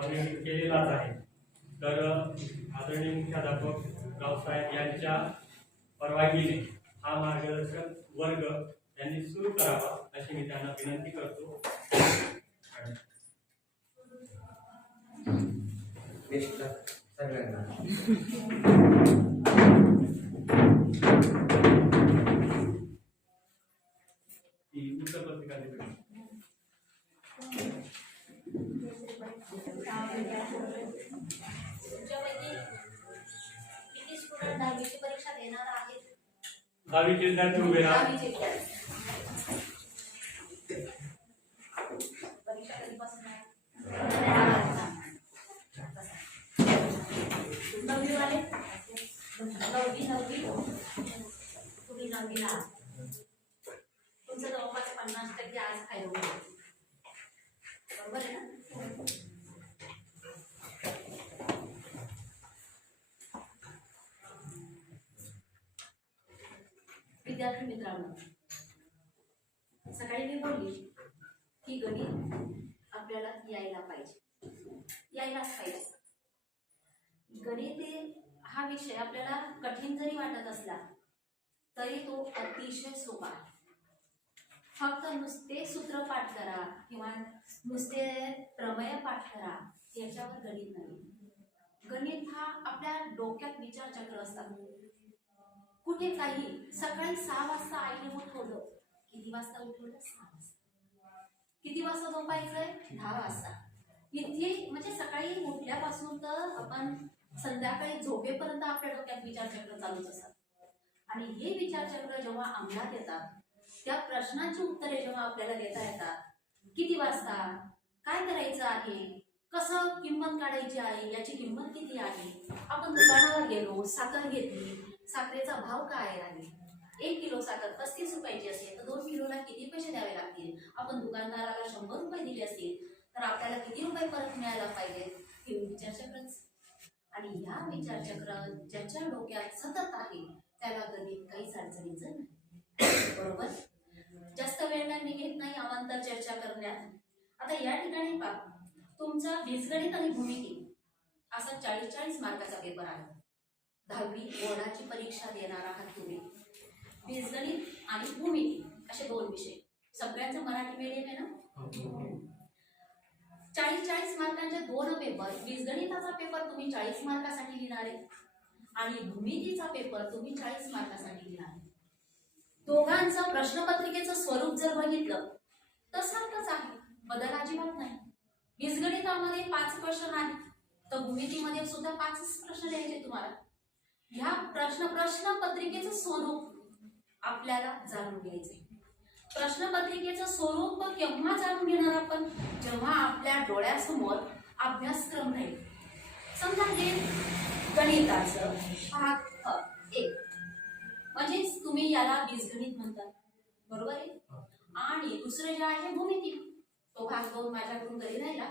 केलेलाच आहे। तर आदरणीय मुख्याध्यापक रावसाहेब यांच्या परवानगीने हा मार्गदर्शक वर्ग त्यांनी सुरू करावा अशी मी त्यांना विनंती करतो। दहावीची परीक्षा देणार आहेत। 10वी विद्यार्थी उभे राहा। परीक्षा कधीपासून आहे? 9वी वाले 9वी तुम्ही 9वीला तुमचं जवळपास 50% आज खायला बरोबर आहे ना? विद्यार्थी मित्रांनो, सकाळी मी बोलली की गणित आपल्याला यायलाच पाहिजे। गणित हा विषय आपल्याला कठीण जरी वाटत असला तरी तो अतिशय सोपा आहे। फक्त नुसते सूत्र पाठ करा किंवा नुसते प्रमेय पाठ करा याच्यावर गणित नाही। गणित हा आपल्या डोक्यात विचार चक्र असतात। कुठे काही सकाळी 6 वाजता आईने उठवलं, किती वाजता उठवलं? 6 वाजता। किती वाजता झोपायचंय? 10 वाजता। इथे म्हणजे सकाळी उठल्यापासून तर आपण संध्याकाळी झोपेपर्यंत आपल्या डोक्यात विचारचक्र चालूच असतात। आणि हे विचारचक्र जेव्हा अंमलात येतात, त्या प्रश्नांची उत्तरे जेव्हा आपल्याला देता येतात, किती वाजता, काय करायचं आहे, कसं किंमत काढायची आहे, याची किंमत किती आहे, आपण दुकानावर गेलो, साखर घेतली, साखरेचा भाव काय आहे, 1 किलो साखर 35 रुपयाची असेल तर 2 किलोला किती पैसे द्यावे लागतील, आपण दुकानदाराला 100 रुपये दिले असतील तर आपल्याला किती रुपये परत मिळायला पाहिजे, हे विचारचक्रच। आणि ह्या विचारचक्र ज्याच्या डोक्यात सतत आहे त्याला गणित काहीच अडचणीचं नाही, बरोबर? जास्त वेळ मी घेत नाही अवांतर चर्चा करण्यात। आता या ठिकाणी पहा, तुमचा बीजगणित आणि भूमिती असा 40-40 मार्काचा पेपर आहे। 10वी बोर्डाची परीक्षा देणार आहात तुम्ही। बीजगणित आणि भूमिती असे 2 विषय। सगळ्यांचं मराठी मीडियम आहे ना? 40-40 मार्कांचे 2 पेपर। बीजगणिताचा पेपर तुम्ही 40 मार्कासाठी लिहिणार आहे आणि भूमितीचा पेपर तुम्ही 40 मार्कासाठी लिहिणार आहे। दोघांचं प्रश्नपत्रिकेचं स्वरूप जर बघितलं तर सारखंच आहे, बदल अजिबात नाही। बीजगणितामध्ये 5 प्रश्न आहेत तर भूमितीमध्ये सुद्धा 5 प्रश्न द्यायचे तुम्हाला। ह्या प्रश्नपत्रिकेचं स्वरूप आपल्याला जाणून घ्यायचंय। प्रश्नपत्रिकेचं स्वरूप केव्हा जाणून घेणार आपण? जेव्हा आपल्या डोळ्यासमोर अभ्यासक्रम राहील। समजा हे गणिताचं भाग 1 म्हणजे तुम्ही याला बीजगणित म्हणतात, बरोबर आहे? आणि दुसरं जे आहे भूमिती, तो भाग 2 माझ्याकडून कधी राहिला,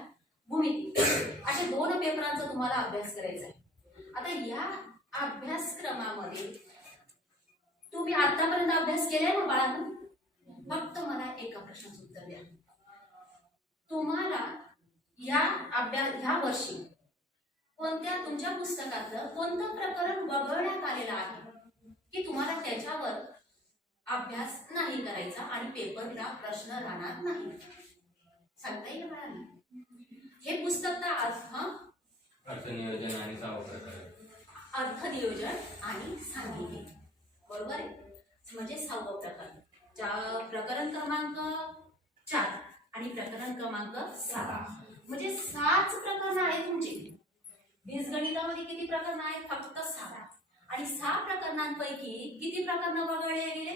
भूमिती। अशा 2 पेपरांचा तुम्हाला अभ्यास करायचा आहे। आता या अभ्यासक्रमामध्ये तुम्ही आतापर्यंत अभ्यास केलाय ना बाळांनो? फक्त मला एका प्रश्नाचं उत्तर द्या। तुम्हाला ह्या वर्षी कोणत्या तुमच्या पुस्तकातलं कोणतं प्रकरण वगळण्यात आलेलं आहे की तुम्हाला त्याच्यावर अभ्यास नाही करायचा आणि पेपरला प्रश्न राहणार नाही? सांगता येईल बाळांनो? हे पुस्तक तर अर्थनियोजन आणि 6वा प्रकार, अर्थनियोजन आणि सांख्यिकी, बरोबर आहे? म्हणजे 6वा प्रकार, प्रकरण क्रमांक 4 आणि प्रकरण क्रमांक 6, म्हणजे 6 प्रकरण आहे तुमची। बीजगणितामध्ये किती प्रकरण आहेत? फक्त 6। आणि 6 प्रकरणांपैकी किती प्रकरण वगळले गेले?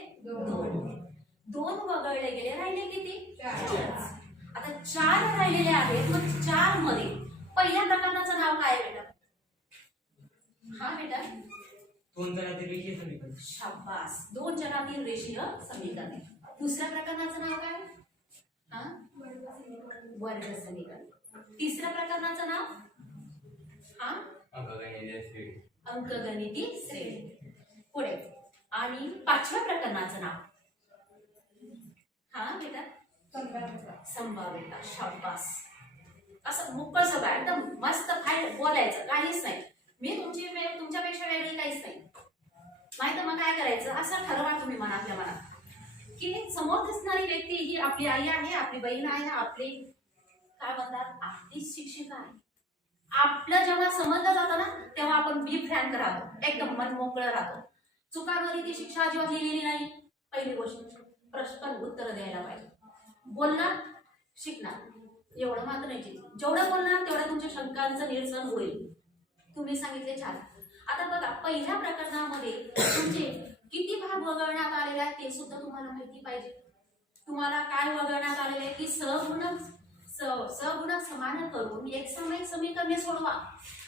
2 वगळले गेले, राहिले किती? 4। आता 4 राहिलेले आहेत, मग 4 मध्ये पहिल्या प्रकरणाचं नाव काय आहे बेटा? हा बेटा, 2 चलातील रेषीय समीकरण। शाबास, 2 चलातील रेषीय समीकरण। दुसऱ्या प्रकरणाचं नाव काय? वर्ग समीकरण। तिसऱ्या प्रकरणाचं नाव अंकगणिती श्रेणी। पुढे आणि 5व्या प्रकरणाचं नाव बेटा संभाव्यता। शाबास, असं मोकळ सभा एकदम मस्त फाईट बोलायचं, काहीच नाही. मी तुमच्यापेक्षा वेगळी काहीच नाही. नाही तर मग काय करायचं, असं ठरवा तुम्ही मनातल्या मनात की समोर दिसणारी व्यक्ती ही आपली आई आहे, आपली बहीण आहे, आपली काय म्हणतात आपलीच शिक्षिका आहे. आपलं जेव्हा समजलं जातं ना तेव्हा आपण बी फ्रँक राहतो, एकदम मन मोकळं राहतो. चुकांवरती ती शिक्षा अजिबात लिहिलेली नाही. पहिली गोष्ट प्रश्न उत्तर द्यायला पाहिजे. बोलणार शिकणार, एवढं मात्र नाही. जेवढं बोलणार तेवढं तुमच्या शंकांचं निरसन होईल. तुम्ही सांगितले 4. आता बघा पहिल्या प्रकरणामध्ये तुमचे किती भाग वगळण्यात आलेले आहेत ते सुद्धा तुम्हाला माहिती पाहिजे. तुम्हाला काय वगळण्यात आलेले आहे की सगुणक समान करून एक सामायिक समीकरणे सोडवा,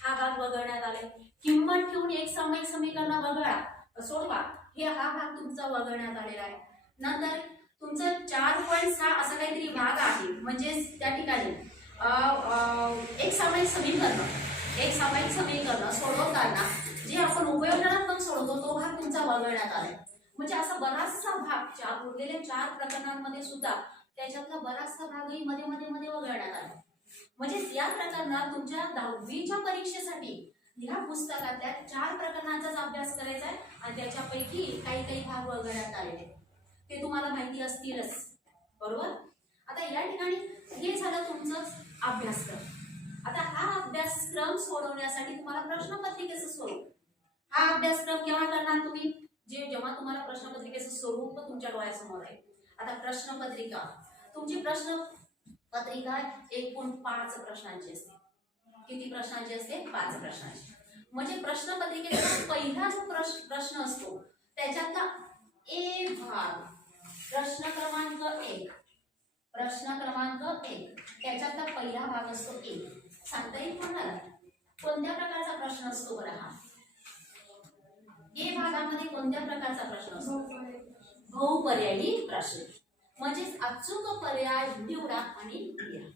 हा भाग वगळण्यात आले. किंमत ठेवून एक सामायिक समीकरण वगळा सोडवा, हे हा भाग तुमचा वगळण्यात आलेला आहे. नंतर तुमचं 4.6 असा काहीतरी भाग आहे, म्हणजे त्या ठिकाणी एक सामायिक समीकरण सोडवताना जे आपण उपयोजनात्मक सोडवतो तो भाग तुमचा वगळण्यात आलाय. म्हणजे असा बराचसा भाग उरलेल्या 4 प्रकरणांमध्ये सुद्धा त्याच्यातला बराचसा भागही मध्ये मध्ये मध्ये वगळण्यात आला. म्हणजे या प्रकरणात तुमच्या 10वीच्या परीक्षेसाठी या पुस्तकातल्या 4 प्रकरणांचाच अभ्यास करायचा आहे आणि त्याच्यापैकी काही भाग वगळण्यात आलेले ते तुम्हाला माहिती असतीलच, बरोबर. आता या ठिकाणी हे झालं तुमचं अभ्यासक्रम. आता हा अभ्यासक्रम सोडवण्यासाठी तुम्हाला प्रश्नपत्रिकेचं स्वरूप, हा अभ्यासक्रम केव्हा करणार तुम्ही, जेव्हा तुम्हाला प्रश्नपत्रिकेचं स्वरूप तुमच्या डोळ्यासमोर आहे. आता प्रश्नपत्रिका, तुमची प्रश्नपत्रिका एकूण 5 प्रश्नांची असते. किती प्रश्नांची असते? 5 प्रश्नांची. म्हणजे प्रश्नपत्रिकेचा पहिला जो प्रश्न असतो त्याच्यातला ए भाग, प्रश्न क्रमांक 1 त्याच्यातला पहिला भाग असतो ए. सांगता येईल कोणाला कोणत्या प्रकारचा प्रश्न असतो बरं? हा ए भागामध्ये कोणत्या प्रकारचा प्रश्न असतो? बहुपर्यायी प्रश्न. म्हणजेच अचूक पर्याय निवडा आणि लिहा.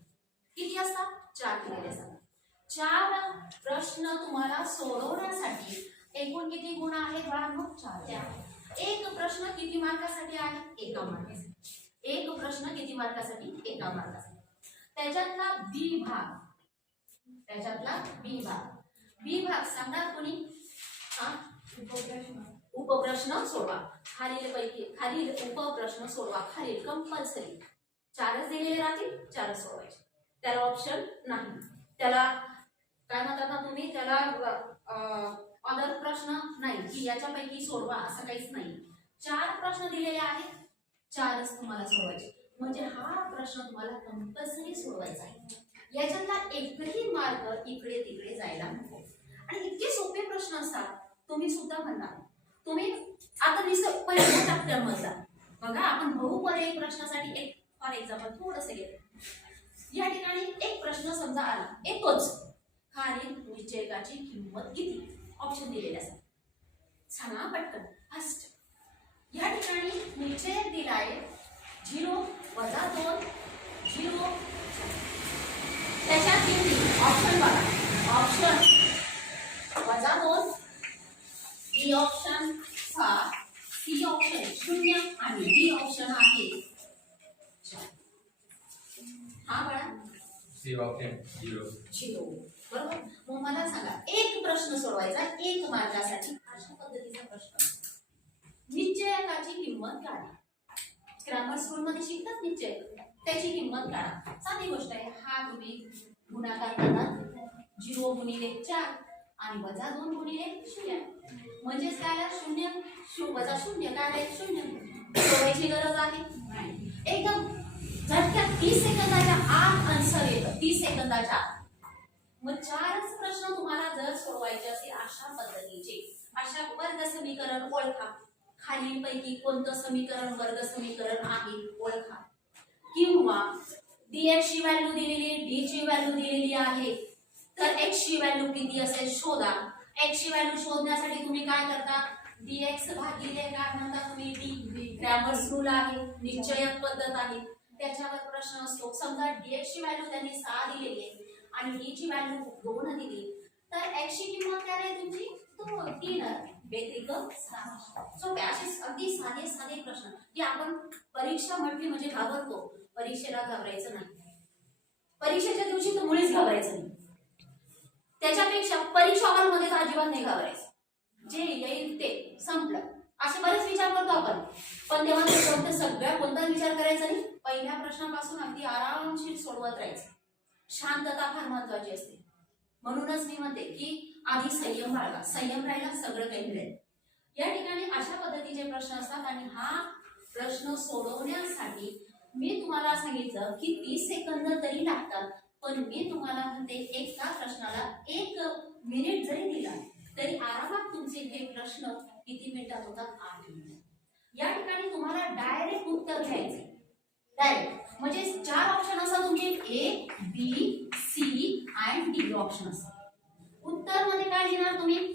किती असतात? 4 दिलेले असतात. 4 प्रश्न तुम्हाला सोडवण्यासाठी एकूण किती गुण आहेत बाळांनो? 4. एक प्रश्न किती मार्कासाठी आहे? 1 मार्कासाठी. एक प्रश्न किती मार्कासाठी? 1 मार्कासाठी. त्याच्यातला बी भाग सांगणार कोणी? हा उपप्रश्न सोडवा. खालील उपप्रश्न सोडवा. खालील कंपल्सरी 4च दिलेले राहतील, 4च सोडवायचे. त्याला ऑप्शन नाही. त्याला काय म्हणतात ना तुम्ही, त्याला अदर प्रश्न नाही की याच्यापैकी सोडवा असं काहीच नाही. 4 प्रश्न दिलेले आहेत, 4च तुम्हाला सोडवायचे. म्हणजे हा प्रश्न तुम्हाला कंपल्सरी सोडवायचा आहे. याच्यातला एकही मार्क इकडे तिकडे जायला नको. आणि इतके सोपे प्रश्न असतात, तुम्ही सुद्धा म्हणणार. तुम्ही आता पहिल्या चॅप्टर मधला बघा, आपण बहुपर्यायी प्रश्नासाठी एक फॉर एक्झाम्पल थोडंसं घेतो. या ठिकाणी एक प्रश्न समजा आला, येतोच, खालील निश्चयकाची किंमत किती? ऑप्शन दिलेले असतात. सांगा पटकन फास्ट. या ठिकाणी निश्चय दिलाय 0 वजा 2 0. त्याच्यात किती ऑप्शन बघा. ऑप्शन वजा 2, बी ऑप्शन 6, सी ऑप्शन 0 आणि डी ऑप्शन आहे 4. हा बघा, सी ऑप्शन 0. बरोबर. मग मला सांगा, एक प्रश्न सोडवायचा 1 मार्कासाठी, अशा पद्धतीचा प्रश्न. निश्चयकाची किंमत काढा. ग्रामर स्कूल मध्ये शिकतात निश्चय, त्याची किंमत काढा. साधी गोष्ट आहे. हा तुम्ही गुणाकार करणार 0 गुणिले 4 आणि वजा 2 गुणिले 0. म्हणजेच काय 0 वजा 0 काय 0. सोडवायची गरज आहे नाही. एकदम झटक्यात 30 सेकंदाच्या आत आन्सर येतं. 30 सेकंदाच्या आत. मग 4च प्रश्न तुम्हाला जर सोडवायचे असतील अशा पद्धतीचे, अशा वर्ग समीकरण ओळखा. खालीलपैकी कोणतं समीकरण वर्ग समीकरण आहे ओळखा. किंवा dx ची व्हॅल्यू दिलेली, d ची व्हॅल्यू दिलेली आहे, तर x ची व्हॅल्यू किती असेल शोधा. x ची व्हॅल्यू शोधण्यासाठी तुम्ही काय करता? dx भागिले काय म्हणता तुम्ही d. ग्रामर रूल आहे, निश्चयक पद्धत आहे, त्याच्यावर प्रश्न असतो. समजा dx ची व्हॅल्यू त्यांनी 6 दिलेली आहे आणि d ची व्हॅल्यू 2 दिली, तर x ची किंमत काय आहे तुमची? 3 व्यतिरिक्त 6. सोपे असे अगदी साधे प्रश्न की आपण परीक्षा म्हटली म्हणजे घाबरतो. परीक्षेला घाबरायचं नाही. परीक्षेच्या दिवशी तर मुळीच घाबरायचं नाही. त्याच्यापेक्षा परीक्षा हॉलमध्ये तर अजिबात नाही घाबरायचं. जे येईल ते संपलं. असे बरेच विचार करतो आपण, पण तेव्हा ते सगळ्या कोणता विचार करायचा नाही. पहिल्या प्रश्नापासून अगदी आरामशीर सोडवत राहायचं. शांतता फार महत्वाची असते. म्हणूनच मी म्हणते की आधी संयम बाळगा. संयम राहिला सगळं काही मिळेल. या ठिकाणी अशा पद्धतीचे प्रश्न असतात आणि हा प्रश्न सोडवण्यासाठी मी तुम्हाला सांगितलं की 30 सेकंद तरी लागतात, पण मी तुम्हाला म्हणते एका प्रश्नाला 1 मिनिट जरी दिला तरी आरामात तुमचे हे प्रश्न किती मिनिटात होतात? 8 मिनिट. या ठिकाणी तुम्हाला डायरेक्ट उत्तर घ्यायचे. डायरेक्ट म्हणजे 4 ऑप्शन असतात तुमचे, ए, बी, सी आणि डी ऑप्शन असतात. उत्तर मध्ये काय लिहिणार तुम्ही?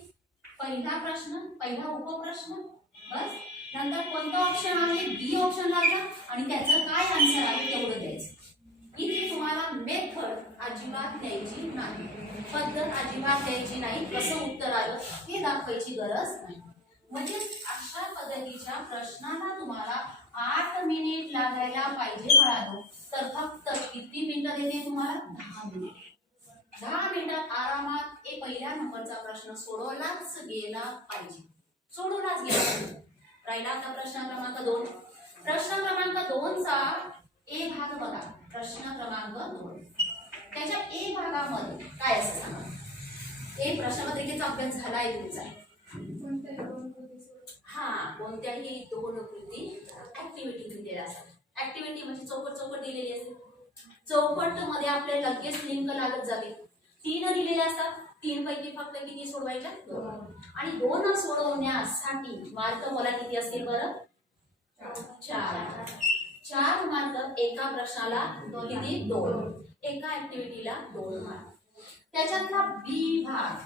पहिला प्रश्न, पहिला उपप्रश्न, बस. नंतर कोणता ऑप्शन आहे? बी ऑप्शन लागला आणि त्याचं काय आन्सर आहे तेवढं द्यायचं. इथे तुम्हाला मेथड अजिबात द्यायची नाही, पद्धत अजिबात द्यायची नाही. कसं उत्तर आलं हे दाखवायची गरज नाही. म्हणजे अशा पद्धतीच्या प्रश्नाला तुम्हाला 8 मिनिट लागायला पाहिजे बाळांनो. तर फक्त किती मिनिटं देते तुम्हाला? 10 मिनिट. 10 मिनिटात आरामात एक पहिल्या नंबरचा प्रश्न सोडवलाच गेला पाहिजे. सोडवलाच गेला पाहिजे. राहिला आता प्रश्न क्रमांक 2. प्रश्न क्रमांक 2 चा ए भाग बघा. प्रश्न क्रमांक 2 त्याच्या ए भागामध्ये काय असं सांगा. ए प्रश्नपत्रिकेचा अभ्यास झालाय तुमचा. हा, कोणत्याही 2 कृती ऍक्टिव्हिटी दिलेल्या असतात. ऍक्टिव्हिटी म्हणजे चौकट दिलेली असते. चौकट मध्ये आपल्याला लगेच लिंक लागत जाते. 3 दिलेले असतात. 3 पैकी फक्त किती सोडवायच्या? 2. आणि 2 सोडवण्यासाठी मार्क मला किती असतील बरं? 4. 4 मार्क एका प्रश्नाला किती? 2. एका ऍक्टिव्हिटीला 2 मार्क. त्याच्यातला बी भाग,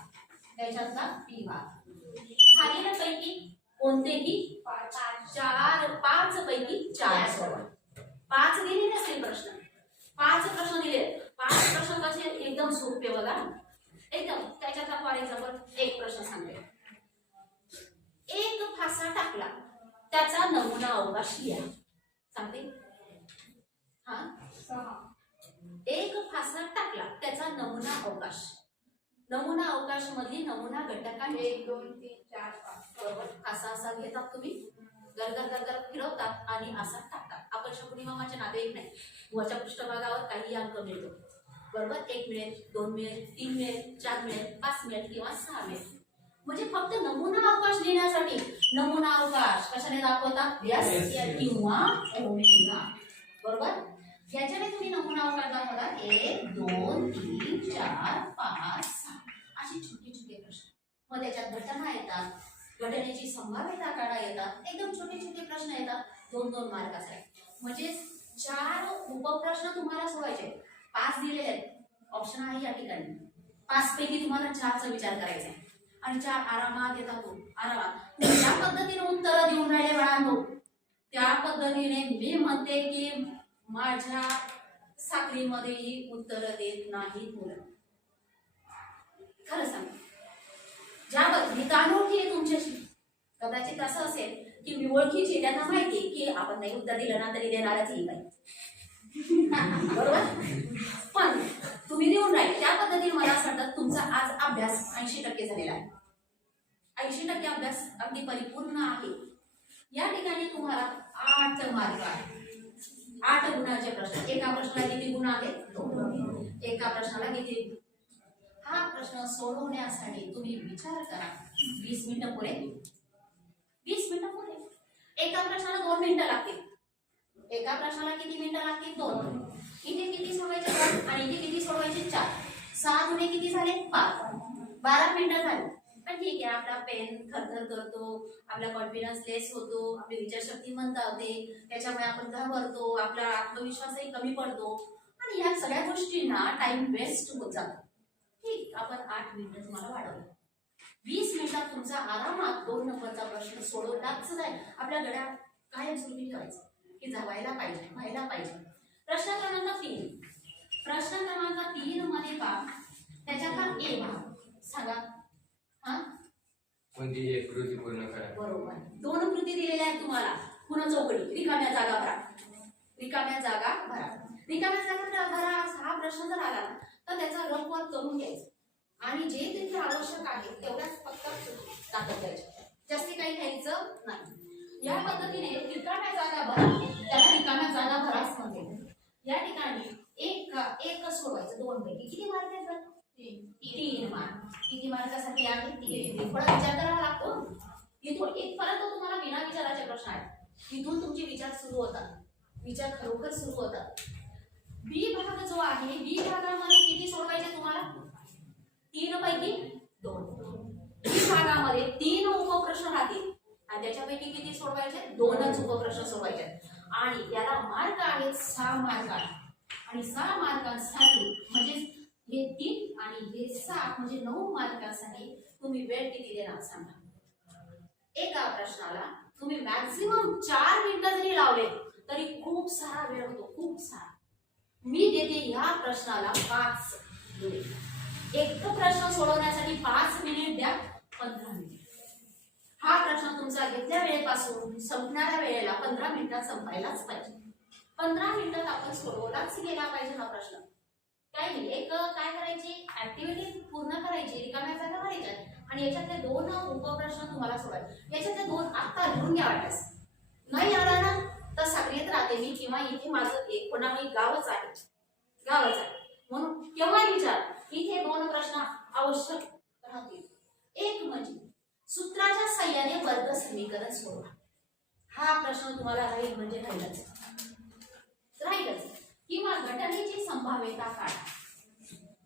खालील पैकी कोणतेही 5 पैकी 4 सोडवा. 5 दिलेले असतील प्रश्न. 5 प्रश्न दिले. 5 प्रश्न कसे? एकदम सोपे बघा. एकदम त्याच्यातला फॉर एक्झाम्पल एक प्रश्न सांगते. एक फासा टाकला, त्याचा नमुना अवकाश लिहा. सांगते. हा, एक फासा टाकला, त्याचा नमुना अवकाश. नमुना अवकाश मध्ये नमुना घटकांचे 1 2 3 4 5 बरोबर. फासा असा घेतात तुम्ही, गरगर फिरवतात आणि असा टाकतात. आपण शकुनी मामाचे नावे एक नाही. वरच्या पृष्ठभागावर काही अंक मिळतो बरोबर. 1 मिळेल, 2 मिळेल, 3 मिळेल, 4 मिळेल, 5 मिळेल किंवा 6 मिळेल. म्हणजे फक्त नमुना अवकाश लिहिण्यासाठी नमुना अवकाश कशाने दाखवतात? एस किंवा ओमेगा बरोबर. याच्याने तुम्ही नमुना अवकाश दाखवता. 1 2 3 4 5 6 अशी छोटे प्रश्न. मग त्याच्यात घटना येतात, घटनेची संभाव्यता काढा येतात. एकदम छोटे प्रश्न येतात. 2-2 मार्क असतात. म्हणजे 4 उपप्रश्न तुम्हाला सोडवायचे. 5 दिलेले आहेत. ऑप्शन आहे या ठिकाणी. 5 पैकी तुम्हाला 4 चा विचार करायचा आहे आणि 4 आरामात येतात. आरामात ज्या पद्धतीने उत्तर देऊन राहिले बाळांनो, त्या पद्धतीने मी म्हणते की माझ्या साखळीमध्येही उत्तर देत नाहीत मुलं. खरं सांग, ज्या पद्धतीने अनोळखी आहे तुमच्याशी. कदाचित असं असेल की मी ओळखीची, त्यांना माहिती की आपण नाही उत्तर दिलं ना तरी देणारच ही काही बरोबर. पण तुम्ही देऊन राहिले त्या पद्धतीने मला असं वाटतं तुमचा आज अभ्यास 80% झालेला आहे. 80% अभ्यास अगदी परिपूर्ण आहे. या ठिकाणी तुम्हाला 8 मार्क आहे. 8 गुणाचे प्रश्न. एका प्रश्नाला किती गुण आहेत? 2. एका प्रश्नाला किती? हा प्रश्न सोडवण्यासाठी तुम्ही विचार करा. 20 मिनिटं पुरे. 20 मिनिटं पुरे. एका प्रश्नाला 2 मिनिटं लागतील. एका प्रश्नाला किती मिनिटं लागतील? 2. इथे किती सोडवायचे? 2 आणि इथे किती सोडवायचे? 4. 6 गुणे किती झाले? 5. 12 मिनिटं झाली. पण ठीक आहे, आपला पेन थरथर करतो, आपला कॉन्फिडन्स लेस होतो, आपली विचारशक्ती मंद होते, त्याच्यामुळे आपण घाबरतो, आपला आत्मविश्वासही कमी पडतो आणि या सगळ्या गोष्टींना टाइम वेस्ट होत जातो. ठीक, आपण 8 मिनिटं तुम्हाला वाढवलं. 20 मिनिटात तुमचा आरामात 2 नंबरचा प्रश्न सोडवलाच जाईल. आपल्या गड्या कायमस्वरूपी ठेवायचं की व्हायला पाहिजे. प्रश्न क्रमांक 3. प्रश्न क्रमांक 3 मध्ये पहा, त्याच्यातला ए भाग सांगा. हा, कोणती एक कृती पूर्ण करा. बरोबर. 2 कृती दिलेल्या आहेत तुम्हाला. पुन्हा चौकडी, रिकाम्या जागा भरा. रिकाम्या जागा भरा हा प्रश्न जर आला तर त्याचा रफवर करून घ्यायचा आणि जे तिथे आवश्यक आहे तेवढ्याच फक्त टाकत द्यायचे, जास्ती काही घ्यायचं नाही. या पद्धतीने रिकाम्या जागा भरा, त्याला रिकाम्या जागा भराच म्हणते. या ठिकाणी एक सोडवायचं, दोन पैकी किती मार्क आहेत? 3 मार्क. किती मार्कासाठी आहे? 3. थोडा विचार करावा लागतो. इथून इथपर्यंत तुम्हाला बिना विचाराचे प्रश्न आहेत. इथून तुमचे विचार सुरू होतात, विचार खरोखर सुरू होतात. बी भाग जो आहे, बी भागामध्ये किती सोडवायचे तुम्हाला? 3 पैकी 2. बी भागामध्ये 3 उपप्रश्न राहतील आणि त्याच्यापैकी किती सोडवायचे? 2च उपप्रश्न सोडवायचे. आणि याला मार्क आहेत 6 मार्क आणि 6 मार्कांसाठी म्हणजे हे 3 आणि हे 6 म्हणजे 9 मार्कांसाठी तुम्ही वेळ किती देणार सांगा. एका प्रश्नाला तुम्ही मॅक्सिमम 4 मिनिटं जरी लावले तरी खूप सारा वेळ होतो, खूप सारा. मी देते ह्या प्रश्नाला 5 मिनिट. एक प्रश्न सोडवण्यासाठी 5 मिनिट द्या, 15 मिनिट. हा प्रश्न तुमचा घेतल्या वेळेपासून संपणाऱ्या वेळेला 15 मिनिटात संपायलाच पाहिजे. 15 मिनिटात आपण सोडवलाच गेला पाहिजे हा प्रश्न. काय नाही, एक काय करायची ऍक्टिव्हिटी पूर्ण करायची, रिकाम्या जागा भरायच्या आणि याच्यातले 2 उपप्रश्न तुम्हाला सोडायचे. याच्यातले 2 आता लिहून घ्या वाटस. नाही आला ना तर साखरेत राहते मी किंवा इथे माझं एक कोणाही गावच आहे, गावच आहे म्हणून केव्हा विचार. इथे 2 प्रश्न आवश्यक राहतील. एक म्हणजे सूत्राच्या साह्याने वर्ग समीकरण सोडवा. हा प्रश्न तुम्हाला राहील म्हणजे राहीलच, राहीलच. किंवा घटनेची संभाव्यता काढा.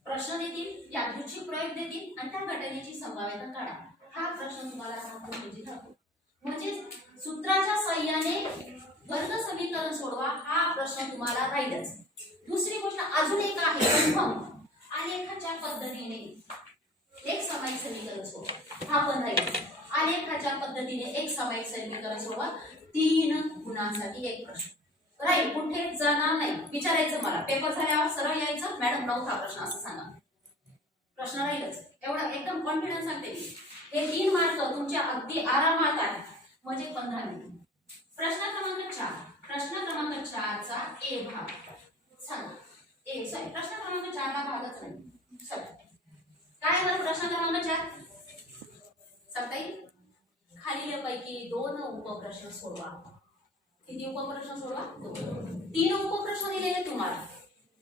प्रश्न देतील, यादृच्छिक प्रयोग देतील आणि त्या घटनेची संभाव्यता काढा. हा प्रश्न तुम्हाला राहतो म्हणजे राहतो. म्हणजे सूत्राच्या साह्याने वर्ग समीकरण सोडवा हा प्रश्न तुम्हाला राहीलच. दुसरी गोष्ट अजून एक आहे, प्रथम आलेखाच्या पद्धतीने एक सामायिक समीकरण सोडवा. हा पण राहील. आलेखाच्या पद्धतीने एक सामायिक समीकरण सोडवा. 3 गुणांसाठी एक प्रश्न राहील, कुठे जाणार नाही. विचारायचं मला, पेपर झाल्यावर सरळ यायचं, मॅडम 9था प्रश्न असं सांगा. प्रश्न राहीलच. एवढा एकदम कॉन्फिडन्स सांगते मी. हे 3 मार्क तुमच्या अगदी आरामात आहेत म्हणजे 15 मिनिट. प्रश्न क्रमांक 4. प्रश्न क्रमांक 4 चा ए भाग सांगा. प्रश्न क्रमांक 4 हा भागच नाही. चला काय बरं प्रश्न क्रमांक 4 सांगता येईल? खालीलपैकी 2 उपप्रश्न सोडवा. किती उपप्रश्न सोडवा? 3 उपप्रश्न दिलेले तुम्हाला,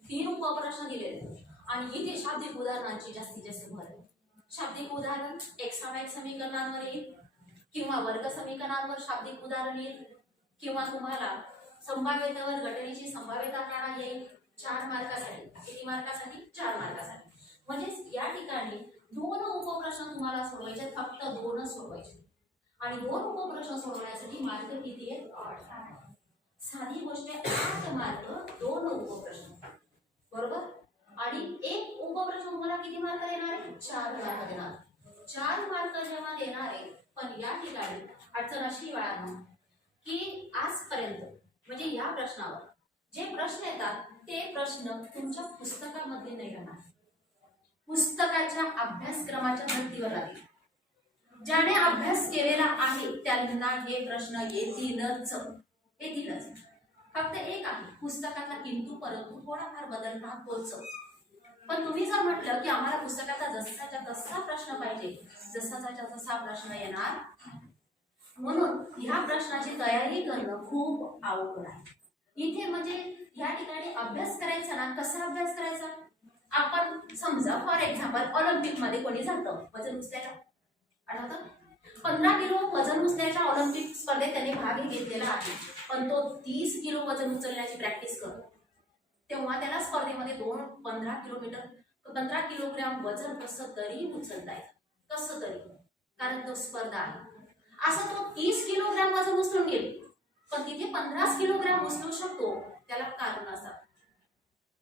3 उपप्रश्न दिलेले आणि इथे शाब्दिक उदाहरणांची जास्तीत जास्त भर आहे. शाब्दिक उदाहरण एक सामायिक समीकरणांवर येईल किंवा वर्ग समीकरणांवर शाब्दिक उदाहरण येईल किंवा तुम्हाला संभाव्यतेवर घटनेची संभाव्यता काढा येईल. 4 मार्कासाठी. किती मार्कासाठी? 4 मार्कासाठी. म्हणजे या ठिकाणी 2 उपप्रश्न तुम्हाला सोडवायचे, फक्त 2च सोडवायचे आणि 2 उपप्रश्न सोडवण्यासाठी मार्क किती आहेत? 8. साधी गोष्ट आहे, 8 मार्क 2 उपप्रश्न, बरोबर. आणि एक उपप्रश्न तुम्हाला किती मार्क देणार आहे? 4 मार्क देणार. 4 मार्क जेव्हा देणार आहे, पण या ठिकाणी अडचण अशी बाळांनो की आजपर्यंत म्हणजे या प्रश्नावर जे प्रश्न येतात ते प्रश्न तुमच्या पुस्तकामध्ये नाही राहणार, पुस्तकाच्या अभ्यासक्रमाच्या धर्तीवर राहतील. ज्याने अभ्यास केलेला आहे त्यांना हे प्रश्न येतीलच, येतीलच. फक्त एक आहे पुस्तकातला किंतु परंतु थोडाफार बदल राहतोच. पण तुम्ही जर म्हटलं की आम्हाला पुस्तकाचा जसाच्या तसा प्रश्न पाहिजे, जसाचा तसा प्रश्न येणार, म्हणून ह्या प्रश्नाची तयारी करणं खूप अवघड आहे. इथे म्हणजे या ठिकाणी अभ्यास करायचा ना, कसा अभ्यास करायचा? आपण समजा फॉर एक्झाम्पल ऑलिम्पिक मध्ये कोणी जातं वजन उचलायला, आठवतं 15 किलो वजन उचलण्याच्या ऑलिम्पिक स्पर्धेत त्यांनी भाग घेतलेला आहे, पण तो 30 किलो वजन उचलण्याची प्रॅक्टिस करतो. तेव्हा त्याला स्पर्धेमध्ये 15 किलोग्रॅम वजन कसं तरी उचलता येतं, कसं तरी, कारण तो स्पर्धा आहे. असं तो 30 किलोग्रॅम वजन उचलून गेले, पण तिथे 50 किलोग्रॅम उचलू शकतो, त्याला कारण असतात.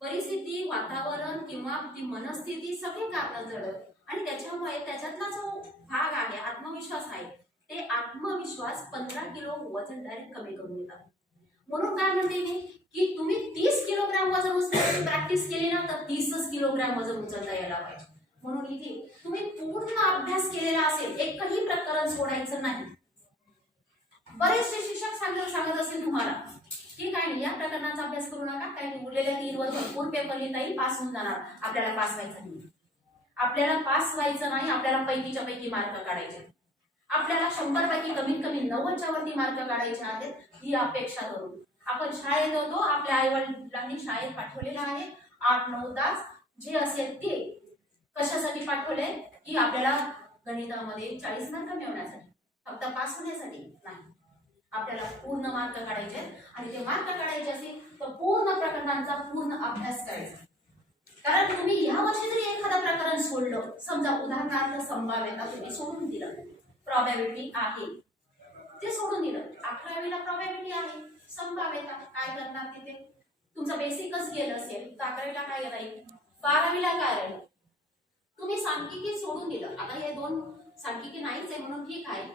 परिस्थिती, वातावरण किंवा ती मनस्थिती सगळे कारण जड आणि त्याच्यामुळे त्याच्यातला जो भाग आहे, आत्मविश्वास आहे, ते आत्मविश्वास 15 किलो वजन डायरेक्ट कमी करून देतात. म्हणून काय म्हणते मी की तुम्ही 30 किलोग्रॅम वजन उचलण्याची प्रॅक्टिस केली ना तर 30 किलोग्रॅम वजन उचलता यायला पाहिजे. म्हणून इथे तुम्ही पूर्ण अभ्यास केलेला असेल, एकही प्रकरण सोडायचं नाही. बरेचसे शिक्षक सांगत असेल तुम्हाला की काय नाही, या प्रकरणाचा अभ्यास करू नका, काही उरलेल्या 3 वर भरपूर पेपर लिहिता येईल, पास होऊन जाणार. आपल्याला पास व्हायचं नाही, आपल्याला पास व्हायचं नाही, आपल्याला पैकीच्या पैकी मार्क काढायचे. आपल्याला 100 पैकी कमीत कमी 90च्या वरती मार्क काढायचे आहेत, ही अपेक्षा करू. आपण शाळेत होतो, आपल्या आई वडिलांनी शाळेत पाठवलेलं आहे 8-9 तास, जे असेल ते कशासाठी पाठवले की आपल्याला गणितामध्ये 40 मार्क मिळवण्यासाठी, फक्त पास होण्यासाठी नाही. आपल्याला पूर्ण मार्क काढायचे आणि ते मार्क काढायचे असेल तर पूर्ण प्रकरणांचा पूर्ण अभ्यास करायचा. कारण तुम्ही या वर्षी जरी एखादं प्रकरण सोडलं, समजा उदाहरणार्थ संभाव्यता तुम्ही सोडून दिलं, प्रॉबॅबिलिटी आहे ते सोडून दिलं, 11वीला प्रॉबॅबिलिटी आहे, संभाव्यता काय करणार तिथे, तुमचं बेसिकच गेलं असेल तर 11वीला काय राहील, 12वीला काय राहील. तुम्ही सांख्यिकी सोडून दिलं, आता हे 2 सांख्यिकी नाहीच आहे म्हणून ठीक आहे,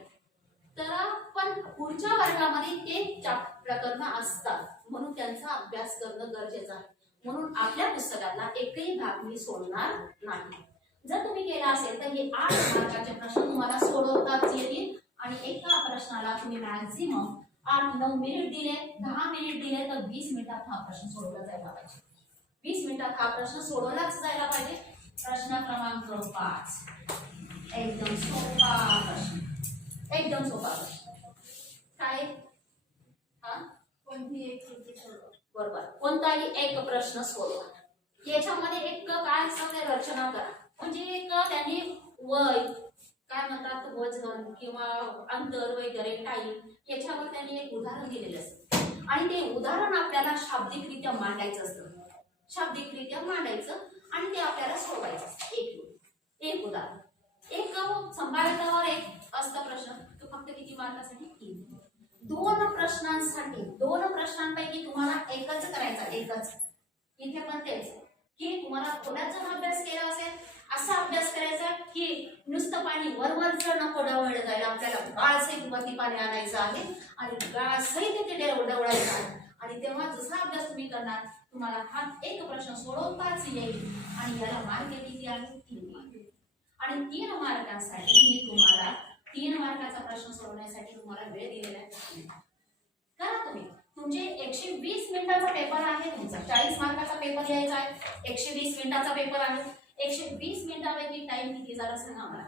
तर पण पुढच्या वर्गामध्ये ते प्रकरण असतात म्हणून त्यांचा अभ्यास करणं गरजेचं आहे. म्हणून आपल्या पुस्तकातला एकही भाग मी सोडणार नाही. जर तुम्ही केला असेल तर हे 8 मार्काचे प्रश्न तुम्हाला सोडवताच येतील आणि एका प्रश्नाला तुम्ही मॅक्झिमम 8-9 मिनिट दिले, 10 मिनिट दिले तर 20 मिनिटात हा प्रश्न सोडवला जायला पाहिजे. 20 मिनिटात हा प्रश्न सोडवलाच जायला पाहिजे. प्रश्न क्रमांक 5, एकदम सोपा प्रश्न, एकदम सोपा प्रश्न. काय हा, कोणती एक कृती सोडवा, बरोबर, कोणताही एक प्रश्न सोडवा. याच्यामध्ये एक काय सांगते, रचना करा. म्हणजे एक त्यांनी वय काय म्हणतात, वजन किंवा अंतर वगैरे टाईम याच्यावर त्यांनी एक उदाहरण दिलेलं असतं आणि ते उदाहरण आपल्याला शाब्दिकरित्या मांडायचं असतं, शाब्दिकरित्या मांडायचं आणि ते आपल्याला सोडवायचं असतं. एक उदाहरण, एक संभाव्यतावर एक असतं प्रश्न, तो फक्त किती मार्कासाठी, 3. 2 प्रश्नांसाठी, 2 प्रश्नांपैकी तुम्हाला एकच करायचा, एकच. इथे पण तेच की तुम्हाला थोड्याचा अभ्यास केला असेल, असा अभ्यास करायचा की नुसतं पाणी वरवर जर नको डवळलं जायला, आपल्याला गाळसहित वरती पाणी आणायचं आहे आणि गाळसहित ते डवळायचं आहे. आणि तेव्हा जसा अभ्यास तुम्ही करणार, तुम्हाला हा एक प्रश्न सोडवताच येईल आणि याला मार्क किती आहे, 3 मार्क. आणि 3 मार्कांसाठी मी तुम्हाला 3 मार्काचा प्रश्न सोडवण्यासाठी तुम्हाला वेळ दिलेला आहे. करा तुम्ही, तुमचे 120 मिनिटाचा पेपर आहे तुमचा, 40 मार्काचा पेपर लिहायचा आहे, 120 मिनिटाचा पेपर आहे. 120 मिनिटापैकी टाइम किती झाला सांगा मला,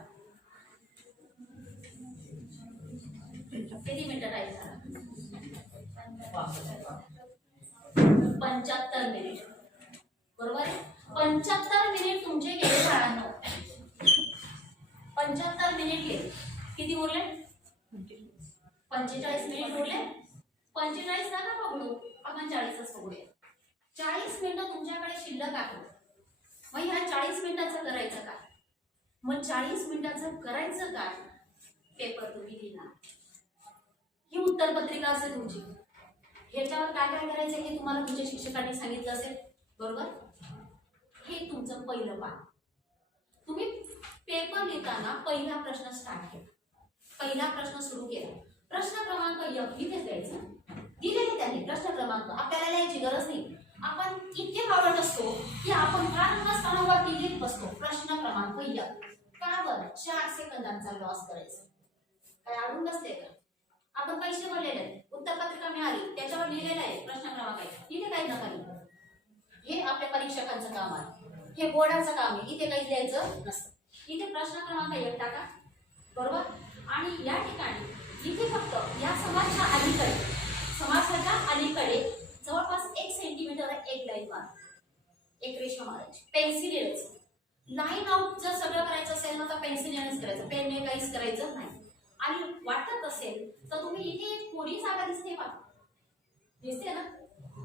किती मिनिटं टाइम झाला, 75 मिनिट, बरोबर आहे. 75 मिनिट तुमचे गेले बाळांनो, 75 मिनिट गेले. किती उरले, 45 मिनिट उरले. 45 नका पकडू, आपण 40च पकडूया. 40 मिनिटं तुमच्याकडे शिल्लक आहे. मग ह्या 40 मिनिटाचं करायचं काय, मग 40 मिनिटाचं करायचं काय, पेपर तुम्ही लिहिणार, ही उत्तरपत्रिका असेल तुमची. ह्याच्यावर काय काय करायचं हे तुम्हाला तुमच्या शिक्षकांनी सांगितलं असेल, बरोबर. हे तुमचं पहिलं पान. तुम्ही पेपर लिहिताना पहिला प्रश्न स्टार्ट केला, पहिला प्रश्न सुरू केला, प्रश्न क्रमांक 1 इथे द्यायचा, दिलेले त्यांनी प्रश्न क्रमांक, आपल्याला लिहायची गरज नाही. आपण इतके आवडत असतो की आपण कानावरती लिहित बसतो प्रश्न क्रमांक 1. का बरं, 4 सेकंदांचा लॉस करायचा, काय अडून बसले का, आपण पैसे भरलेले, उत्तरपत्रिका मिळाली, त्याच्यावर लिहिलेलं आहे प्रश्न क्रमांक 1, इथे काही नका लिहू. हे आपल्या परीक्षकांचं काम आहे, हे बोर्डाचं काम आहे, इथे काही लिहायचं नसतं. इथे प्रश्न क्रमांक 1 टाका, बरोबर. आणि या ठिकाणी इथे फक्त या समासाच्या अलीकडे, समासाच्या अलीकडे जवळपास 1 सेंटीमीटर एक लाईन मारा, एक रेषा मारायची, पेन्सिलीनेच. लाईन आउट जर सगळं करायचं असेल ना तर पेन्सिलीनेच करायचं, पेनने काहीच करायचं नाही. आणि वाटत असेल तर तुम्ही इथे एक थोडी जागा दिसते बा, दिसते ना,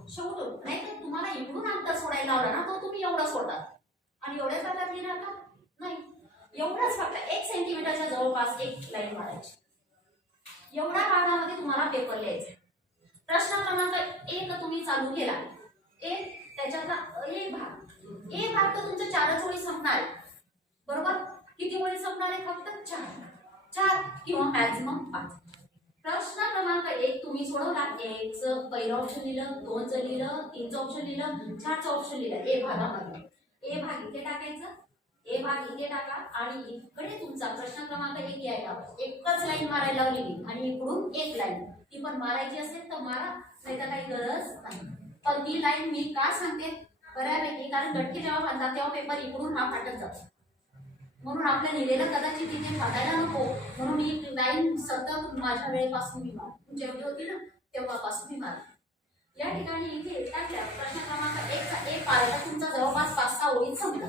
शेवटून, नाही तर तुम्हाला इकडून अंतर सोडायला लावला ना तर तुम्ही एवढं सोडतात आणि एवढ्या जागात लिहिणार का, नाही, एवढंच फक्त 1 सेंटीमीटरच्या जवळपास एक लाईन मारायची. एवढ्या भागामध्ये तुम्हाला पेपर लिहायचा. प्रश्न क्रमांक 1 तुम्ही चालू केला, त्याच्यातला एक भाग तर तुमच्या 4 ओळी संपणार, बरोबर. किती ओळी संपणार आहे, फक्त 4 किंवा मॅक्झिमम 5. प्रश्न क्रमांक 1 तुम्ही सोडवला, 1चं पहिलं ऑप्शन लिहिलं, 2चं लिहिलं, 3चं ऑप्शन लिहिलं, 4चं ऑप्शन लिहिलं. ए भागामध्ये ए भाग इथे टाकायचं, ए भाग इथे टाका आणि इकडे तुमचा प्रश्न क्रमांक 1 यायला एकच लाईन मारायला लावलेली आणि इकडून एक लाईन ती पण मारायची असेल तर मारा, नाही तर काही गरज नाही. पण ती लाईन मी का सांगते बऱ्यापैकी, कारण गठ्ठे जेव्हा बांधतात तेव्हा पेपर इकडून हा फाटत जातो, म्हणून आपल्या लिहिलेलं कदाचित तिथे फाटायला नको, म्हणून मी लाईन सतत माझ्या वेळेपासून मी मार जेवढी होती ना तेव्हापासून मी मार. या ठिकाणी इथे टाकल्या प्रश्न क्रमांक 1 चा ए पार्ट तुमचा जवळपास 5-6 ओळीत संपला.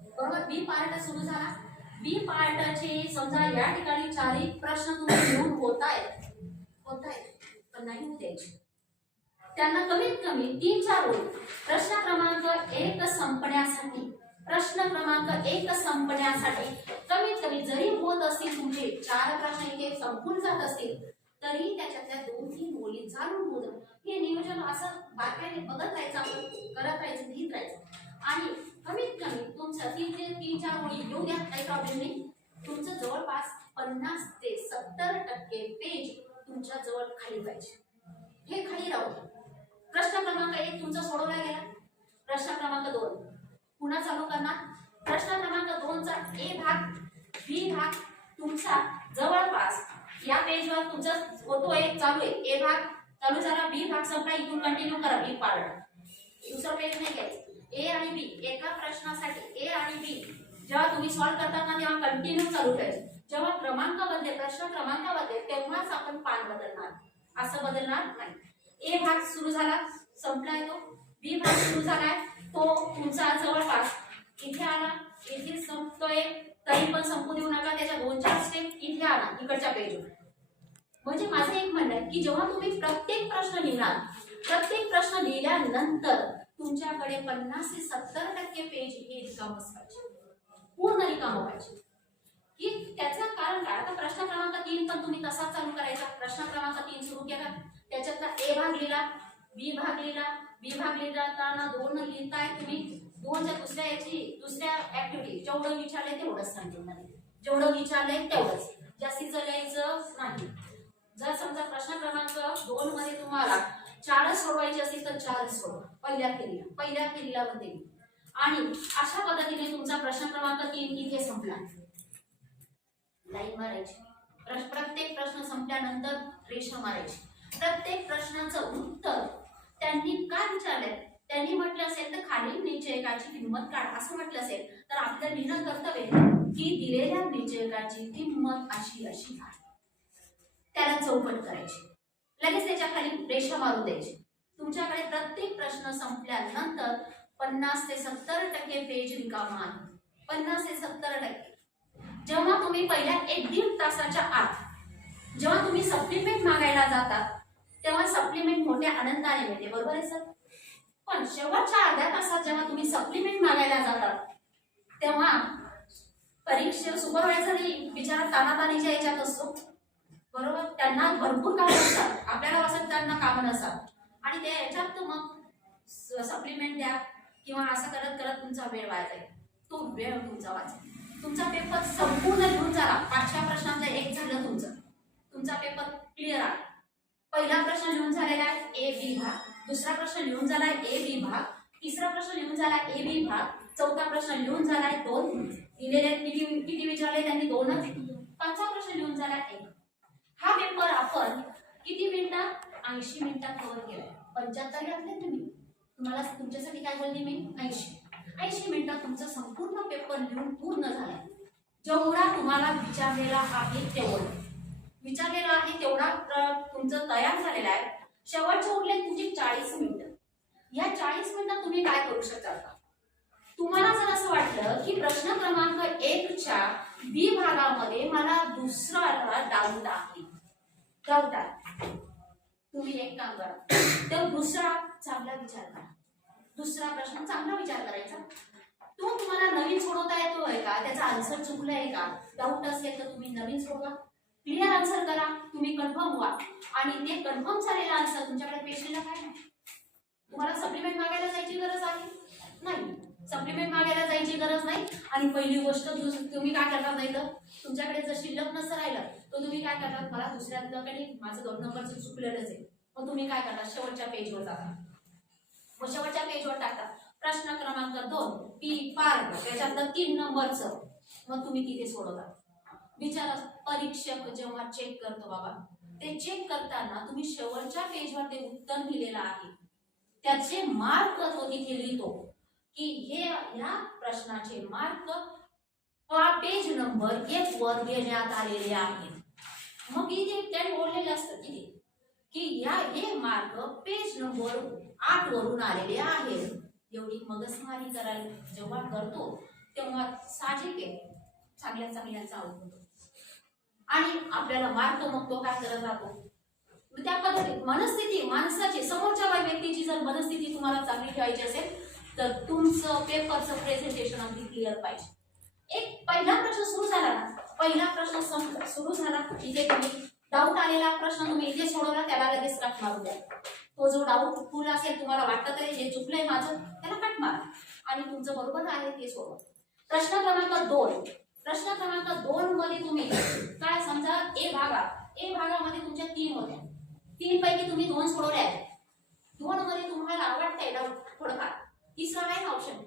बरोबर. बी पार्ट सुरू झाला. बी पार्टचे समजा या ठिकाणी 4 प्रश्न तुम्ही लिहून होतायत पण नाही होऊ द्यायचे. त्यांना कमीत कमी 3-4 ओळी प्रश्न क्रमांक 1 संपण्यासाठी कमीत कमी जरी होत असतील तुमचे 4 प्रश्न इथे संपून जात असतील तरी त्याच्यातल्या 2-3 ओळी जाणून होत. हे नियोजन असं बारकाईने बघत राहायचं, आपण करत राहायचं, लिहित राहायचं आणि कमीत कमी तुमचं 3-4 ओळी येऊ द्या, काही प्रॉब्लेम नाही. तुमचं जवळपास 50 ते 70% पेज तुमच्या जवळ खाली पाहिजे. हे खाली राहू द्या. प्रश्न क्रमांक 1 तुमचा सोडवला गेला. प्रश्न क्रमांक 2 पुन्हा चालू करणार. प्रश्न क्रमांक 2 चा ए भाग बी भाग तुमचा जवळपास या पेजवर तुमचा होतोय, चालू आहे. ए भाग चालू झाला, बी भाग संपला, इथून कंटिन्यू करा. बी पार्ट दुसरं पेज नाही घ्यायचं. ए आणि बी एका प्रश्नासाठी ए आणि बी जेव्हा तुम्ही सॉल्व्ह करता ना तेव्हा कंटिन्यू चालू ठेवायचं. जेव्हा क्रमांक बदलेल, प्रश्न क्रमांक बदलेल तेव्हाच आपण पान बदलणार, असं बदलणार नाही. ए भाग सुरू झाला, संपलाय तो. बी भाग सुरू झालाय, तो तुमचा जवळपास इथे आला, इथे संपतोय, तरी पण संपू देऊ नका. त्याच्या 2-4 स्टेप इथे आला, इकडच्या पेजवर. म्हणजे माझं एक म्हणणं आहे की जेव्हा तुम्ही प्रत्येक प्रश्न लिहिणार, प्रत्येक प्रश्न लिहिल्यानंतर तुमच्याकडे 50 ते 70% पेज हे रिकामच पाहिजे, पूर्ण रिकामं पाहिजे. की त्याचं कारण काय, आता प्रश्न क्रमांक 3 पण तुम्ही तसाच चालू करायचा. प्रश्न क्रमांक 3 सुरू केला, त्याच्यातला ए भाग लिहिला, बी भाग लिहिला. बी भाग लिहिताना 2 लिहिताय तुम्ही, 2च्या दुसऱ्या ऍक्टिव्हिटी जेवढं विचारलंय तेवढंच सांगितलं, जेवढं विचारलंय तेवढंच, जास्तीचं लिहायचं नाही. जर समजा प्रश्न क्रमांक 2 मध्ये तुम्हाला 4 सोडवायचे असेल तर 4 सोडवा पहिल्या फेरीला मध्ये. आणि अशा पद्धतीने तुमचा प्रश्न क्रमांक 3 इथे संपला. लाईन मारायची. प्रत्येक प्रश्न संपल्यानंतर रेषा मारायची. प्रत्येक प्रश्नाचं उत्तर त्यांनी काय विचारलंय, त्यांनी म्हटलं असेल तर खालील निश्चयकाची किंमत काढ असं म्हटलं असेल तर आपलं लिहिणं कर्तव्य की दिलेल्या निश्चयकाची किंमत अशी अशी आहे, त्याला चौपट करायची, लगेच त्याच्या खाली रेषा मारून द्यायची. तुमच्याकडे प्रत्येक प्रश्न संपल्यानंतर 50 ते 70% पेज रिकामा आहे. 50 ते 70%. जेव्हा तुम्ही पहिल्या 1-1.5 तासाच्या आत जेव्हा तुम्ही सप्लिमेंट मागायला जातात तेव्हा सप्लिमेंट मोठ्या आनंदाने मिळते, बरोबर आहे सर. पण शेवटच्या अर्ध्या तासात जेव्हा तुम्ही सप्लिमेंट मागायला जातात तेव्हा परीक्षा सुपरवायझर बिचारा तानातानीच्या याच्यात असतो, बरोबर. त्यांना भरपूर कामं असतात, आपल्याला असं त्यांना कामं नसतात आणि त्या याच्यात मग सप्लिमेंट द्या किंवा असं करत करत तुमचा वेळ वाया जाईल. तो वेळ तुमचा वाचेल. तुमचा पेपर संपूर्ण लिहून झाला. 500 प्रश्नांचा 1 झालं तुमचा पेपर क्लिअर आहे. पहिला प्रश्न लिहून झालेला आहे ए बी भाग, दुसरा प्रश्न लिहून झालाय ए बी भाग, तिसरा प्रश्न लिहून झालाय ए बी भाग, चौथा प्रश्न लिहून झालाय 2 दिलेले. किती विचारले त्यांनी 2च. 5वा प्रश्न लिहून झालाय 1. हा पेपर आपण किती मिनिटात, 80 मिनिटात कव्हर केलाय. 75 घातले तुम्ही, तुम्हाला तुमच्यासाठी काय बोलली मी, 80 मिनिटात तुमचा संपूर्ण पेपर लिहून पूर्ण झालाय. जेवढा तुम्हाला विचारलेला आहे तेवढा तुमचं तयार झालेला आहे. शेवटचे उरले तुमची 40 मिनिटं. या 40 मिनिटात तुम्ही काय करू शकता. तुम्हाला जर असं वाटलं की प्रश्न क्रमांक 1 च्या बी भागामध्ये मला दुसरा डाऊट आहे, तुम्ही एक काम करा, तर दुसरा चांगला विचार करा. दुसरा प्रश्न चांगला विचार करायचा. तो तुम्हाला नवीन सोडवता येतोय का, त्याचा आन्सर चुकलाय का, डाऊट असेल तर तुम्ही नवीन सोडवा, क्लिअर आन्सर करा, तुम्ही कन्फर्म व्हा. आणि ते कन्फर्म झालेला आन्सर तुमच्याकडे पेशंटला काय नाही. तुम्हाला सप्लिमेंट मागायला जायची गरज आहे नाही, सप्लिमेंट मागायला जायची गरज नाही. आणि पहिली गोष्ट तुम्ही काय करणार नाही तर तुमच्याकडे जर शिल्लक नसतं राहिलं तर तुम्ही काय करणार, मला दुसऱ्याकडे माझं 2 नंबरचं चुकलेलंच आहे, मग तुम्ही काय करणार, शेवटच्या पेजवर जाता, मग शेवटच्या पेजवर टाकता. प्रश्न क्रमांक 2 पी पार्ट त्याच्यातलं 3 नंबरचं मग तुम्ही तिथे सोडवता. विचारा परीक्षक जेव्हा चेक करतो बाबा, ते चेक करताना तुम्ही शेवटच्या पेजवर ते उत्तर लिहिलेलं आहे, त्याचे मार्क तो तिथे लिहितो की ह्या प्रश्नाचे मार्क पेज नंबर 1 वर देण्यात आलेले आहेत. मग इथे त्यांनी बोललेले असतं की हे मार्क पेज नंबर 8 वरून आलेले आहेत. एवढी मगजमारी करायला जेव्हा करतो तेव्हा साहजिक आहे चांगल्या चांगल्याचा आउट होतो आणि आपल्याला मार्क मग तो काय करत राहतो. त्या पद्धतीत मनस्थिती माणसाची समोरच्या व्यक्तीची जर मनस्थिती तुम्हाला चांगली ठेवायची असेल तर तुमचं पेपरचं प्रेझेंटेशन अगदी क्लिअर पाहिजे. एक पहिला प्रश्न सुरू झाला ना, पहिला प्रश्न सुरू झाला इथे तुम्ही डाऊट आलेला प्रश्न तुम्ही इथे सोडवला, त्याला लगेच कट मारू द्या. तो जो डाऊट फुल असेल तुम्हाला वाटतं तरी हे चुकलंय माझं, त्याला कट मारा आणि तुमचं बरोबर आहे ते सोडवा. प्रश्न क्रमांक 2 प्रश्न क्रमांक 2 मध्ये तुम्ही काय समजा ए भागामध्ये तुमच्या 3 होत्या, 3 पैकी तुम्ही 2 सोडवले आहेत. 2 मध्ये तुम्हाला आवडतंय डाऊट थोडंफार, तिसरा आहे ऑप्शन.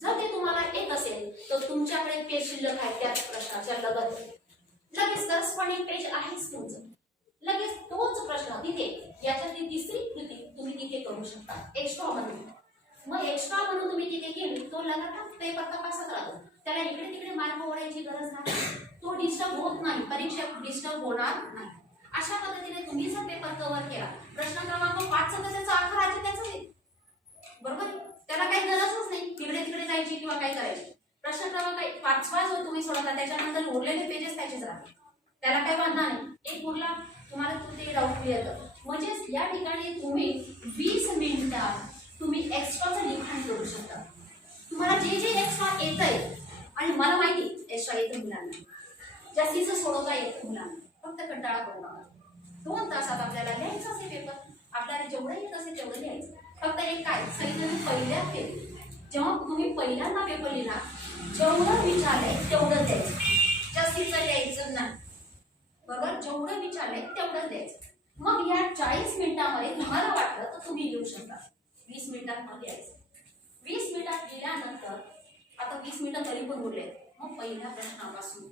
जर ते तुम्हाला येत असेल तर तुमच्याकडे पेज शिल्लक आहे त्याच प्रश्नाच्या लगेच करस्पॉन्डिंग पेज आहेच तुमचं, लगेच तोच प्रश्न तिथे याच्यातली तिसरी कृती तुम्ही तिथे करू शकता एक्स्ट्रा म्हणून. मग एक्स्ट्रा म्हणून तुम्ही तिथे केली तो लगातार पेपर तपासत राहतो, त्याला इकडे तिकडे मार्क ओढायची गरज नाही, तो डिस्टर्ब होत नाही, परीक्षक डिस्टर्ब होणार नाही. अशा पद्धतीने तुम्ही जर पेपर कव्हर केला, प्रश्न क्रमांक 5 चा त्याचा अर्थ आहे त्याचाच आहे, बरोबर, त्याला काही गरजच नाही तिकडे तिकडे जायची किंवा काय करायची. प्रश्न क्रमांक 5 जो तुम्ही सोडवला त्याच्यानंतर उरलेले पेजेस त्याचेच राहतील, त्याला काही वांधा नाही. एक उरला तुम्हाला ते डाऊट क्लिअर कर. म्हणजेच या ठिकाणी तुम्ही 20 मिनिटात तुम्ही एक्स्ट्राचं लिखाण करू शकता. तुम्हाला जे जे एक्स्ट्रा येतंय, आणि मला माहिती एक्स्ट्रा येतं मुलांना, जास्तीचं सोडवता येतं मुलांना, फक्त कंटाळा करू नका. 2 तासात आपल्याला लिहायचं असेल पेपर, आपल्याला जेवढं येत असेल तेवढं लिहायचं. फक्त एक काय सगळीजण पहिल्या जेव्हा तुम्ही पहिल्यांदा पेपर लिहिला जेवढं विचारलंय तेवढं द्यायचं, जास्तीचं द्यायचं नाही, बरोबर, जेवढं विचारलंय तेवढं द्यायचं. मग या 40 मिनिटांमध्ये तुम्हाला वाटलं तर तुम्ही लिहू शकता. 20 मिनिटात मग लिहायचं. 20 मिनिटात लिहिल्यानंतर आता 20 मिनिटं तरी पण उरले, मग पहिल्या प्रश्नापासून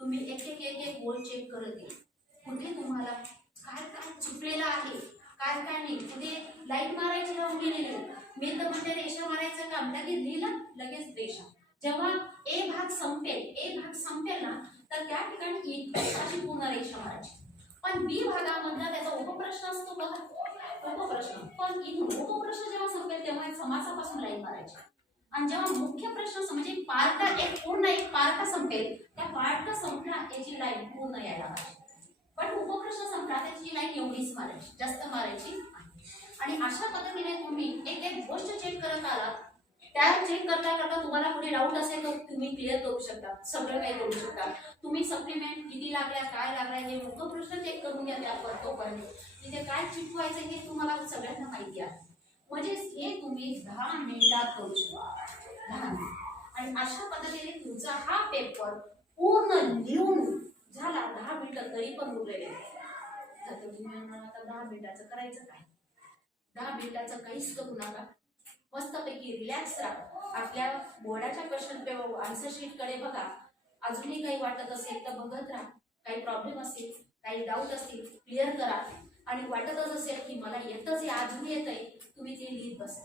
तुम्ही एक गोल चेक करत येईल, कुठे तुम्हाला काय काय चुकलेलं आहे, काय काय नाही, कुठे लाईन मारायची राहून गेलेली, मेन तर म्हणजे रेषा मारायचं काम, लगेच लिहिलं लगेच रेषा. जेव्हा ए भाग संपेल ना तर त्या ठिकाणी अशी पूर्ण रेषा मारायची. पण बी भागामधला त्याचा उपप्रश्न असतो बघा, उपप्रश्न, पण इथून उपप्रश्न जेव्हा संपेल तेव्हा समासापासून लाईन मारायची. आणि जेव्हा मुख्य प्रश्न म्हणजे एक पार्ट संपेल, त्या पार्ट संपला याची लाईन पूर्ण यायला पाहिजे. पण उपप्रश्न संपला त्याची लाईन एवढीच मारायची, जास्त मारायची. आणि अशा पद्धतीने तुम्ही एक गोष्ट चेक करत आला, त्या चेक करता करता तुम्हाला कुठे डाऊट असेल तर तुम्ही क्लिअर करू शकता, सगळं काही करू शकता. तुम्ही सप्लिमेंट किती लागल्या काय लागल्या हे मुख्य प्रश्न चेक करून घ्या, त्यावर तोपर्यंत तिथे काय चिटवायचं हे तुम्हाला सगळ्यांना माहिती आहे. म्हणजे हे तुम्ही 10 मिनिटात करू शकता, 10 मिनिट. आणि अशा पद्धतीने तुमचा हा पेपर पूर्ण लिहून झाला. 10 मिनिटं तरी पण उरलेले तर तुम्ही आता 10 मिनिटाचं करायचं काय, 10 मिनिटाचं काहीच करू नका, मस्तपैकी रिलॅक्स राहा. आपल्या बोर्डाच्या क्वेश्चन पेपर आन्सर शीट कडे बघा, अजूनही काही वाटत असेल तर बघत राहा, काही प्रॉब्लेम असतील काही डाऊट असतील क्लिअर करा. आणि वाटतच असेल की मला येतच आहे अजूनही येतंय, तुम्ही ते लिहित बसा.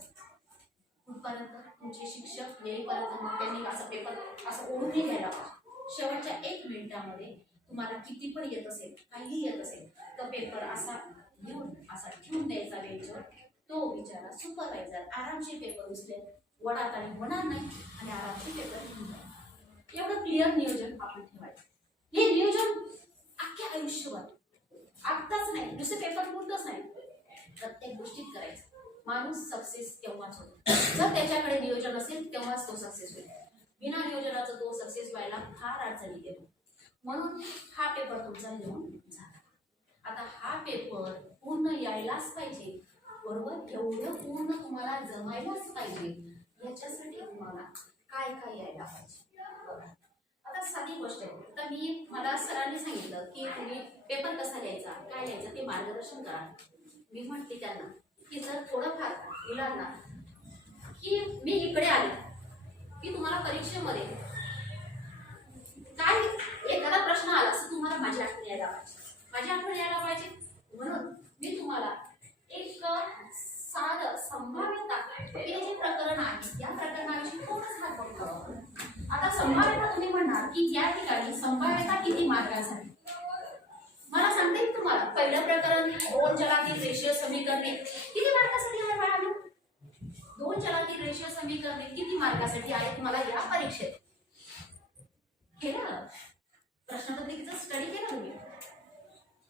कुठपर्यंत तुमचे शिक्षक येईपर्यंत मग त्यांनी असं पेपर असं ओढून नाही घ्यायला पाहिजे. शेवटच्या 1 मिनिटामध्ये तुम्हाला किती पण येत असेल काहीही येत असेल तर पेपर असा लिहून असा ठेवून द्यायचा बेंचवर. तो बिचारा सुपरवायझर आरामशीर पेपर उचलेल, वडाताळी होणार नाही आणि आरामशीर पेपर लिहून जाईल. एवढं क्लिअर नियोजन आपण ठेवायचं. हे नियोजन अख्ख्या आयुष्यभर, आत्ताच नाही, दुसरे पेपर पुरतच नाही, प्रत्येक गोष्टीत करायचं. माणूस सक्सेस तेव्हाच होतो जर त्याच्याकडे नियोजन असेल, तेव्हाच तो सक्सेस होईल. बिना नियोजनाचं तो सक्सेस व्हायला फार अडचणी येतो. म्हणून हा पेपर तुमचा लिहून झाला. आता हा पेपर पूर्ण यायलाच पाहिजे, बरोबर, एवढं पूर्ण तुम्हाला जमायलाच पाहिजे. याच्यासाठी तुम्हाला काय काय यायला पाहिजे बघा. आता साधी गोष्ट आहे, तर मला सरांनी सांगितलं की तुम्ही पेपर कसा लिहायचा काय लिहायचं ते मार्गदर्शन करा. मी म्हटले त्यांना की जर थोडंफार मुलांना की मी इकडे आले की तुम्हाला परीक्षेमध्ये काय एखादा प्रश्न आला तर तुम्हाला माझी आठवण यायला पाहिजे. म्हणून मी तुम्हाला एक साधं संभाव्यता हे जे प्रकरण आहे या प्रकरणाविषयी थोडंच हात बघतो. आता संभाव्यता तुम्ही म्हणणार की या ठिकाणी संभाव्यता किती मार्गांसाठी. मला सांगते मी तुम्हाला पहिलं प्रकरण 2 चलातील रेषीय समीकरणे किती मार्गासाठी आहे बाळांनो. 2 चलातील रेषीय समीकरणे किती मार्गासाठी आहेत मला या परीक्षेत केलं. प्रश्नपत्रिकेचा स्टडी केला तुम्ही.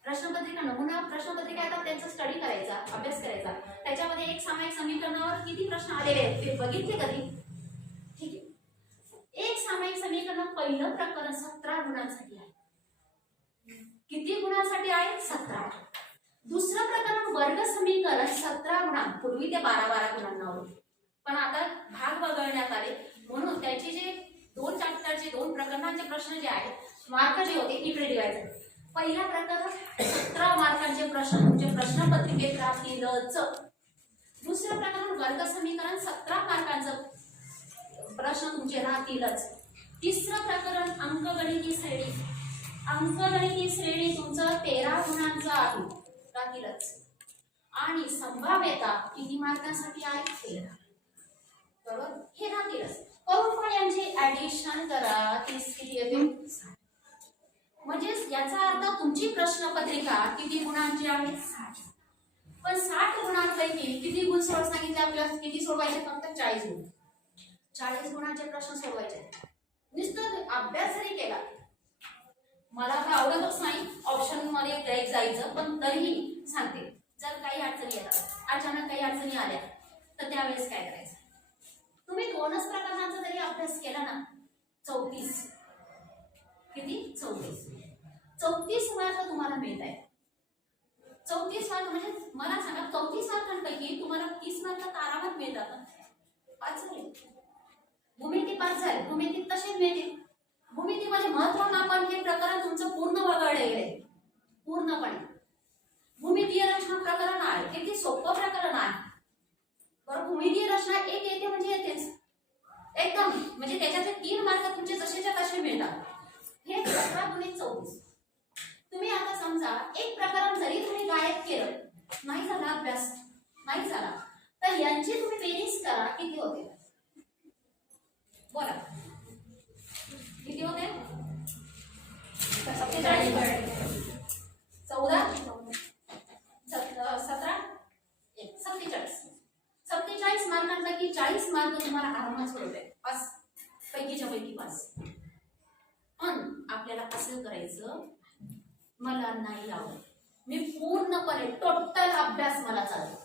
प्रश्नपत्रिका नमुना प्रश्नपत्रिका येतात त्यांचा स्टडी करायचा, अभ्यास करायचा. त्याच्यामध्ये एक सामायिक समीकरणावर किती प्रश्न आलेले आहेत ते बघितले कधी. ठीक आहे. एक सामायिक समीकरण पहिलं प्रकरण 17 गुणांसाठी आहे. किती गुणांसाठी आहे 17. दुसरं प्रकरण वर्ग समीकरण 17 गुणांक. पूर्वी ते 12 गुणांना होते पण आता भाग वगळण्यात आले म्हणून त्याचे जे 2 चॅप्टरचे 2 प्रकरणांचे प्रश्न जे आहेत मार्क जे होते इकडे डिवाइड झाले. पहिला प्रकरण 17 मार्कांचे प्रश्न तुमचे प्रश्नपत्रिकेत राहतीलच. दुसरं प्रकरण वर्ग समीकरण 17 मार्कांचं प्रश्न तुमचे राहतीलच. तिसरं प्रकरण अंकगणिती श्रेणी. अंकगणिती श्रेणी तुमचं 13 गुणांचं आहे राहतीलच. आणि संभाव्यता किती मार्कांसाठी आहे 13. बरोबर हे राहतीलच. करून पण यांचे ऍडिशन करा 30 किती येते 60. म्हणजे याचा अर्थ तुमची प्रश्नपत्रिका किती गुणांची आहे 60. पण 60 गुणांपैकी किती गुण सांगितले आपल्याला किती सोडवायचे फक्त 40 गुण. 40 गुणांचे प्रश्न सोडवायचे. नुसतं अभ्यास जरी केला मला काय आवडतच नाही ऑप्शन मध्ये जायचं पण तरीही सांगते जर काही अडचणी येतात अचानक काही अडचणी आल्या तर त्यावेळेस काय करायचं. तुम्ही 2च प्रकरणांचा जरी अभ्यास केला ना 34 किती 34 मार्क तुम्हाला मिळत आहे. 34 मार्क म्हणजे मला सांगा 34 मार्कांपैकी तुम्हाला 30 मार्क आरामात मिळतात. 5 झाले भूमिती 5 झाले भूमिती तसेच मिळते. भूमितीमध्ये महत्व मापन हे प्रकरण तुमचं पूर्ण वगळले गेले पूर्णपणे. भूमितीय रचना प्रकरण आहे किती सोपं प्रकरण आहे. बरं भूमितीय रचना एक येते म्हणजे येतेच एकदम म्हणजे त्याच्याचे 3 मार्क तुमचे जसेच्या तसे मिळतात. हे 17 गुणिले 24. तुम्ही आता समजा एक प्रकरण जरी तुम्ही गायब केलं नाही झाला अभ्यास नाही झाला तर यांची तुम्ही बेरीज करा किती होते बोला किती होते 47 14 17 47 मार्कांपैकी 40 मार्क तुम्हाला आरामात सोडवले 5 पैकीच्या पैकी 5. पण आपल्याला असं करायचं मला नाही आवडत मी पूर्णपणे टोटल अभ्यास मला चालतो.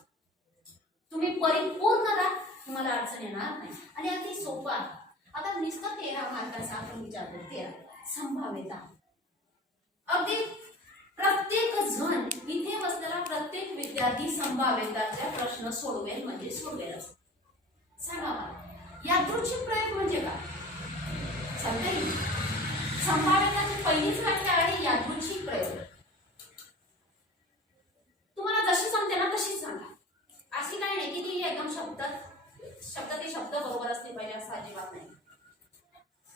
तुम्ही परिपूर्ण राहा तुम्हाला अडचण येणार नाही आणि अगदी सोपं आहे. आता नुसतं 13 मार्काचा आपण विचार करू 13 संभाव्यता. अगदी प्रत्येक जण इथे बसलेला प्रत्येक विद्यार्थी संभाव्यताचे प्रश्न सोडवेल म्हणजे सोडवेल. सांगा मला यादृच्छिक प्रयोग म्हणजे काय सांगता येईल. संभाव्यताची पहिलीच व्याख्या आहे यादृच्छिक प्रयोग. तुम्हाला जशी सांगते ना तशीच सांगा. अशी काही नाही की ती एकदम शब्द ते शब्द बरोबर असते पाहिजे असं अजिबात नाही.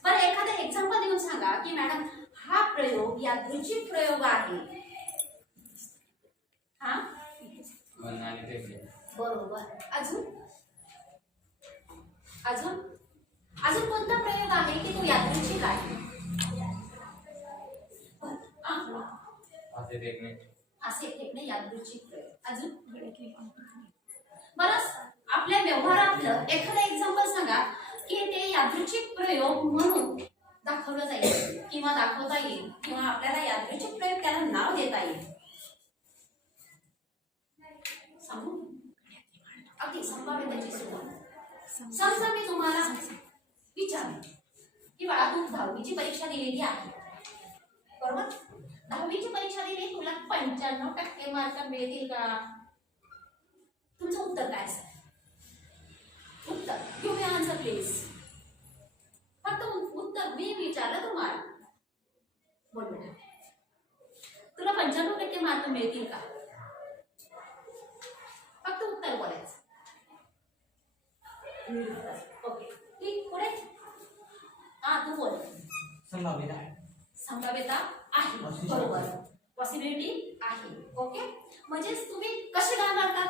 बरं एखादा एक्झाम्पल देऊन सांगा की मॅडम हा प्रयोग यादृच्छिक प्रयोग आहे. हा बरोबर. अजून अजून अजून कोणता प्रयोग आहे की तो यादृच्छिक आहे. असे फेकणे यादृच्छिक प्रयोग. अजून बरं आपल्या व्यवहारातलं एखादं एक्झाम्पल सांगा की ते यादृच्छिक प्रयोग म्हणून दाखवलं जाईल किंवा दाखवता येईल किंवा आपल्याला यादृच्छिक प्रयोग त्याला नाव देता येईल. सांगू अगदी संभाव्यतेची सुरुवात. समजा मी तुम्हाला विचारले की बाळा तू 10वीची परीक्षा दिलेली आहे बरोबर. 10वीची परीक्षा दिली तुला 95% मार्क मिळतील का. तुमचं उत्तर काय असेल. उत्तर यू मे आन्सर प्लीज. फक्त उत्तर मी विचारलं तुम्हाला बोल बेटा तुला 95% मार्क मिळतील का. फक्त उत्तर बोलायचं. विरुद्ध. ओके ठीक. पुढे हा तू बोल. संभाव्यता आहे. संभाव्यता आहे. बरोबर. पॉसिबिलिटी आहे. ओके म्हणजेच तुम्ही कसे काम करतात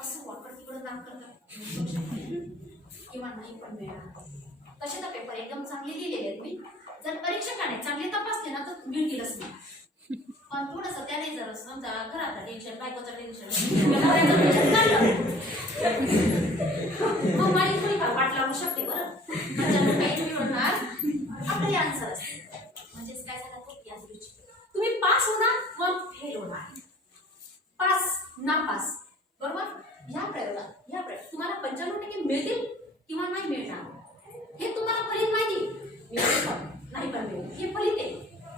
असं वाकड तिकडं काम करतात किंवा नाही पण मिळणार. तसे तर पेपर एकदम चांगले लिहिलेले आहेत मी. जर परीक्षकाने चांगले तपासले ना तर मिळतीलच नाही. पण थोडस त्याने जर समजा घरातलं टेन्शन बायकोचं टेन्शन मग माझी थोडीफार वाट लागू शकते बरं. त्याच्यामुळे काही मिळणार आपले आन्सर असते. म्हणजेच काय झालं खूप याच रुची तुम्ही पास होणार मग फेल होणार. पास नापास बरोबर. या प्रयोगात तुम्हाला 95% मिळतील किंवा नाही मिळणार हे तुम्हाला फलित माहिती. मिळेल पण नाही पण मिळेल हे फलित आहे.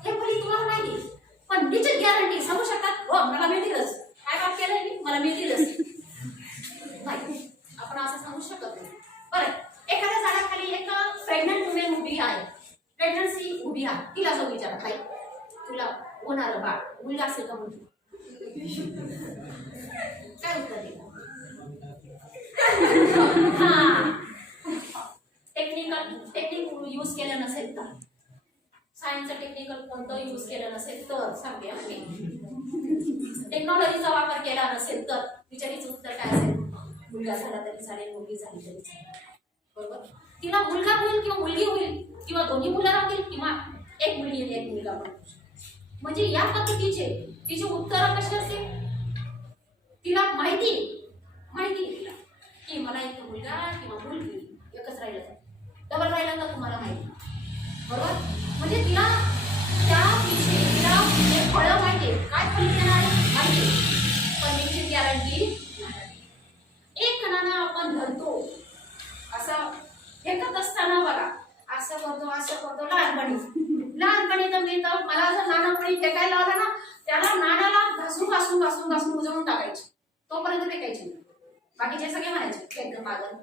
हे फलित तुम्हाला माहिती पण निश्चित गॅरंटी सांगू शकतात हो मला मिळतीलच. काय काम केलंय मी मला मिळतीलच नाही आपण असं सांगू शकत नाही. बरं एखाद्या झाडाखाली एक प्रेग्नंट वुमेन उभी आहे. प्रेग्नन्सी उभी आहे. तिला जाऊ विचारा काय तुला होणार बाळ मुलगा असेल का मुलगी काय उत्तर देईल. टेक्निक यूज केलं नसेल तर सायन्सचं टेक्निकल कोणतं यूज केलं नसेल तर सांगते आम्ही टेक्नॉलॉजीचा वापर केला नसेल तर विचारीचं उत्तर काय असेल. मुलगा झाला तरी चालेल मुलगी झाली तरी चालेल. बरोबर. तिला मुलगा होईल किंवा मुलगी होईल किंवा दोन्ही मुलं राहतील किंवा एक मुलगी आणि एक मुलगा पण. म्हणजे या पद्धतीचे तिचे उत्तर कसे असेल तिला माहिती तिला की मला एक मुलगा किंवा मुलगी एकच राहिलं डबल राहिलं तर तुम्हाला माहिती बरोबर. म्हणजे तिला त्या विषयी तिला एक फळं माहिती काय फलित येणार आहे माहिती पण निश्चित गॅरंटी एक कणानं आपण धरतो असं फेकत असताना बघा असं करतो लहानपणी तर मी तर मला जर नाणं फेकायला लावलं ना त्याला नाण्याला घासून उजळून टाकायचे तोपर्यंत फेकायचे नाही. बाकीचे सगळे म्हणायचे फेक पागल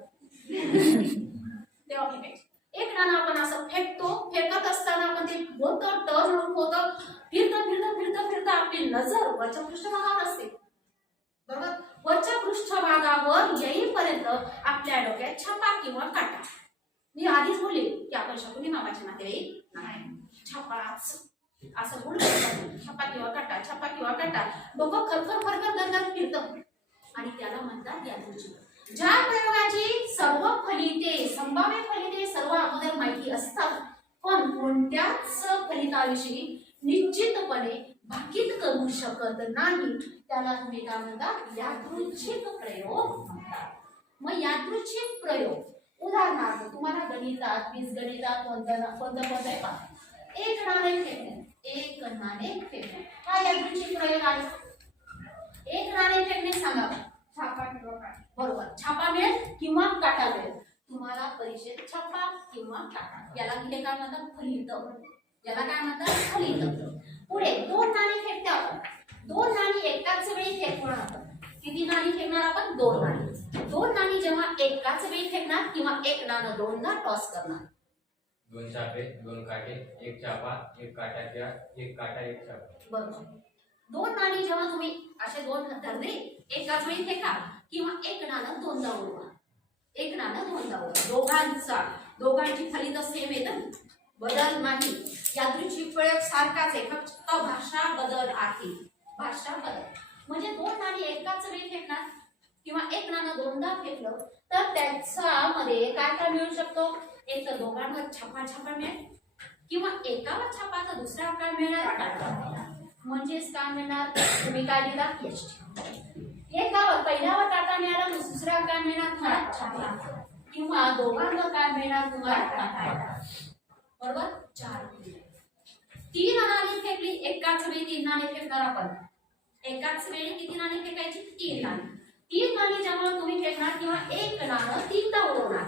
तेव्हा फेकायचे. एक नाणं आपण असं फेकत असताना आपण ते होतं टर्न होतं फिरतं आपली नजर वरच्या पृष्ठभागावर असते बरोबर. वरच्या पृष्ठभागावर येईपर्यंत आपल्या डोक्यात छापा किंवा काटा. मी आधीच बोलले की आपण शकुनी मामाचे नातेवाईक नाही. छापाच असं बोलतो छापा किंवा काटा डोकं खरखर दरदर फिरतं आणि त्याला म्हणतात यादृच्छिक. ज्या प्रयोगाची सर्व फलिते संभाव्य फलिते सर्व अगोदर माहिती असतात पण कोणत्याच फलिताविषयी निश्चितपणे भाकीत करू शकत नाही त्याला तुम्ही काय म्हणतात यादृच्छिक प्रयोग म्हणतात. मग यादृच्छिक प्रयोग उदाहरणार्थ तुम्हाला गणितात बीजगणितात कोणतं आहे एक नाणे फेकणे हा यादृच्छिक प्रयोग आहे. एक नाणे फेकणे सांगा छापा किंवा काटा. बरोबर. छापा मिळेल किंवा काटा मिळेल. तुम्हाला परीक्षेत छापा किंवा काटा याला हे काय म्हणतात फलित. पुढे दोन नाणी फेकते आपण. दोन नाणी एकाच वेळी फेकणार आपण. किती नाणी फेकणार आपण दोन नाणी. दोन नाणी जेव्हा एकाच वेळी फेकणार किंवा एक नाणं दोनदा टॉस करणार. दोन छापे दोन काटे एक छापा एक काटा किंवा एक काटा एक छापा. बरोबर. दोन नाणी जेव्हा तुम्ही असे दोन धरले एकाच वेळी फेका किंवा एक नाणं दोनदा उडवा. दोघांची फलित सेम येतं बदल नाही. यादृच्छिक प्रयोग सारखाच आहे फक्त भाषा बदल आहे. म्हणजे दोन नाणी एकाच वेळी फेकणार किंवा एक नाणं दोनदा फेकलं तर त्याच्यामध्ये काय मिळू शकतो. एक तर दोघांवर छापा मिळेल किंवा एकावर छापा तर दुसरा आकार मिळणार. म्हणजेच काय मिळणार तुम्ही काय लिहिला एकावर पहिल्यावर काटा मिळाला दुसऱ्या काय मिळणार तुम्हाला छापा किंवा दोघांवर काय मिळणार तुम्हाला काटा. बरोबर. चार तीन नाणी फेकली एकाच वेळी तीन नाणी फेकणार आपण. एकाच वेळी किती नाणी फेकायची तीन नाणी जेव्हा तुम्ही फेकणार किंवा एक नाणं तीनदा उडवणार.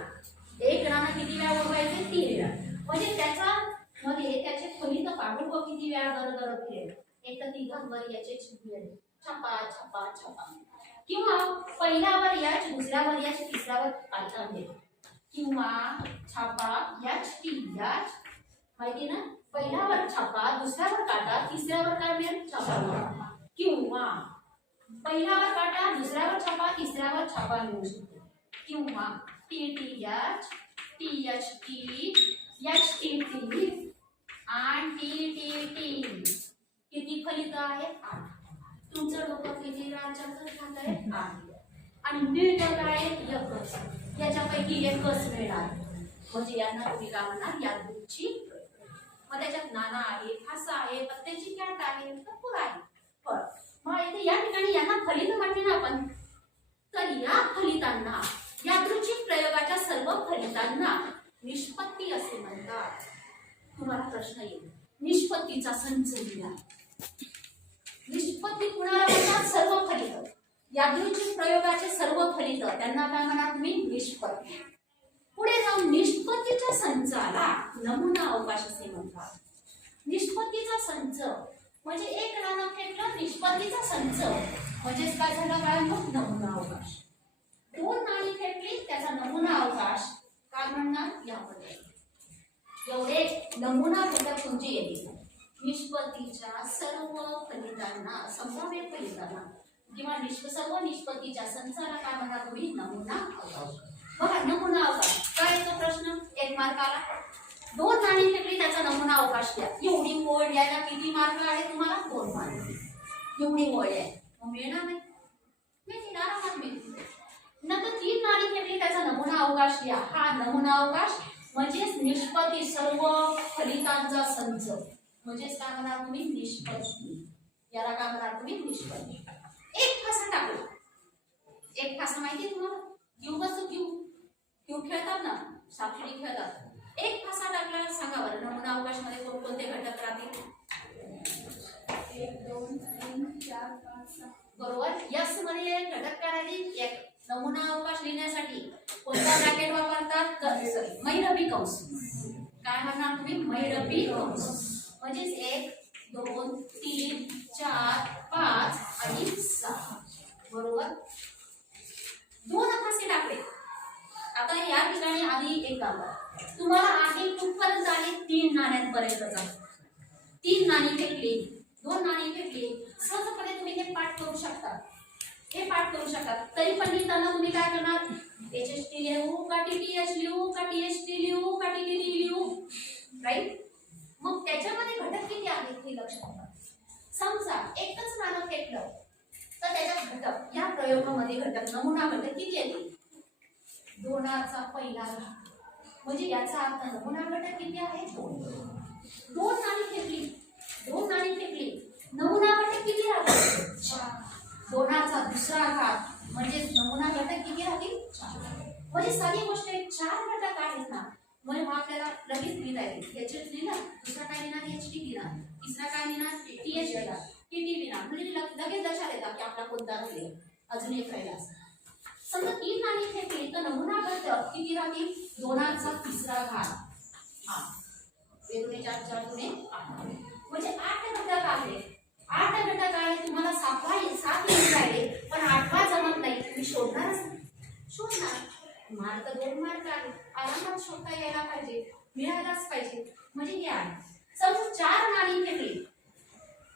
एक नाणं किती वेळा उडवायचे 3 वेळा. म्हणजे त्याचा मध्ये त्याचे फलित पाठवू किती वेळा गरगर फिरेल. एक तर तिघांवर याचे मिळेल छापा किंवा पहिल्यावर याच दुसऱ्यावर याच तिसऱ्यावर काटा मिळेल किंवा छापा याच याच माहिती ना. पहिल्यावर छापा दुसऱ्यावर काटा तिसऱ्यावर काय मिळेल छापा किंवा पहिल्यावर काटा दुसऱ्यावर छापा तिसऱ्यावर छापा मिळू शकतो किंवा TTH, THT, HTT आणि TTT. किती फलित आहेत? 8. तुमचं डोकं किती राज्याचं खात आहे? 8. आणि मिळतं काय? एकच. याच्यापैकी एकच मिळणार. म्हणजे यांना तुम्ही काय म्हणणार? यादृच्छिक प्रयोग. मग त्याच्यात नाना आहे, फासा आहे, पत्त्याची कॅट आहे, भरपूर आहे. पण मग इथे या ठिकाणी यांना फलित म्हटले ना आपण, तर या फलितांना, यादृच्छिक प्रयोगाच्या सर्व फलितांना निष्पत्ती असे म्हणतात. तुम्हाला प्रश्न येईल, निष्पत्तीचा संच लिहा. निष्पत्ती कुणाला म्हणतात? सर्व फलित. यादृच्छिक प्रयोगाचे सर्व फलित त्यांना काय म्हणा तुम्ही? निष्पत्ती. पुढे जाऊन निष्पत्तीच्या संचाला नमुना अवकाश असे म्हणतात. निष्पत्तीचा संच म्हणजे एक नाणं फेकलं, निष्पत्तीचा संच म्हणजे काय झालं? काय मग? नमुना अवकाश. 2 नाणी फेकली, त्याचा नमुना अवकाश काय म्हणणार? यामध्ये एवढे नमुना घटक तुमचे येतील. निष्पत्तीच्या सर्व फलितांना, संभाव्य फलितांना किंवा सर्व निष्पत्तीच्या संचाला काय म्हणा तुम्ही? नमुना अवकाश. बघा, नमुना अवकाश काय येतो प्रश्न? 1 मार्काला. 2 नाणी फेकली, त्याचा नमुना अवकाश द्या. एवढी ओळ द्यायला किती मार्क आहे तुम्हाला? 2 मार्क. एवढी ओळ आहे मग मिळणार नाही? मिळतील, आरामात मिळतील. नंतर 3 नाणी फेकली, त्याचा नमुना अवकाश द्या. हा नमुना अवकाश म्हणजेच निष्पत्ती, सर्व फलितांचा संच म्हणजेच काय म्हणा तुम्ही? निष्पत्ती. याला काय म्हणा तुम्ही? निष्पत्ती. एक फासा टाकला. एक फासा माहिती तुम्हाला? क्यू बसतो, क्यू खेळतात ना, सापशिडी खेळतात. एक फासा टाकला, सांगा बरं नमुना अवकाश मध्ये कोणते घटक राहतील? 1 2 3 4 5 6. बरोबर. यस मध्ये घटक काय राहतील? 1. नमुना अवकाश लिहिण्यासाठी कोणता ब्रॅकेट वापरतात? महिरपी कंस. काय म्हणणार तुम्ही? महिरपी कंस. म्हणजेच 1 2 3 4 5 आणि 6. बरोबर. 2 फासे टाकले. आता या ठिकाणी आधी एक काम करा. तुम्हाला आहे कुठपर्यंत आले? 3 नाण्यांपर्यंत जा. 3 नाणी फेकली, 2 नाणी फेकली. सहजपणे तुम्ही हे पाठ करू शकता. हे पाठ करू शकता. तरी पण लिहिताना तुम्ही काय करणार? HHT लिहू का TTH लिहू का THT लिहू का TTT लिहू? राईट. मग त्याच्यामध्ये घटक किती आहेत हे लक्षात ठेवा. समजा एकच नाणं फेकलं तर त्याच्यात घटक, या प्रयोगामध्ये घटक, नमुना घटक किती येतील? 2चा पहिला घात. म्हणजे याचा अर्थ नमुना घटक किती आहे? 2. 2 नाणी फेकली, 2 नाणी फेकली, नमुना घटक किती राहतील? 4. 2चा दुसरा घात म्हणजे नमुना घटक किती राहतील? 4. म्हणजे साधी गोष्ट आहे, 4 घटक आहेत ना, म्हणजे आपल्याला लगेच लिहिता येईल. HH लिहिला, दुसरा काय लिहिणार? HT लिहिणार, तिसरा काय लिहिणार? TH लिहिणार, TT लिहिणार. म्हणजे लगेच लक्षात येतात की आपला कोणता राहील. अजून एक राहिला. समजा 3 नाणी फेकली तर नमुना घटक किती राहतील? 2चा तिसरा घात. 8. 2 4 4 2 8. म्हणजे 8 घटक आहेत. 8 घटक आहे. तुम्हाला 7 येऊन राहिले पण 8वा जमत नाही. तुम्ही शोधणारच नाही. शोधणार. मार्क 2 मार्क आहे. आरामात शोधता यायला पाहिजे, मिळायलाच पाहिजे. म्हणजे हे आहे. समजा 4 नाणी फेकली.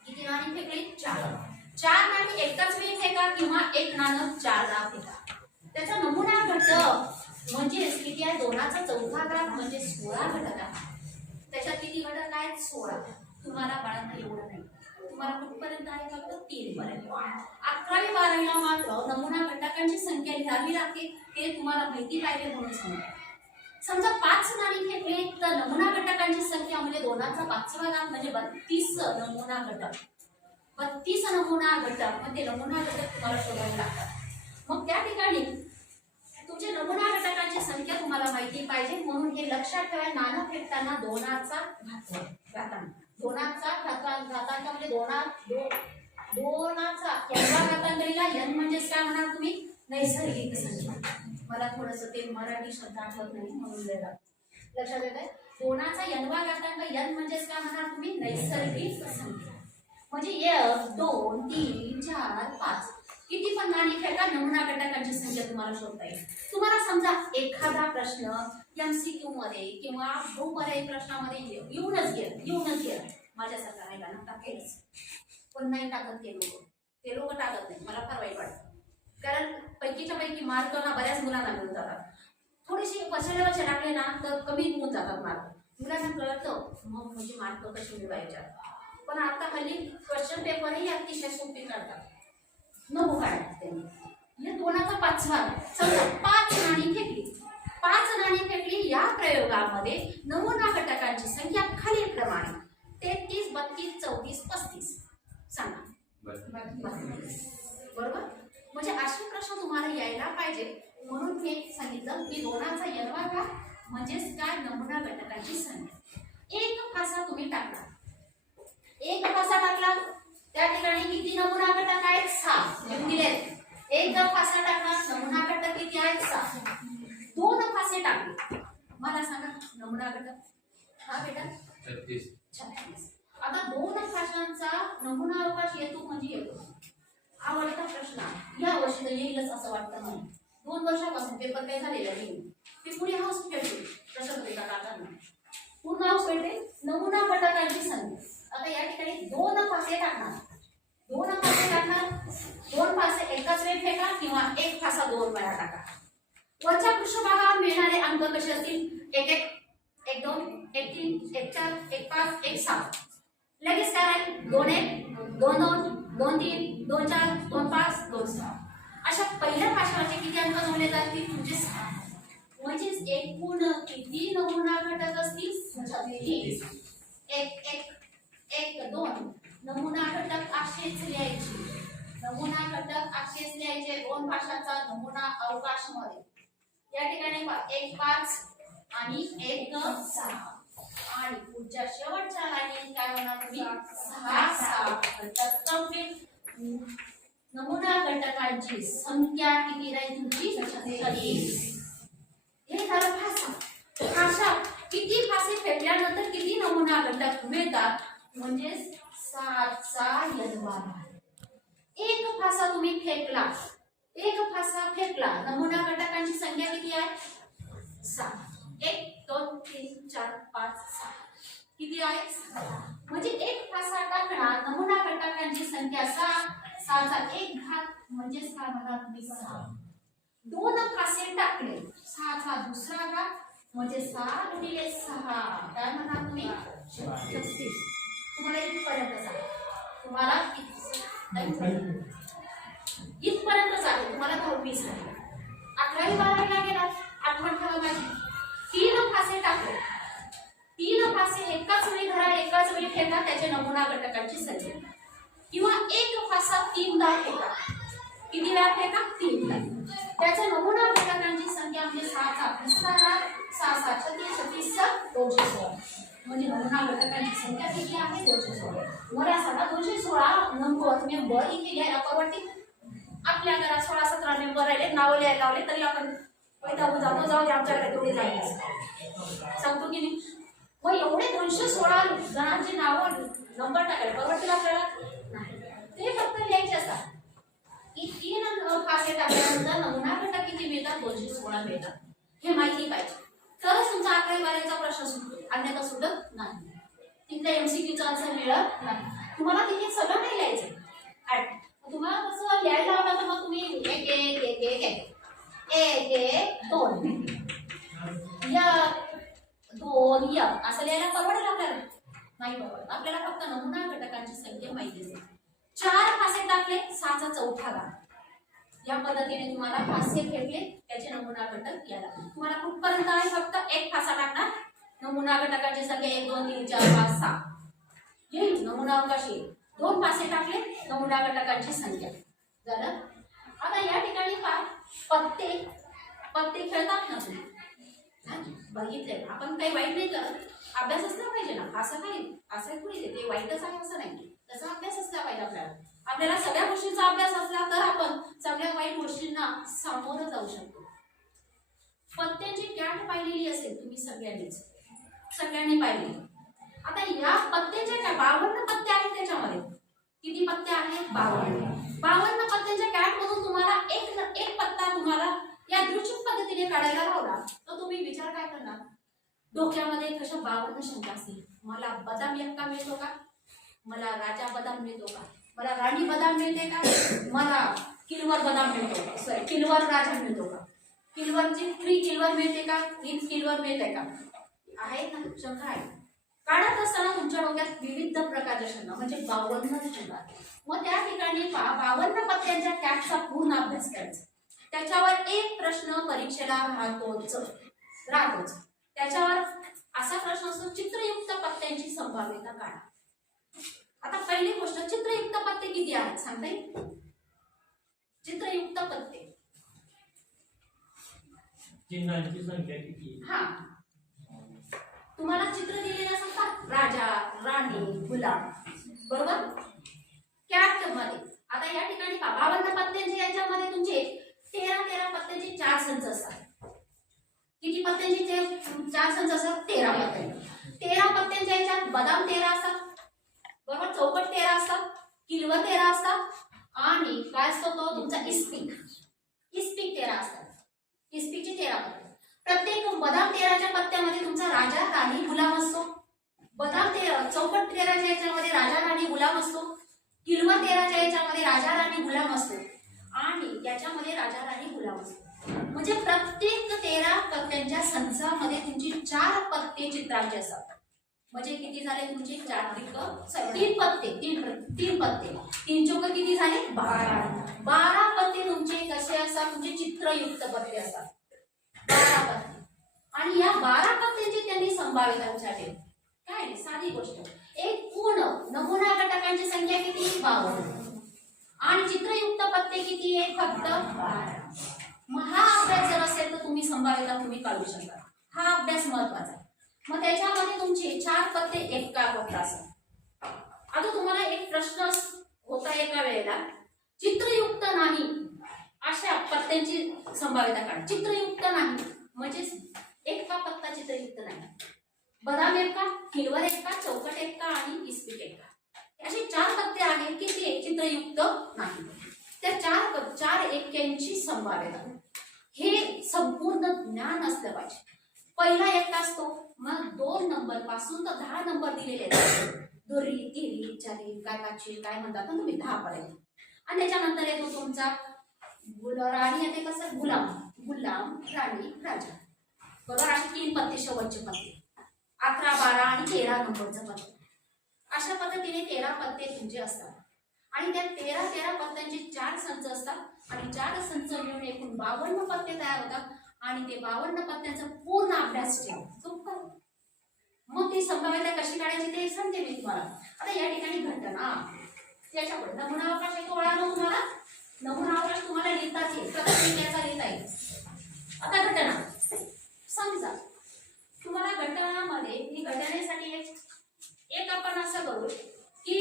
किती नाणी फेकली? 4. 4 नाणी एकाच वेळी फेका किंवा एक नाणं 4दा फेका. त्याचा नमुना घटक म्हणजे किती आहे? 2चा चौथा घात म्हणजे 16 घटक आहे. त्याच्यात किती घटक आहेत? 16. तुम्हाला बाळांना एवढं नाही. तुम्हाला कुठपर्यंत आहे? फक्त 3 पर्यंत. 11वी 12वीला मात्र नमुना घटकांची संख्या लिहावी लागते. ते तुम्हाला माहिती पाहिजे म्हणून सांगतो. समजा 5 नाणी फेकले तर नमुना घटकांची संख्या म्हणजे 2चा 5वा घात म्हणजे 32 नमुना घटक. 32 नमुना घटक म्हणजे नमुना घटक तुम्हाला शोधावे लागतात. मग त्या ठिकाणी तुमचे नमुना घटकांची संख्या तुम्हाला माहिती पाहिजे म्हणून हे लक्षात ठेवा. नाणं फेकताना 2चा घातांक, 2चा घातांक म्हणजे 2चा केवढा घातांक लिहिला? n म्हणजेच काय म्हणाल तुम्ही? नैसर्गिक संख्या. मला थोडंसं ते मराठी शब्द आठवत नाही म्हणून लक्षात येत आहे. 2चा n वा घातांक, n म्हणजेच काय म्हणाल तुम्ही? नैसर्गिक संख्या. म्हणजे 1 2 3 4 5 किती पण नाणी फेका, नमुना घटकांची संख्या तुम्हाला शोधता येईल. तुम्हाला समजा एखादा प्रश्न MCQ मध्ये किंवा बहुपर्यायी प्रश्नामध्ये येऊनच गेला माझ्यासारखा राहिला ना, टाकेलच. पण नाही टाकत ते लोक टाकत नाही. मला फार वाईट वाटतं. कारण पैकीच्या पैकी मार्क ना बऱ्याच मुलांना मिळून जातात. थोडेसे वर्षाला वर्ष टाकले ना तर कमी होऊन जातात मार्क. मुलांना कळतं मग म्हणजे मार्क कसे मिळवायचे. पण आता हल्ली क्वेश्चन पेपरही अतिशय सोपे काढतात. नको काढतात त्यांनी. या 2चा 5 समजा 5 नाणी फेकली. 5 नाणी फेकली. या प्रयोगामध्ये नमुना घटकांची संख्या खालीलप्रमाणे 33, 32, 34, 35 सांगा. 32. बरोबर. म्हणजे असे प्रश्न तुम्हाला यायला पाहिजे म्हणून मी सांगितलं की 2चा n घात म्हणजेच काय नमुना घटकांची संख्या. एक फासा तुम्ही टाकला. एक फासा टाकला त्या ठिकाणी किती नमुना घटक आहेत? 6 दिले. एक फासा टाकला नमुना घटक किती आहेत? 6. 2 फासे टाकले मला सांगा नमुना घटक हा बेटा 36. आता 2 फाशांचा नमुना अवकाश येतो म्हणजे येतो. आवडता प्रश्न आहे. या वर्षी तर येईलच असं वाटतं नाही. 2 वर्षापासून पेपर काय झालेला नाही. ते पुढे हाऊस पेटते प्रश्नपत्रिका काढताना पूर्ण हाऊस पेटते. नमुना घटकांची संख्या. आता या ठिकाणी 2 फासे टाकणार. 2 फासे टाकणार. 2 फासे एकाच वेळी फेका किंवा एक फासा 2 वेळा टाका. वरच्या पृष्ठभागावर मिळणारे अंक कसे असतील? 1 1 1 2 1 3 1 4 1 5 1 6. लगेच काय आहे? 2 1 2 2 2 3 2 4 2 5 2 6. अशा पहिल्या फाशाचे किती अंक जोडले जातील? तुमचे 6. म्हणजेच एकूण किती नमुना घटक असतील? 36. 1 1 1 2 नमुना घटक असेच लिहायचे. नमुना घटक असेच लिहायचे. 2 फाशाचा नमुना अवकाश मध्ये या ठिकाणी 1 5 आणि 1 6 आणि पुढच्या शेवटच्या लाईनीत काय होणार? तुम्ही 6 6 नमुना घटकांची संख्या किती राहील तुमची? 36. हे झालं फासा. फासा किती फासे फेकल्यानंतर किती नमुना घटक मिळतात? म्हणजे 7चा n12. एक फासा तुम्ही फेकला. एक फासा फेकला. नमुना घटकांची संख्या किती आहे? 6. 1 2 3 4 5 6 किती आहे? 6. म्हणजे एक फासा टाकणार. नमुना घटकांची संख्या 6. 6चा 1 घात म्हणजेच काय म्हणा तुम्ही? 6. 2 फासे टाकले. 6चा दुसरा घात म्हणजे 6 गुणिले 6 काय म्हणा तुम्ही? 36. तुम्हाला इथपर्यंत सांगा. तुम्हाला इथपर्यंत चालेल. तुम्हाला 10वी झाली. 11वी 12वीला गेला. आठवण ठेवा माझी. 3 फासे टाकले. 3 फासे एकाच वेळी धरा. एकाच वेळी फेका. त्याचे नमुना घटकांची संख्या किंवा एक फासा 3दा फेका. किती वेळा फेका? 3दा. त्याच्या नमुना घटकांची संख्या म्हणजे 6चा तिसरा घात. 6 6 36 36 216. म्हणजे नमुना घटकांची संख्या किती आहे? 216. मला सांगा 216 नंबर तुम्ही बर इथे घ्यायला परवडते? आपल्या घरात 16 17 मेंबर राहिले. नाव लिहायला लावले तरी आपण पैदा जातो. जाऊ दे आमच्याकडे तेवढे जाईल सांगतो की नाही. मग एवढे 216 जणांची नावं नंबर टाकायला परवडतील आपल्याला? नाही. ते फक्त लिहायचे असतात की 3 फासे टाकल्यानंतर नमुना घटक किती मिळतात? 216 मिळतात. हे माहिती पाहिजे. तरच तुमचा 11वी 12वीचा प्रश्न सुटतो. अन्यथा सुटत नाही. तिथल्या MCQचा आन्सर मिळत नाही. तुम्हाला तिथे सगळं नाही लिहायचं. तुम्हाला कसं लिहायला हवं तर मग तुम्ही 1 1 1 1 1 1 2 2 य असं लिहायला परवडेल आपल्याला? नाही परवडत. आपल्याला फक्त नमुना घटकांची संख्या माहिती असेल. 4 फासे टाकले. 6चा चौथा घात. या पद्धतीने तुम्हाला फासे फेकले. त्याचे नमुना घटक याला. तुम्हाला कुठपर्यंत आहे? फक्त एक फासा टाकणार. नमुना घटकांची संख्या 1 2 3 4 5 6 येईल. नमुना अवकाश येईल. 2 फासे टाकले. नमुना घटकांची संख्या झालं. आता या ठिकाणी काय? पत्ते खेळतात ना तुम्ही? बघितले. आपण काही वाईट नाही करत. अभ्यास असला पाहिजे ना. असं काही असं थोडी ते वाईटच आहे असं नाही. त्याचा अभ्यास असला पाहिजे आपल्याला. आपल्याला सगळ्या गोष्टींचा अभ्यास असला तर आपण सगळ्या वाईट गोष्टींना सामोरं जाऊ शकतो. पत्त्यांची कॅट पाहिलेली असेल तुम्ही सगळ्यांनी पाहिली. आता या पत्त्यांच्या काय 52 पत्ते आहेत त्याच्यामध्ये. किती पत्ते आहेत? 52 पत्त्यांच्या कॅट मधून तुम्हाला एक पत्ता तुम्हाला या दृश्य पद्धतीने काढायला लावला तर तुम्ही विचार काय करणार? डोक्यामध्ये कशा 52 शंका असतील. मला बदाम एक्का मिळतो का? मला राजा बदाम मिळतो का? मला राणी बदाम मिळते का? मला किलवर बदाम मिळतो का? किलवर राजा मिळतो का? किलवरची 3 किलवर मिळते का 3 किलवर मिळते का आहेत ना शंका आहे. काढत असताना तुमच्या डोक्यात विविध प्रकारच्या शंका म्हणजे 52 शंका. मग त्या ठिकाणी 52 पत्त्यांच्या कॅटचा पूर्ण अभ्यास करायचा. त्याच्यावर एक प्रश्न परीक्षेला राहतोच. त्याच्यावर असा प्रश्न असतो चित्रयुक्त पत्त्यांची संभाव्यता काढा. आता पहिली गोष्ट चित्रयुक्त पत्ते किती आहेत सांगता येईल? चित्रयुक्त पत्ते चिन्हांची संख्या किती? हा तुम्हाला चित्र दिलेलं असतात राजा राणी गुलाब बरोबर कॅट मध्ये. आता या ठिकाणी 52 पत्त्यांचे याच्यामध्ये तुमचे 13 पत्त्यांचे 4 संच असतात. किती पत्त्यांचे 4 संच असतात? 13 पत्ते. 13 पत्त्यांच्या याच्यात बदाम 13 असतात बरोबर, चौकट 13 असतात, किलवर 13 असतात आणि काय असतो तो तुमचा इस्पिक 13 असतात. इस्पिकचे 13 पत्ते. प्रत्येक बदाम 13च्या पत्त्यामध्ये तुमचा राजा राणी गुलाम असतो. बदाम 13 चौकट 13च्या याच्यामध्ये राजा राणी गुलाम असतो. किलवर 13च्या याच्यामध्ये राजा राणी गुलाम असतो आणि याच्यामध्ये राजा राणी गुलाम असतो. म्हणजे प्रत्येक 13 पत्त्यांच्या संचामध्ये तुमची 4 पत्ते चित्रांचे असतात. म्हणजे किती झाले तुमचे 3 पत्ते 3 चौक किती झाले 12 पत्ते तुमचे कसे असतात? तुमचे चित्रयुक्त पत्ते असतात 12 पत्ते. आणि या 12 पत्त्यांची त्यांनी संभाव्यता विचारली. काय नाही साधी गोष्ट. एक पूर्ण नमुना घटकांची संख्या किती 52 आणि चित्रयुक्त पत्ते किती आहे फक्त 12. मग हा अभ्यास जर असेल तर तुम्ही संभाव्यता तुम्ही काढू शकता. हा अभ्यास महत्वाचा. मग त्याच्यामध्ये तुमचे 4 पत्ते एका पत्ता असतात. आता तुम्हाला एक प्रश्न होता एका वेळेला चित्रयुक्त नाही अशा पत्त्यांची संभाव्यता काढा. चित्रयुक्त नाही म्हणजे एक पत्ता चित्रयुक्त नाही. बदाम एक का, किलवर एक का, चौकट एक का आणि इस्पिक एक का, असे 4 पत्ते आहेत की ते चित्रयुक्त नाही. त्या 4 एक्क्यांची संभाव्यता हे संपूर्ण ज्ञान असलं पाहिजे. पहिला एक असतो मग 2 नंबर पासून तर 10 नंबर दिलेले आहेत. दोरी तिरी चारी काय पाचवी काय म्हणतात ना तुम्ही 10 पर्यंत. आणि त्याच्यानंतर येतो तुमचा राणी येते कसं गुलाम राणी राजा बरोबर. असे 3 पत्ते शेवटचे पत्ते 11 12 आणि 13 नंबरचं पत्ते. अशा पद्धतीने 13 पत्ते तुमचे असतात आणि त्या 13 पत्त्यांचे 4 संच असतात आणि 4 संच मिळून एकूण 52 पत्ते तयार होतात आणि ते 52 पत्त्यांचा पूर्ण अभ्यास ठेवा. मग ती संभाव्यता कशी काढायची ते सांगते मी तुम्हाला. आता या ठिकाणी घटना याच्यापुढे नमुना अवकाश आहे तो ओळखला तुम्हाला. नमुना अवकाश तुम्हाला लिहिताच येईल प्रत्येक याचा लिहिता येईल. आता घटना समजा तुम्हाला घटनामध्ये ही घटनेसाठी एक आपण असं करू की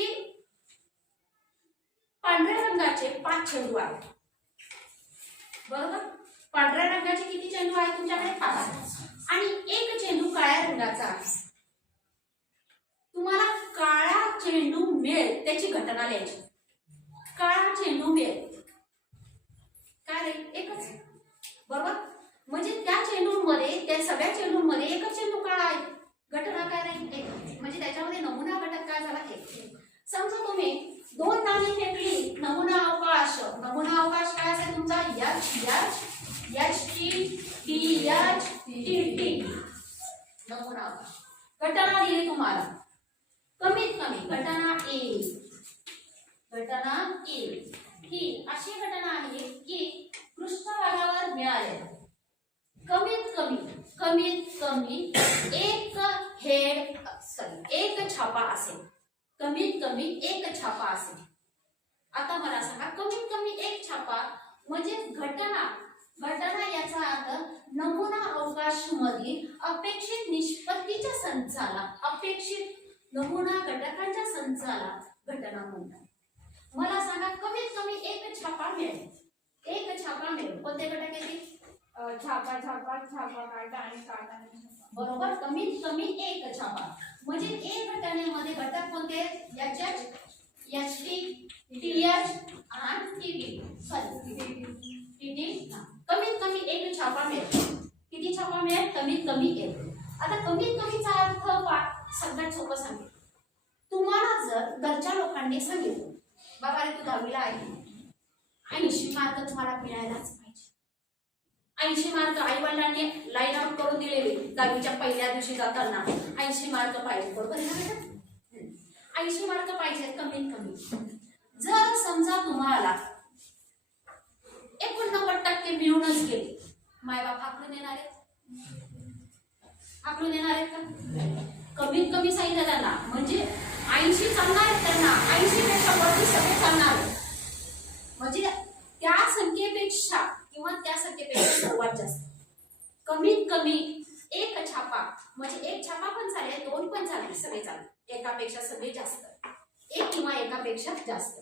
पांढऱ्या रंगाचे 5 चेंडू आहेत बरोबर. पांढऱ्या रंगाचे किती चेंडू आहेत तुमच्याकडे 5 आणि एक चेंडू काळ्या रंगाचा आहे. तुम्हाला काळा चेंडू मिळेल त्याची घटना लिहायची. काळा चेंडू मिळेल काय रे एकच बरोबर. म्हणजे त्या चेंडूमध्ये त्या सगळ्या चेंडूमध्ये एकच चेंडू काळा आहे. घटना काय राहील एक. म्हणजे त्याच्यामध्ये नमुना घटक काय झाला एक. समजा तुम्ही 2 नाणी फेकली नमुना अवकाश काय असेल तुमचा एच टी नमुना अवकाश. घटना दिली तुम्हाला कमीत कमी घटना ए ही अशी घटना आहे की पृष्ठभागावर मिळाले कमीत कमी एक छापा असेल. कमीत कमी एक छापा असेल. आता मला सांगा कमीत कमी एक छापा म्हणजे घटना याचा अर्थ नमुना अवकाश मधील अपेक्षित निष्पत्तीच्या संचाला अपेक्षित नमुना घटकांच्या संचाला घटना म्हणतात. मला सांगा कमीत कमी एक छापा मिळेल. कोणते घटक येतील? छापा काटा आणि काटा बरोबर. कमीत कमी एक छापा म्हणजे एक घटनेमध्ये घटक कोणते एच टी एच आणि टी कमीत कमी एक छापा मिळेल. किती छापा मिळेल? कमीत कमी एक. आता कमीत कमीचा अर्थ सगळ्यात सोपं सांगेल. तुम्हाला जर घरच्या लोकांनी सांगितलं बाबा रे तू 10वीला आहे 80 मार्क तुम्हाला मिळायलाच पाहिजे 80 मार्क आई वडिलांनी लाईन आउट करून दिलेले 10वीच्या पहिल्या दिवशी जाताना 80 मार्क पाहिजे, बरोबर आहे ना बेटा? 80 मार्क पाहिजे कमीत कमी. जर समजा तुम्हाला 89% मिळूनच गेले, मायबाप हाकलून येणार आहेत? हाकलून येणार आहेत का? कमीत कमी सांगितलं त्यांना, म्हणजे 80 चालणार आहेत त्यांना, 80 पेक्षा वरती सगळे चालणार आहेत. म्हणजे त्या संख्येपेक्षा किंवा त्या संख्येपेक्षा सर्वात जास्त कमीत कमी एक छापा, म्हणजे एक छापा पण चालेल, 2 पण चालेल, सगळे चालेल. एकापेक्षा सगळे जास्त, एक किंवा एकापेक्षा जास्त,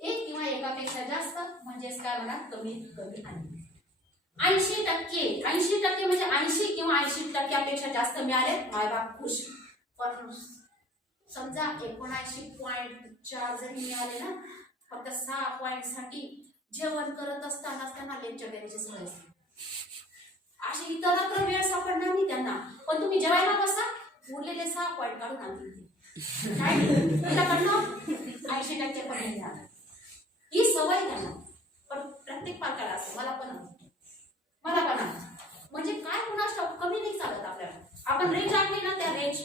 एक किंवा एकापेक्षा जास्त म्हणजेच काय म्हणा कमीत कमी आणि 80% म्हणजे 80 किंवा 80%पेक्षा जास्त मिळाले, मायबाप खुश. पण समजा 79.4 जरी मिळाले ना, फक्त 6 पॉईंटसाठी जेवण करत असताना लेक्चर देण्याची सवय असते. अशी इतरत्र वेळ सापडणार नाही त्यांना, पण तुम्ही जेवायला बसा, उरलेले 6 पॉईंट काढून आणतील. काय तुझ्याकडनं 80% पण नाही झालं. ही सवय त्यांना, पण प्रत्येक पालकाला असते. मला पण म्हणजे काय कुणास ठाऊक कमी नाही चालत आपल्याला. आपण रेंज आणली ना, त्या रेंज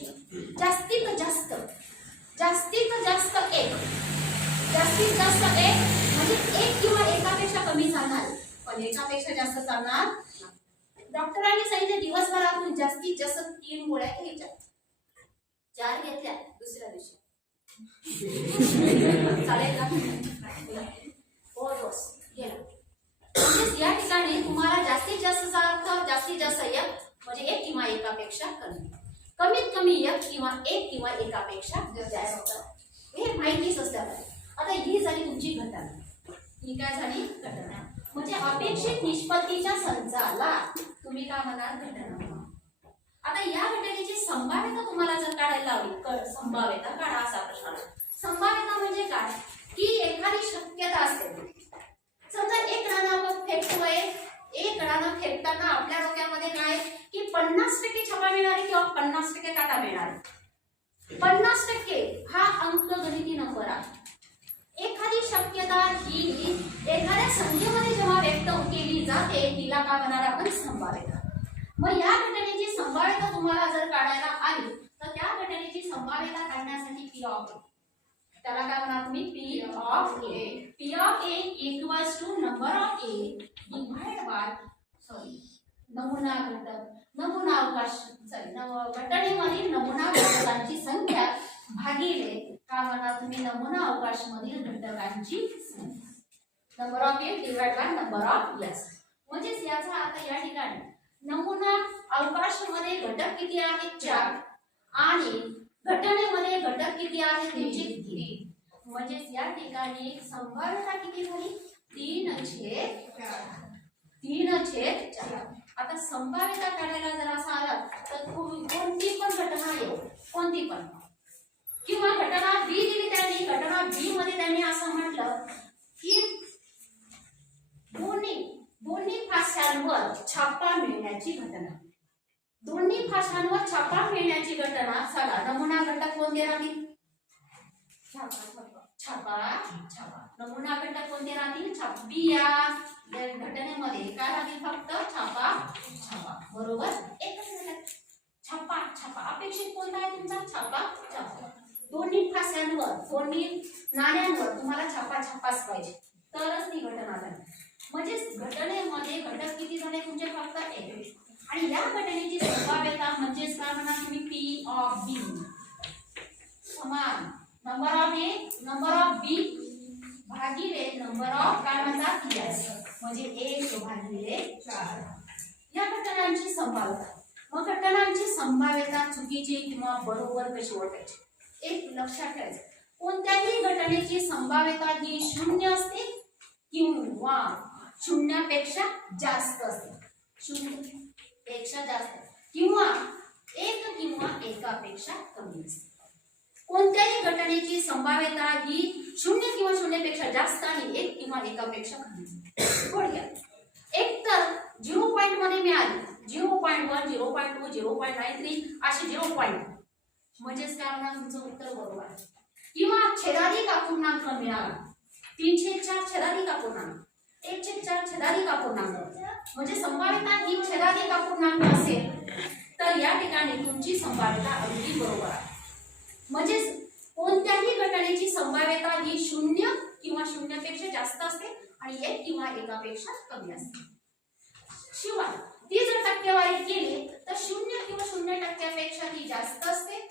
जास्तीत जास्त एक, जास्तीत जास्त एक म्हणजे एक किंवा एकापेक्षा कमी चालणार, पण एकापेक्षा जास्त चालणार. डॉक्टरांनी सांगितले दिवसभरातून जास्तीत जास्त 3 गोळ्या घ्यायच्या. 4 घेतल्या दुसऱ्या दिवशी चालेल का? हो डोस गेला. म्हणजे या ठिकाणी तुम्हाला जास्तीत जास्त अर्थ जास्तीत जास्त एक म्हणजे एक किंवा एकापेक्षा कमी, कमीत कमी एक किंवा एकापेक्षा जास्त, हे माहितीच असतं. आता ही झाली तुमची घटना. ही काय झाली? घटना. म्हणजे अपेक्षित निष्पत्तीच्या संचाला तुम्ही काय म्हणाल? घटना. आता या घटनेची संभाव्यता तुम्हाला जर काढायला लावली, संभाव्यता काढा असा प्रश्न आला. संभाव्यता म्हणजे काय की एखादी शक्यता असते. समजा एक राणा फेकतोय, एक राणा फेकताना आपल्या डोक्यामध्ये काय की 50% छापा मिळणार किंवा 50% काटा मिळणार. 50% हा अंकगणिती नंबर आहे. एखादी शक्यता ही एखाद्या संख्येमध्ये जेव्हा व्यक्त केली जाते तिला काय म्हणणार आपण? संभाव्यता. मग या घटनेची संभाव्यता तुम्हाला जर काढायला आली तर त्या घटनेची संभाव्यता काढण्यासाठी पी ऑफ, त्याला काय म्हणणार तुम्ही? P of A. P of A equals to number of A divide by नमुना घटक, नमुना अवकाश घटनेमधील नमुना घटकांची संख्या भागिले काय म्हणणार तुम्ही? नमुना अवकाश मधील घटकांची संख्या. Number of A divide by number of S. म्हणजेच याचा अर्थ या ठिकाणी नमुना अवकाश मध्ये घटक किती आहेत? 4 आणि घटनेमध्ये घटक किती आहेत? तुमचे 3. म्हणजेच या ठिकाणी संभाव्यता किती झाली? 3/4. आता संभाव्यता काढायला जर असं आलं तर कोणती पण घटना येऊ, कोणती पण, किंवा घटना बी दिली त्यांनी, घटना बी मध्ये त्यांनी असं म्हटलं की दोन्ही फाशांवर छापा मिळण्याची घटना. दोन्ही फाशांवर छापा मिळण्याची घटना. चला नमुना घटक कोणते राहतील? छापा. नमुना घटक कोणते राहतील? या घटनेमध्ये काय राहतील? फक्त छापा. बरोबर. एकच घटक छापा. अपेक्षित कोणता आहे तुमचा? छापा. दोन्ही फाशांवर, दोन्ही नाण्यांवर तुम्हाला छापाच पाहिजे तरच ती घटना झाली. म्हणजे घटनेमध्ये घटक किती झाले तुमचे? फक्त 1. आणि या घटनेची संभाव्यता म्हणजेच काय म्हणा तुम्ही? पी ऑफ बी समान number of A number of B भागिले नंबर ऑफ काय म्हणतात? एस. म्हणजे 1 भागिले 4 या घटनांची संभाव्यता. मग घटनांची संभाव्यता चुकीची किंवा बरोबर कशी ओळखायची? एक लक्षात ठेवायचं, कोणत्याही घटनेची संभाव्यता ही 0 असते किंवा 0पेक्षा जास्त असते. 0पेक्षा जास्त किंवा 1 किंवा एकापेक्षा कमी असते. कोणत्याही घटनेची संभाव्यता ही 0 किंवा 0पेक्षा जास्त आणि 1 किंवा एकापेक्षा कमी असते. थोडक्यात एक तर 0 पॉइंट मध्ये मिळाली, 0.1 0.2 0.93 अशी 0 पॉइंट म्हणजेच काय म्हणा तुमचं उत्तर बरोबर आहे. किंवा छेदाधिक अपूर्णांक मिळाला, 3/4 छेदाधिक अपूर्णांक 1/4 छेदाधिक अपूर्णांक म्हणजे संभाव्यता ही छेदाधिक अपूर्णांक असेल तर या ठिकाणी तुमची संभाव्यता अगदी बरोबर आहे. म्हणजे कोणत्याही घटनेची संभाव्यता ही 0 किंवा 0 पेक्षा जास्त असते आणि 1 किंवा 1 पेक्षा कमी असते. शिवाय ती जर टक्केवारी केली तर 0 किंवा 0% पेक्षा ती जास्त असते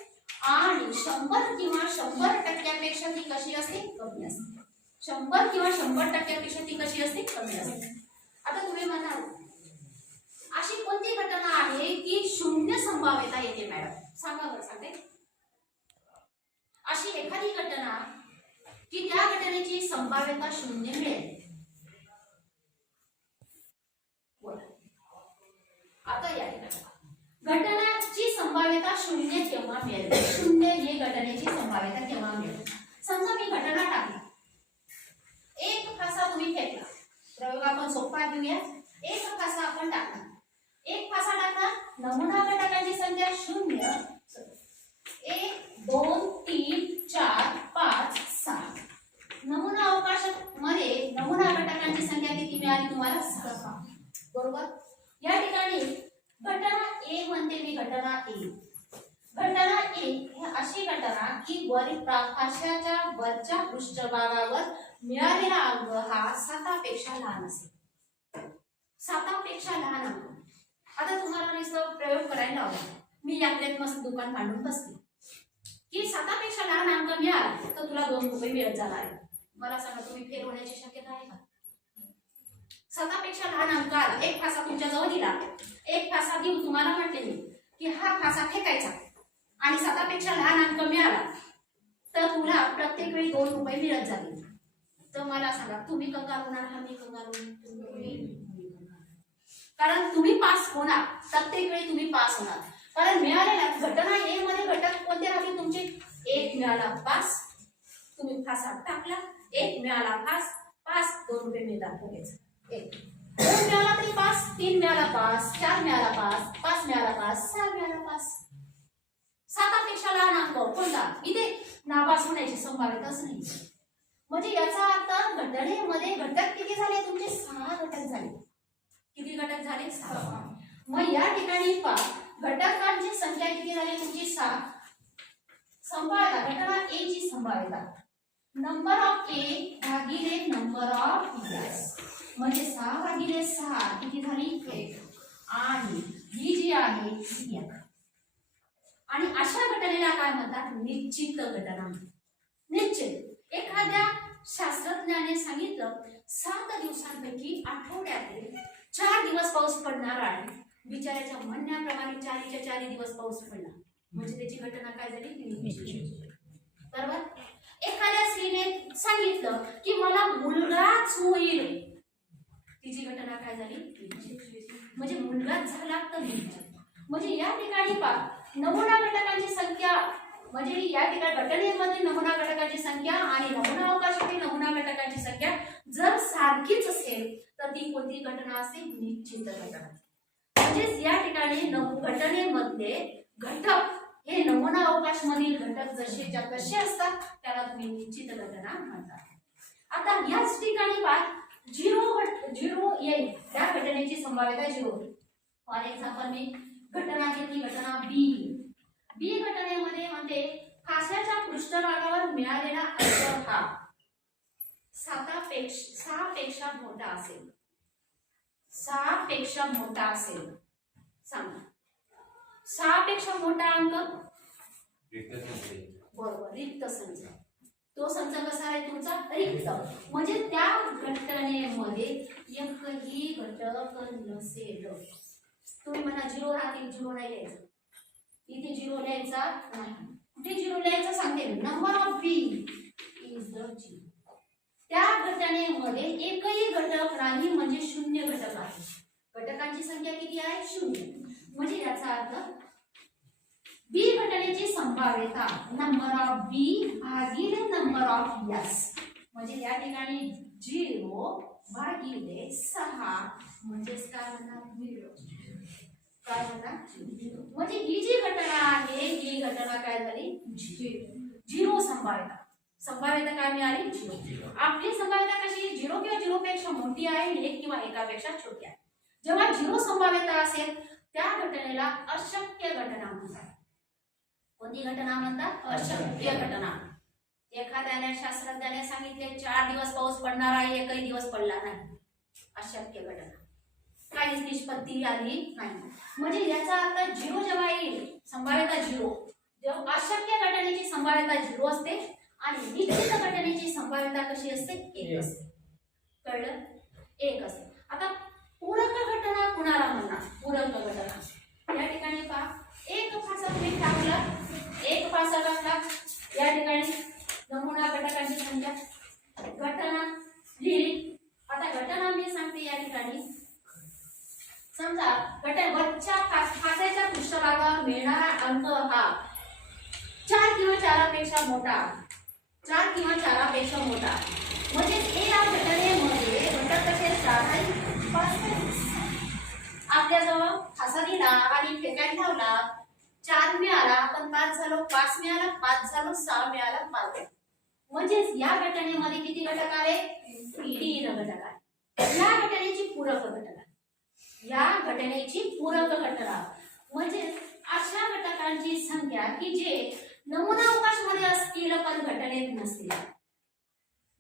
आणि 100 किंवा 100% ती कशी असते? कमी असते. 100 किंवा 100% ती कशी असते? कमी असते. आता तुम्ही म्हणाल अशी कोणती घटना आहे की 0 संभाव्यता येते मॅडम? सांगा बरं. सांगते अशी एखादी घटना की त्या घटनेची संभाव्यता 0 मिळेल. आता या घटनाची संभाव्यता 0 केव्हा मिळेल? 0 ही घटनेची संभाव्यता केव्हा मिळेल? समजा मी घटना टाकली, एक फासा तुम्ही फेकला. प्रयोग आपण सोपा घेऊया. एक फासा आपण टाकला, एक फासा टाकला. नमुना घटकांची संख्या 0, 1 2 3 4 5 6. नमुना अवकाशामध्ये नमुना घटकांची संख्या किती मिळाली तुम्हाला? 6. बरोबर. या ठिकाणी घटना ए म्हणते मी. घटना ए ही अशी घटना की फाशाच्या वरच्या पृष्ठभागावर मिळालेला अंक हा 7 पेक्षा लहान असेल. 7 पेक्षा लहान अंक. आता तुम्हाला नुसतं प्रयोग करायला लावला. मी याकडे मस्त दुकान मांडून बसते की 7 पेक्षा लहान अंक मिळाला तर तुला 2 रुपये मिळत जाणार आहे. मला सांगा तुम्ही फेल होण्याची शक्यता आहे का? 7 पेक्षा लहान अंक आला, एक फासा तुमच्या जवळ दिला, एक फासा देऊन तुम्हाला म्हटले मी की हा फासा फेकायचा आणि 7 पेक्षा लहान अंक मिळाला तर तुला प्रत्येक वेळी 2 रुपये मिळत जातील. तर मला सांगा तुम्ही कंगाल होणार का मी कंगाल होणार? कारण तुम्ही पास होणार, प्रत्येक वेळी तुम्ही पास होणार. कारण मिळालेल्या घटना ए मध्ये घटक कोणते राहतील तुमचे? 1 मिळाला पास, तुम्ही फासा टाकला, 1 मिळाला पास, 2 रुपये मिळतात. 1 2 मिळाला तरी पास, 3 मिळाला पास, 4 मिळाला पास, 5 मिळाला पास, 6 मिळाला पास. 7 पेक्षा लहान अंक कोणता? इथे नापास होण्याची संभाव्यताच नाही. म्हणजे याचा अर्थ घटनेमध्ये घटक किती झाले तुमचे? 6 घटक झाले. किती घटक झाले? 6. मग या ठिकाणी घटकांची संख्या किती झाली तुमची? 6. संभाव्यता घटना ए ची संभाव्यता नंबर ऑफ ए भागिले नंबर ऑफ एस म्हणजे 6 भागिले 6 किती झाली? 1. आणि ही जी आहे ती 1. आणि अशा घटनेला काय म्हणतात? निश्चित घटना. निश्चित एखाद्या शास्त्रज्ञाने सांगितलं 7 दिवसांपैकी आठवड्यातील 4 दिवस पाऊस पडणार आहे. बिचाऱ्याच्या म्हणण्याप्रमाणे 4च्या 4 दिवस पाऊस पडला म्हणजे त्याची घटना काय झाली? बरोबर. एखाद्या स्त्रीने सांगितलं की मला मुलगाच होईल, तिची घटना काय झाली? म्हणजे मुलगाच झाला तर म्हणजे या ठिकाणी नमुना घटकांची संख्या म्हणजे या ठिकाणी घटनेमध्ये नमुना घटकांची संख्या आणि नमुना अवकाशातील नमुना घटकांची संख्या जर सारखीच असेल तर ती कोणती घटना असते? निश्चित घटना. म्हणजेच या ठिकाणी घटनेमधले घटक हे नमुना अवकाश मधील घटक जसेच्या तसे असतात त्याला तुम्ही निश्चित घटना म्हणतात. आता याच ठिकाणी 0 येईल त्या घटनेची संभाव्यता 0. फॉर एक्झाम्पल मी घटना घेतली, घटना बी घटनेमध्ये म्हणते फाशाच्या पृष्ठभागावर मिळालेला अंक हा 6 पेक्षा मोठा असेल. 6 पेक्षा मोठा असेल. सांगा 6 पेक्षा मोठा अंक? बरोबर, रिक्त संच. तो संच कसा आहे तुमचा? रिक्त. म्हणजे त्या घटनेमध्ये एकही घटक नसेल. तुम्ही म्हणा 0 राहतील, 0 नाही लिहायचं. इथे 0 लिहायचा नाही. कुठे 0 लिहायचं सांगते. Number of B is the 0. त्या घटनेमध्ये एकही घटक नाही म्हणजे 0 घटक आहे. घटकांची संख्या किती आहे? 0. म्हणजे याचा अर्थ बी घटनेची संभाव्यता नंबर ऑफ बी भागिले नंबर ऑफ एस म्हणजे या ठिकाणी 0 भागिले 6 म्हणजे काय म्हणणार? 0. काय म्हणणार? म्हणजे ही जी घटना आहे ही घटना काय झाली? 0 संभाव्यता. संभाव्यता काय मिळाली? 0. आपली संभाव्यता कशी? 0 किंवा 0 पेक्षा मोठी आहे आणि 1 किंवा 1 पेक्षा छोटी आहे. जेव्हा 0 संभाव्यता असेल त्या घटनेला अशक्य घटना म्हणतात. कोणती घटना म्हणतात? अशक्य घटना. एखाद्याने शास्त्रज्ञाने सांगितले 4 दिवस पाऊस पडणार आहे, एकही दिवस पडला नाही, अशक्य घटना. काहीच निष्पत्ती आली नाही. म्हणजे याचा अर्थ 0 जेव्हा येईल, संभाव्यता 0, जेव्हा अशक्य घटनेची संभाव्यता 0 असते आणि निश्चित घटनेची संभाव्यता कशी असते? 1 असते. कळलं? 1 असते. आता पूरक घटना कुणाला म्हणतात? पूरक घटना. या ठिकाणी पहा, एक फासा तुम्ही टाकला, एक फासा टाकला, या ठिकाणी नमुना घटकांची संख्या, घटना लिहिली. आता घटना मी सांगते या ठिकाणी. समजा वरच्या फासाच्या पृष्ठभागावर मिळणारा अंक हा 4 किंवा 4पेक्षा मोठा, 4 किंवा 4पेक्षा मोठा. म्हणजे या घटनेमध्ये घटक कसे असतात? आपल्याजवळ फासा दिला आणि फेकायला लावला, 4 मिळाला, आपण 5 झालो, 5 मिळाला, 5 झालो, 6 मिळाला, 5. म्हणजे या घटनेमध्ये किती घटक आले? 3 घटक आले. या घटनेची पूरक घटना. या घटनेची पूरक घटना म्हणजे अशा घटकांची संख्या की जे नमुना अवकाशमध्ये असतील पण घटनेत नसतील.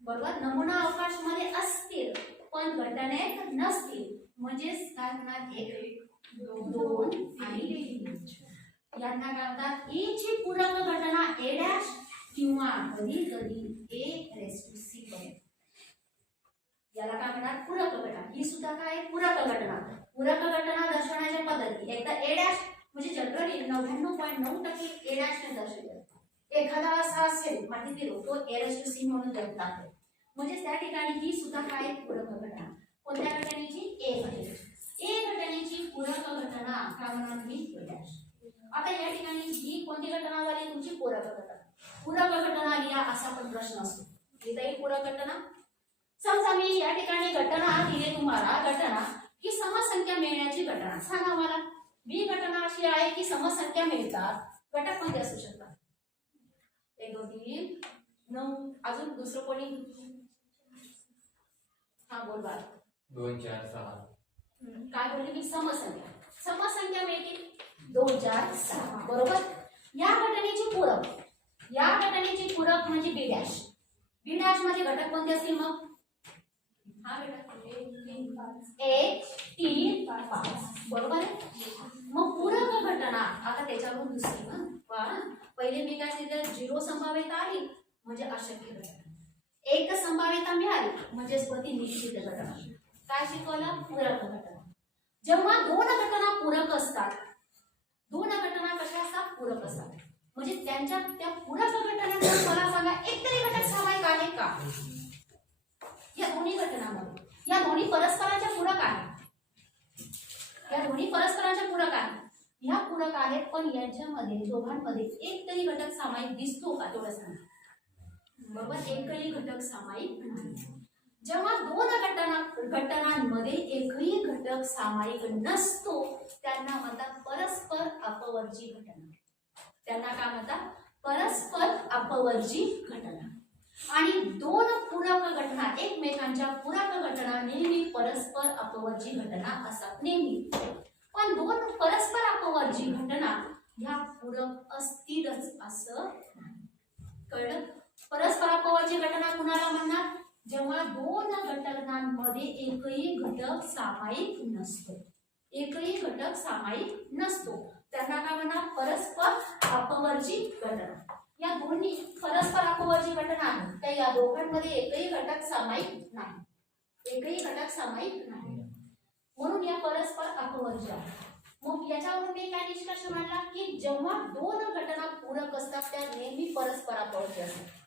बरोबर? नमुना अवकाशमध्ये असतील पण घटनेत नसतील. म्हणजेच काय म्हणणार? 1, 2 आणि 3 यांना काय म्हणतात? ई ची पूरक घटना A' किंवा कधी कधी A⁻C पर्यंत. याला काय म्हणतात? पूरक घटना. ही सुद्धा काय? पूरक घटना. पूरक घटना दर्शवण्याच्या पद्धती. एकदा A' म्हणजे जनरली 99.9% A' ने दर्शवले. एखादा असा असेल माहिती तो A⁻C म्हणून दर्शवतात. म्हणजे त्या ठिकाणी ही सुद्धा काय? पूरक घटना. कोणत्या घटनेची? A घटनेची पूरक घटना काय म्हणणार मी? A'. आता या ठिकाणी ही कोणती घटना झाली? तुमची पूरक घटना. पूरक घटना लिहा असा पण प्रश्न असतो. इथे पूरक घटना. समजा मी या ठिकाणी घटना दिली तुम्हाला, घटना ही समसंख्या मिळण्याची घटना. सांगा मला, बी घटना अशी आहे की समसंख्या मिळतात, घटक मध्ये असू शकतात. 1 2 3 9. अजून दुसरं कोणी? हा बोल बाळ. 2 4 6. काय बोलले मी? समसंख्या. समसंख्या मिळतील 2 4 6. बरोबर? या घटनेची पूरक, या घटनेची पूरक म्हणजे B'. B' मध्ये घटक कोणते असतील मग? हा बेटा 1 3 5. बरोबर आहे? मग पूरक घटना. आता त्याच्यावरून दुसरी पहिले मी काय सांगितलं? 0 संभाव्यता आली म्हणजे अशक्य घटना. 1 संभाव्यता मिळाली म्हणजे निश्चित घटना. काय शिकवलं? पूरक घटना. जेव्हा 2 घटना पूरक असतात, 2 घटना कशा असतात? पूरक असतात. म्हणजे त्यांच्या त्या पूरक घटनेत मला सांगा एकतरी घटक सामायिक आहे का? या दोन्ही घटनांमध्ये या दोन्ही परस्परांच्या पूरक आहेत. या दोन्ही परस्परांच्या पूरक आहेत. ह्या पूरक आहेत पण यांच्यामध्ये दोघांमध्ये एकतरी घटक सामायिक दिसतो का? तेवढं सांगा. बरोबर? एकही घटक सामायिक नाही. जेव्हा 2 घटनांमध्ये एकही घटक सामायिक नसतो त्यांना म्हणतात परस्पर अपवर्जी घटना. त्यांना काय म्हणतात? परस्पर अपवर्जी घटना. आणि 2 पूरक घटना एकमेकांच्या पूरक घटना नेहमी परस्पर अपवर्जी घटना असतात नेहमी. पण 2 परस्पर अपवर्जी घटना ह्या पूरक असतीलच असं नाही. कळलं? परस्पर अपवर्जी घटना कुणाला म्हणणार? जेव्हा 2 घटकांमध्ये एकही घटक सामायिक नसतो. एकही घटक सामायिक नसतो त्यांना काय म्हणणार? परस्पर अपवर्जी घटना. या दोन्ही परस्पर अपवर्जी घटना आहेत त्या या दोघांमध्ये एकही घटक सामायिक नाही. एकही घटक सामायिक नाही म्हणून या परस्पर अपवर्जी आहेत. मग याच्यावरून मी काय निष्कर्ष मांडला की जेव्हा 2 घटना पूरक असतात त्या नेहमी परस्पर अपवर्जी असतात.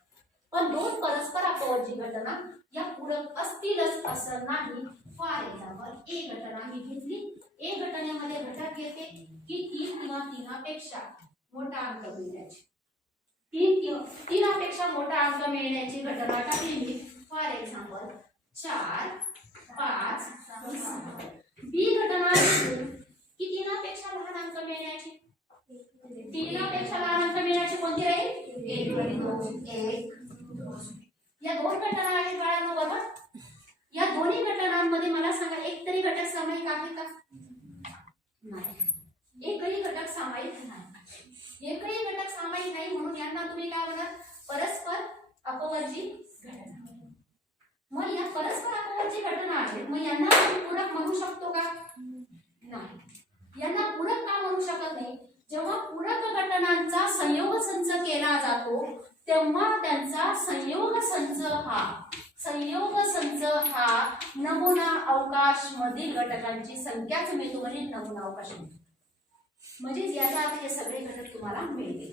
पण 2 परस्पर अपवर्जी घटना या पूरक असतीलच असं नाही. फॉर एक्झाम्पल ए घटना ही घेतली. ए घटनेमध्ये घटक येते की 3 किंवा 3पेक्षा मोठा अंक मिळण्याची. 3 पेक्षा मोठा अंक मिळण्याची घटना टाकली मी. For example 4 5 6. बी घटना की 3 पेक्षा लहान अंक मिळण्याची. 3 पेक्षा लहान अंक मिळण्याची कोणती राहील? 1 आणि 2. 1 या दोन घटना आहेत बाळांनो बघा. या दोन्ही घटनांमध्ये मला सांगा एक तरी घटक सामायिक आहे का? नाही. एकही घटक सामायिक नाही. एकही घटक सामायिक नाही म्हणून यांना तुम्ही काय म्हणणार? परस्पर अपवर्जी घटना. मग या परस्पर अपवर्जी घटना आहेत, मग यांना आपण पूरक म्हणू शकतो का? नाही. यांना पूरक का म्हणू शकत नाही? जेव्हा पूरक घटनांचा संयोग संच केला जातो तेव्हा त्यांचा संयोग संच हा नमुना अवकाश मधील घटकांची संख्याच मिळतो म्हणजे नमुना अवकाश मिळतो. म्हणजे याचा अर्थ हे सगळे घटक तुम्हाला मिळतील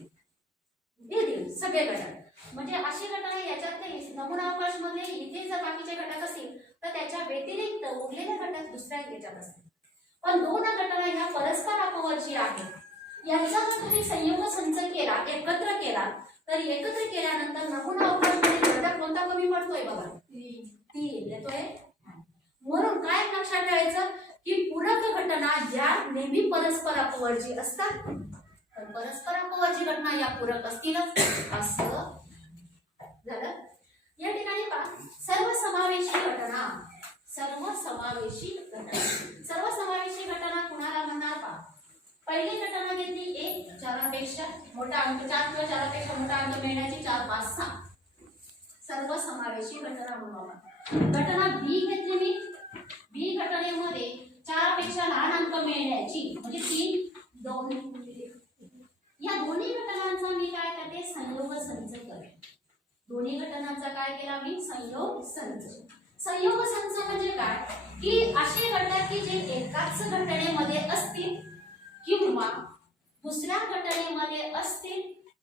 सगळे घटक. म्हणजे अशी घटना याच्यातले नमुना अवकाश मध्ये इथे जर बाकीचे घटक असतील तर त्याच्या व्यतिरिक्त उरलेले घटक दुसऱ्या याच्यात असतील. पण दोन घटना ह्या परस्पर अपवर्जी आहेत. यांचा जर तुम्ही संयोग संच केला एकत्र केला तर एकत्र केल्यानंतर नमुना अवकाश मध्ये घटक कोणता कमी पडतोय बघा? 3 येतोय. म्हणून काय लक्षात ठेवायचं की पूरक घटना या नेहमी परस्पर अपवर्जी असतात. तर परस्पर अपवर्जी घटना या पूरक असतीलच असं झालं. या ठिकाणी पहा सर्वसमावेशी घटना. सर्वसमावेशी घटना कुणाला म्हणणार पहा. पहिली घटना घेतली एक चारापेक्षा मोठा अंक 4 किंवा चारापेक्षा मोठा अंक मिळण्याची 4 5 6 सर्वसमावेशी घटना म्हणून. घटना बी घेतली मी. बी घटनेमध्ये 4 पेक्षा लहान अंक मिळण्याची म्हणजे 3 2 या दोन्ही घटनांचा मी काय करते? संयोग संच करते. दोन्ही घटनांचा काय केला मी? संयोग संच. संयोग संच म्हणजे काय की असे घटक की जे एकाच घटनेमध्ये असतील किंवा दुसऱ्या घटनेमध्ये असतील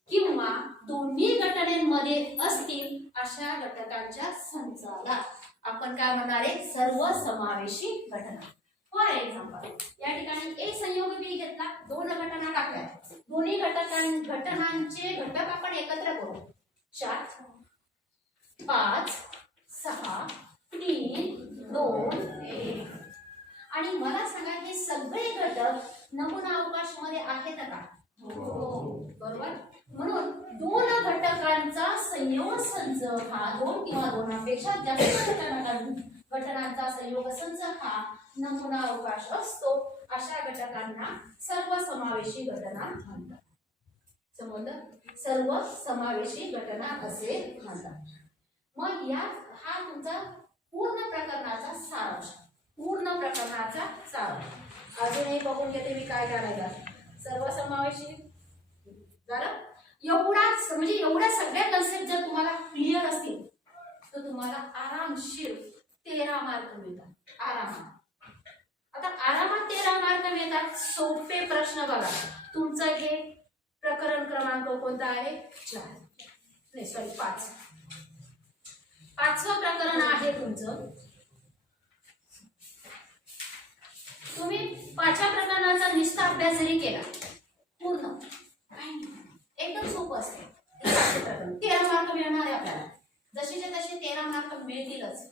किंवा दोन्ही घटनेमध्ये असतील अशा घटकांच्या संचाला आपण काय म्हणणार आहे? सर्वसमावेशी घटना. फॉर एक्झाम्पल या ठिकाणी ए संयोग बी घेतला, दोन घटना टाकल्या, दोन्ही घटनांचे घटक आपण एकत्र करू. 4 5 6 3 2 1 आणि मला सांगा हे सगळे घटक नमुना अवकाश मध्ये आहेत का? बरोबर. म्हणून दोन घटकांचा संयोग संच हा 2 किंवा 2पेक्षा जास्त घटनांचा संयोग संच हा नमुना अवकाश असतो. अशा घटकांना सर्वसमावेशी घटना म्हणतात. समजलं? सर्वसमावेशी घटना असे म्हणतात. मग या हा तुमचा पूर्ण प्रकरणाचा सारांश. अजूनही बघून घेते मी काय करायला. सर्वसमावेशी झालं. एवढाच म्हणजे एवढ्या सगळ्या कन्सेप्ट जर तुम्हाला क्लिअर असतील तर तुम्हाला आरामशीर 13 मार्क मिळतात. आता आरामात 13 मार्क मिळतात. सोपे प्रश्न बघा. तुमचं हे प्रकरण क्रमांक कोणता आहे? 5. 5वं प्रकरण आहे तुमचं. तुम्ही 5व्या प्रकरणाचा निष्ठा अभ्यास जरी केला पूर्ण एकदम सोपं असते. 13 मार्क मिळणार आहे आपल्याला. जशीचे तसे 13 मार्क मिळतीलच.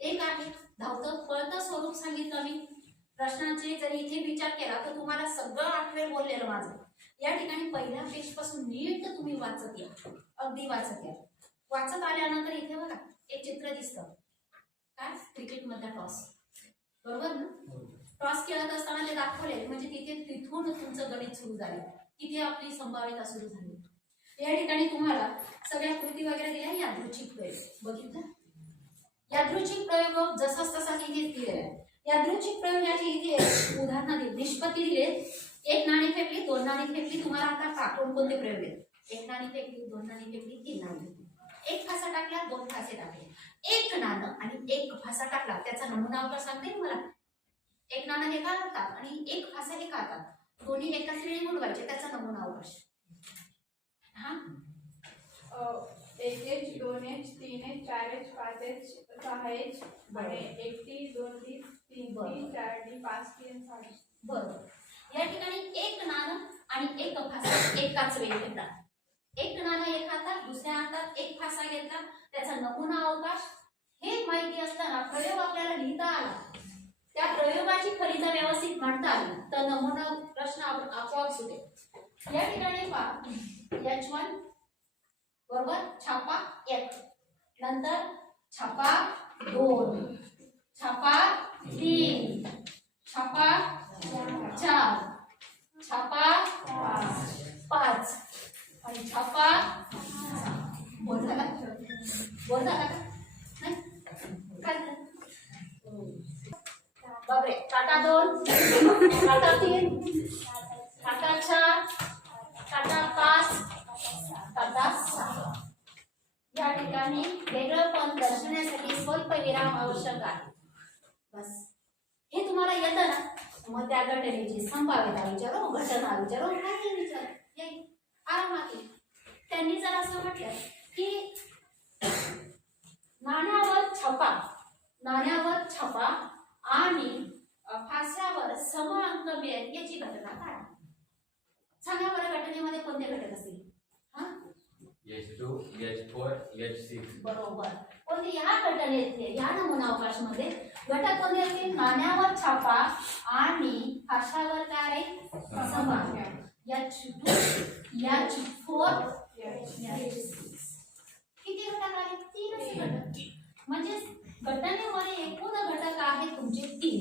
एक आहे धावतं पळतं स्वरूप सांगितलं मी. प्रश्नांचे जरी इथे विचार केला तर तुम्हाला सगळं आठवेळ बोललेलं माझं. या ठिकाणी पहिल्या पेज पासून नीट तुम्ही वाचत या. अगदी वाचत या. वाचत आल्यानंतर इथे बघा एक चित्र दिसतं. काय? क्रिकेट मधला टॉस. बरोबर ना? टॉस खेळत असताना ते दाखवले म्हणजे तिथून तुमचं गणित सुरू झाले. तिथे आपली संभाव्यता सुरू झाली. या ठिकाणी तुम्हाला सगळ्या कृती वगैरे दिल्या. यादृच्छिक प्रयोग बघितलं. यादृच्छिक प्रयोग जसाच तसा इथे दिलेला आहे. यादृच्छिक प्रयोगाची इथे उदाहरणं दिली. निष्पत्ती दिले. 1 नाणी फेकली, 2 नाणी फेकली. तुम्हाला आता का कोणते प्रयोग आहेत? 1 नाणी फेकली, 2 नाणी फेकली, 3 नाणी फेकली. 1 फासा टाकला, 2 फासे टाकले. 1 नाणं आणि 1 फासा टाकला त्याचा नमुना अवकाश सांगते मला. 1 नाणं हे काढतात आणि 1 फासा हे काढतात. दोन्ही एकाच वेळी बोलवायचे त्याचा नमुना अवकाश. हा 1H 2H 3H 4H 5H 6H आणि 1T 2T 3T 4T 5T 6H. बरोबर. या ठिकाणी 1 नाणं आणि 1 फासा एकाच वेळी घेतला. 1 नाणं एक हातात, दुसऱ्या हातात 1 फासा घेतला त्याचा नमुना अवकाश. हे माहिती असताना प्रयोग आपल्याला लिहिता आला. त्या प्रयोगाची खरी जर व्यवस्थित मांडता आली तर नमुना प्रश्न आपोआप सुटेल. या ठिकाणी पहा H1 बरोबर छापा 1 नंतर छपा 2, छपा 3, छपा 4, छपा 5 आणि छपा बोल झाला का नाही काय झालं? बापरे काटा 2, काटा 3, काटा 4, काटा 5, काटा 6. या ठिकाणी वेगळंपण दर्शवण्यासाठी स्वल्प विराम आवश्यक आहे. बस हे तुम्हाला येतं ना, मग त्या घटनेची संभाव्यता विचारो, घटना विचारो, काही विचार येईल आरामात येईल. त्यांनी जर असं म्हटलं की नाण्यावर छपा आणि फास्यावर सम अंक मिळेल याची घटना काय? सांगा बरं, घटनेमध्ये कोणते घटक असतील? हा H2, H4, H6. बरोबर. कोणते या घटनेतले या नमुना अवकाशमध्ये घटक कोणते असतील? नाण्यावर छापा आणि फाशावर काय समान. H2, H4, H6. किती घटक आहेत? 3 घटक. म्हणजे घटनेमध्ये एकूण घटक आहेत तुमचे 3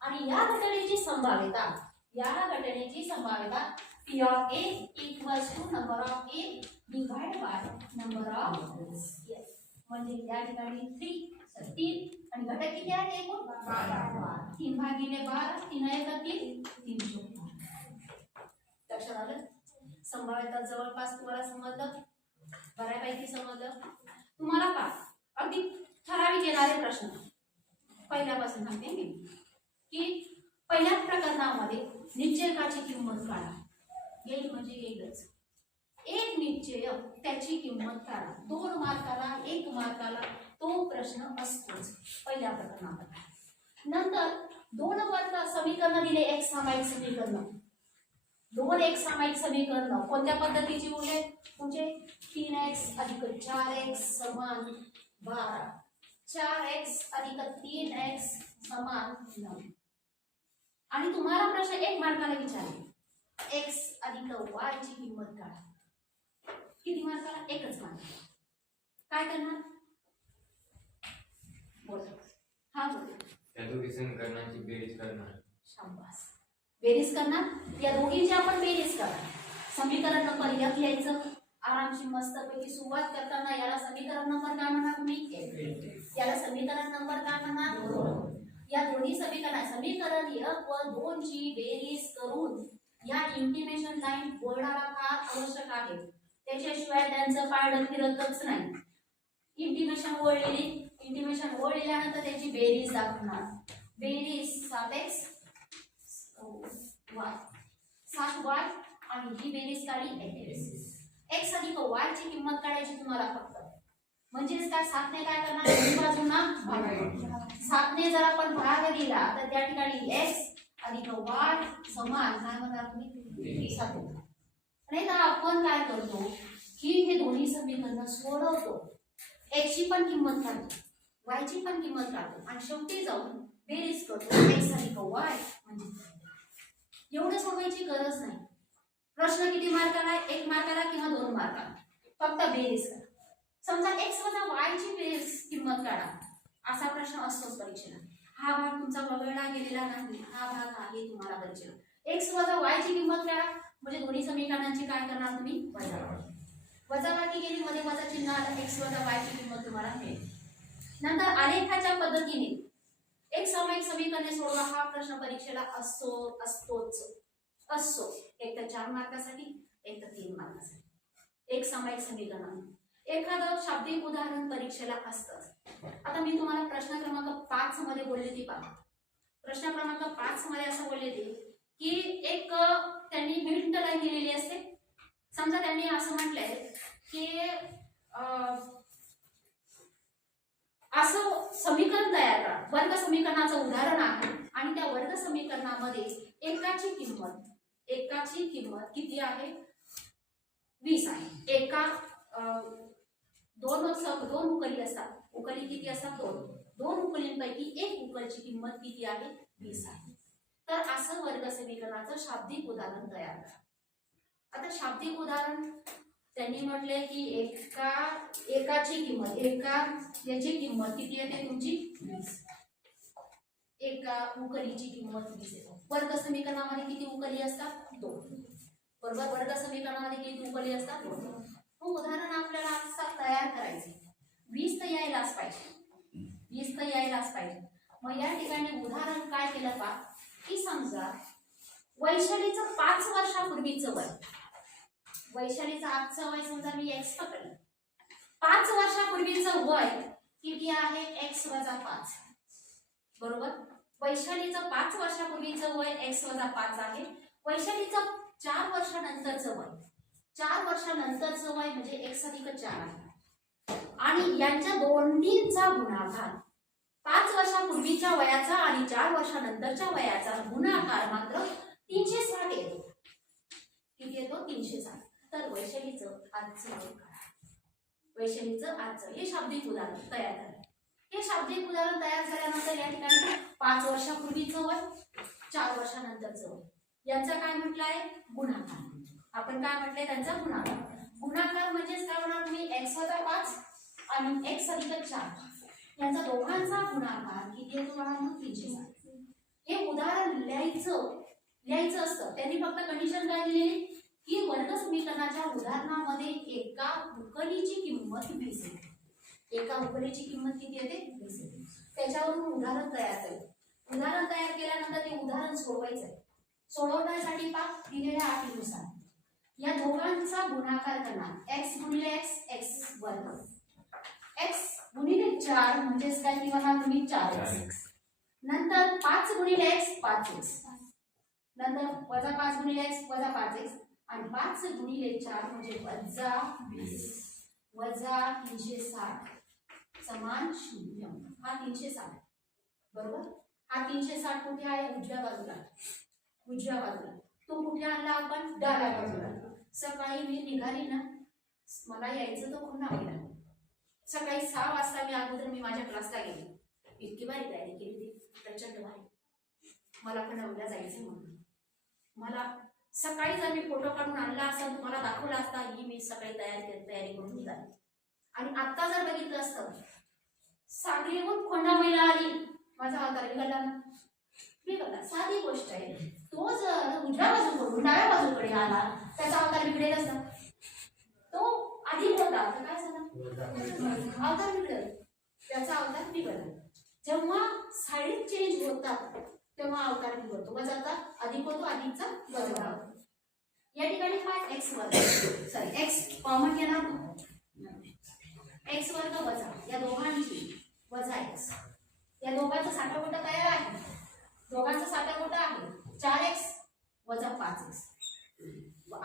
आणि या घटनेची संभाव्यता P of A equals to number of A divided by number of S. म्हणजे या ठिकाणी 3 आणि घटक किती आहेत एकूण? 3 भागिले 12, 3 1 3, 3 लक्षात आलं? संभाव्यता जवळपास तुम्हाला समजलं, बऱ्यापैकी समजलं तुम्हाला. का अगदी ठराविक येणारे प्रश्न पहिल्यापासून सांगते मी की पहिल्या प्रकरणामध्ये निश्चयकाची किंमत काढा. येईल म्हणजे येईलच. एक निश्चय त्याची किंमत काढा. 2 मार्काला 1 मार्काला तो प्रश्न असतोच पहिल्या प्रकरणामध्ये. नंतर 2 वर्ग समीकरण दिले, एक सामायिक समीकरण, 2 एक सामायिक समीकरण कोणत्या पद्धतीची उरले तुमचे? 3x अधिक 4x समान 12, 4x अधिक 3x समान 9. आणि तुम्हाला प्रश्न 1 मार्काला विचारले, x अधिक y ची किंमत काढा. किती मार्काला? 1च मार्क. काय करणार? बोल. हा बोल. त्या दोघी समीकरणांची बेरीज करणार. शाबास. बेरीज करणार. या दोघींची आपण बेरीज करा. समीकरण नंबर 1 लिहायचं. आरामशी मस्तपैकी सुरुवात करताना याला समीकरण नंबर काय म्हणणार तुम्ही? याला समीकरण नंबर काय म्हणणार? 2. या दोन्ही समीकरण 1 व 2 ची बेरीज करून या इंटिमेशन लाईन बोर्डाला फार आवश्यक आहे. त्याच्याशिवाय त्यांचं पारडं फिरतच नाही. इंटिमेशन ओळ लिहिल्यानंतर त्याची बेरीज दाखवणार. बेरीज 7x 7y आणि ही बेरीज काढली x अधिक y ची किंमत काढायची तुम्हाला फक्त. म्हणजेच काय 7 ने काय करणार? दोन्ही बाजूंना भाग. 7 ने जर आपण भाग दिला तर त्या ठिकाणी x अधिक y समान काय म्हणणार तुम्ही? 7. नाही तर आपण काय करतो की हे दोन्ही समीकरण सोडवतो, x ची पण किंमत काढतो, y ची पण किंमत काढतो आणि शेवटी जाऊन बेरीज करतो x अधिक y. म्हणजे एवढं सोडवायची गरज नाही. प्रश्न किती मार्काला? 1 मार्काला किंवा 2 मार्काला. फक्त बेरीज करा. समजा x वजा y ची बेरीज किंमत काढा असा प्रश्न असतोच परीक्षेला. हा भाग तुमचा वगळला गेलेला नाही, हा भाग आहे तुम्हाला परीक्षेला. x वजा y ची किंमत काढा म्हणजे दोन्ही समीकरणांची काय करणार तुम्ही? वजाबाकी केली, मध्ये वजा चिन्ह आलं, x वजा y ची किंमत तुम्हाला मिळेल. नंतर आलेखाच्या पद्धतीने एक सामायिक समीकरणे सोडवा हा प्रश्न परीक्षेला असतो. एक तर 4 मार्कासाठी, एक तर 3 मार्कासाठी. एक सामायिक समीकरण एखादं शाब्दिक उदाहरण परीक्षेला असतं. आता मी तुम्हाला प्रश्न क्रमांक 5 मध्ये बोलले ती पहा. प्रश्न क्रमांक 5 मध्ये असं बोलले ते की एक त्यांनी मिड लाईन दिलेली असते. समजा त्यांनी असं म्हटलंय की असं समीकरण तयार करा. वर्ग समीकरणाचं उदाहरण आहे आणि त्या वर्ग समीकरणामध्ये एकाची किंमत किती आहे? 20 आहे. एका 2 उकली असतात. उकली किती असतात? 2 उकलींपैकी एक उकलची किंमत किती आहे? 20 आहे. तर असं वर्ग समीकरणाचं शाब्दिक उदाहरण तयार करा. आता शाब्दिक उदाहरण त्यांनी म्हटले की एकाची किंमत याची किंमत किती येते तुमची 20. एका उकलीची किंमत 20 येते. वर्ग समीकरणामध्ये किती उकली असतात 2. बरोबर. वर्ग समीकरणामध्ये किती उकली असतात 2. मग उदाहरण आपल्याला असं तयार करायचे. 20 तर यायलाच पाहिजे. 20 तर यायलाच पाहिजे. मग या ठिकाणी उदाहरण काय केलं पा की समजा वैशालीचं 5 वर्षापूर्वीचं वय, वैशालीचं आजचं वय समजा मी x पकडलं. 5 वर्षापूर्वीचं वय किती आहे x वजा 5. बरोबर. वैशालीचं 5 वर्षापूर्वीचं वय x वजा 5 आहे. वैशालीचं 4 वर्षानंतरचं वय, 4 वर्षानंतरचं वय म्हणजे x अधिक 4 आहे. आणि यांच्या दोन्हींचा गुणाकार 5 वर्षापूर्वीच्या वयाचा आणि 4 वर्षानंतरच्या वयाचा गुणाकार मात्र 360 येतो. किती येतो 360. तर वैशालीचं आजचं वय करा. वैशालीचं आजचं हे शाब्दिक उदाहरण तयार करा. हे शाब्दिक उदाहरण तयार झाल्यानंतर या ठिकाणी 5 वर्षापूर्वीचं वय, 4 वर्षानंतरचं वय यांचा काय म्हटलं आहे गुणाकार. आपण काय म्हटलंय त्यांचा गुणाकार. गुणाकार म्हणजेच काय होणार तुम्ही x वजा 5 आणि x अधिक 4 यांचा दोघांचा गुणाकार किती येतो तुम्हाला 360. हे उदाहरण लिहायचं असतं. त्यांनी फक्त कंडिशन काय दिलेली की वर्ग समीकरणाच्या उदाहरणामध्ये एका उकलीची किंमत 20 येते. एका उकलीची किंमत किती येते 20 येते. त्याच्यावरून उदाहरण तयार केलं. उदाहरण तयार केल्यानंतर ते उदाहरण सोडवायचं. सोडवण्यासाठी दिलेल्या अटीनुसार या दोघांचा गुणाकार करणार x गुणिले x वर्ग, x गुणिले 4 म्हणजेच काय की म्हणा तुम्ही 4x, नंतर 5 गुणिले x 5x, नंतर वजा 5 गुणिले x वजा 5x आणि 5 गुणिले 4 म्हणजे वजा 20 वजा 360 समान 0. हा 360 बरोबर. हा 360 कुठे आहे उजव्या बाजूला. तो कुठे आणला आपण डाव्या बाजूला. सकाळी मी निघाली ना, मला यायचं तो खुणावला. सकाळी 6 वाजता मी अगोदर माझ्या क्लासला गेली. इतकी भारी तयारी केली होती प्रचंड भारी. मला खुणावला जायचं म्हणून. मला सकाळी जर मी फोटो काढून आणला असता तुम्हाला दाखवला असता ही मी सकाळी तयारी करून निघाली. आणि आता जर बघितलं असतं सागरीहून खोंडावळीला आली, माझा अवतार बिघडला. साधी गोष्ट आहे. तो जर उजव्या बाजूकडून डाव्या बाजूकडे आला त्याचा अवतार बिघडेल असता. तो आधी होता तर काय झाला अवतार बिघडल, त्याचा अवतार बिघडला. जेव्हा साईड चेंज होतात तेव्हा अवतार बिघडतो. वजाचा अधिक होतो, अधिकचा वजा होतो. या ठिकाणी काय x वर्ग x कॉमन घेणार x वर्ग वजा या दोघांची वजा x. या दोघांचा साठागोटा तयार आहे. दोघांचा साठागोटा आहे 4x वजा 5x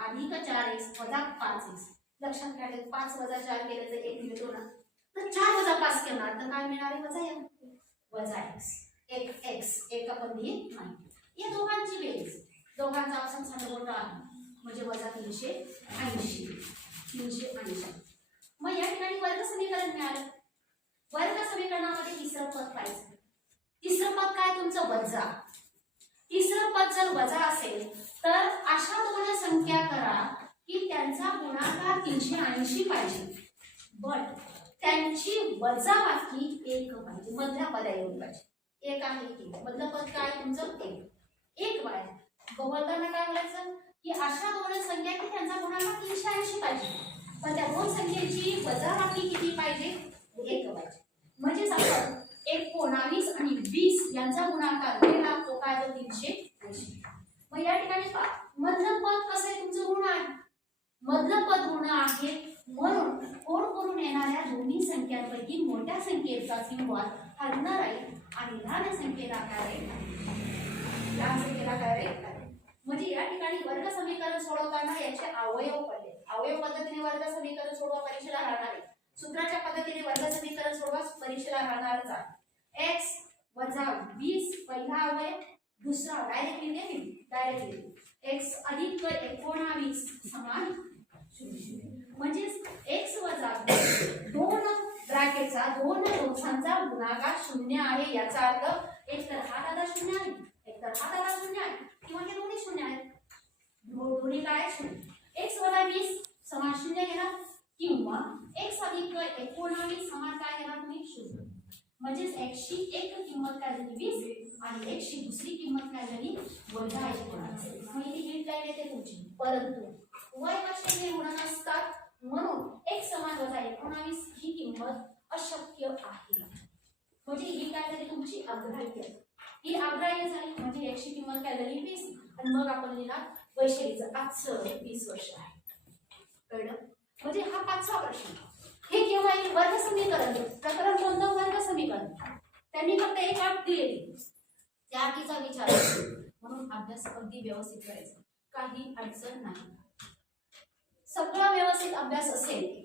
अधिक 4x वजा 5x. लक्षात घ्या 5 वजा 4 केलं तर 1 मिळतो ना. तर 4 वजा 5 करणार तर काय मिळणार आहे वजा x. एक x एक आपण लिहित नाही. या दोघांची बेरीज, दोघांचा आपण साठागोटा आहे म्हणजे वजा 380. मग या ठिकाणी वर्ग समीकरण मिळालं. वर्ग समीकरणामध्ये तिसरं पद पाहिजे. तिसरं पद काय तुमचं वजा. तिसरं पद जर वजा असेल तर अशा दोन संख्या करा की त्यांचा गुणाकार 380 पाहिजे, बट त्यांची वजाबाकी 1 पाहिजे. मधल्या पदाऐवजी पाहिजे 1 आहे की मधलं पद काय तुमचं 1 पाहिजे. बोलताना काय बोलायचं की अशा दोन संख्या की त्यांचा गुणाकार 380 पाहिजे, पण त्या दोन संख्येची वजाबाकी किती पाहिजे 1 पाहिजे. म्हणजे आपण 19 आणि 20 यांचा गुणाकार केला तो काय तो 380. मग या ठिकाणी मधलं पद कसं आहे तुमचं ऋण आहे. मधलं पद ऋण आहे म्हणून कोड करून येणाऱ्या दोन्ही संख्यांपैकी मोठ्या संख्येचा किंवा हा ऋण राहील आणि लहान संख्येला काय राहील. म्हणजे या ठिकाणी वर्ग समीकरण सोडवताना याचे अवयव पडले. अवयव पद्धतीने वर्ग समीकरण सोडवा परीक्षेला राहणार आहे. सूत्राच्या पद्धतीने वर्ग समीकरण सोडवा परीक्षेला राहणारच आहे. x वजा 20 पहिला अवयव, दुसरा डायरेक्टली x अधिक 19 समान 0. म्हणजे x वजा 2 ब्रॅकेटचा 2 दोषांचा गुणाकार 0 आहे. याचा अर्थ एक तर हा दादा 0 आहे, एक तर हा दादा 0 आहे किंवा हे दोन्ही 0 आहेत. दोन्ही काय 0. x वजा 20 समान शून्य घेणार किंवा x अधिक 19 समान काय घेणार तुम्ही शून्य. म्हणजेच x ची एक किंमत काय झाली 20 आणि x ची दुसरी किंमत काय झाली वजा 19. मग इथे हिट लाईन येते तुमची. परंतु y कसे हे ऋण नसतात म्हणून x समान वजा 19 ही किंमत अशक्य आहे. म्हणजे ही काय झाली तुमची अग्राह्य. ही अग्राह्य झाली म्हणजे x ची किंमत काय झाली 20 आणि मग आपण लिहिणार वैशालीचं आजचं 20 वर्ष आहे. कळलं? म्हणजे हा 5वा प्रश्न. हे केव्हा एक वर्ग समीकरण प्रकरण कोणतं वर्ग समीकरण त्यांनी फक्त एक अट दिलेली त्या अटीचा विचार म्हणून अभ्यास अगदी व्यवस्थित करायचा. काही अडचण नाही. सगळा व्यवस्थित अभ्यास असेल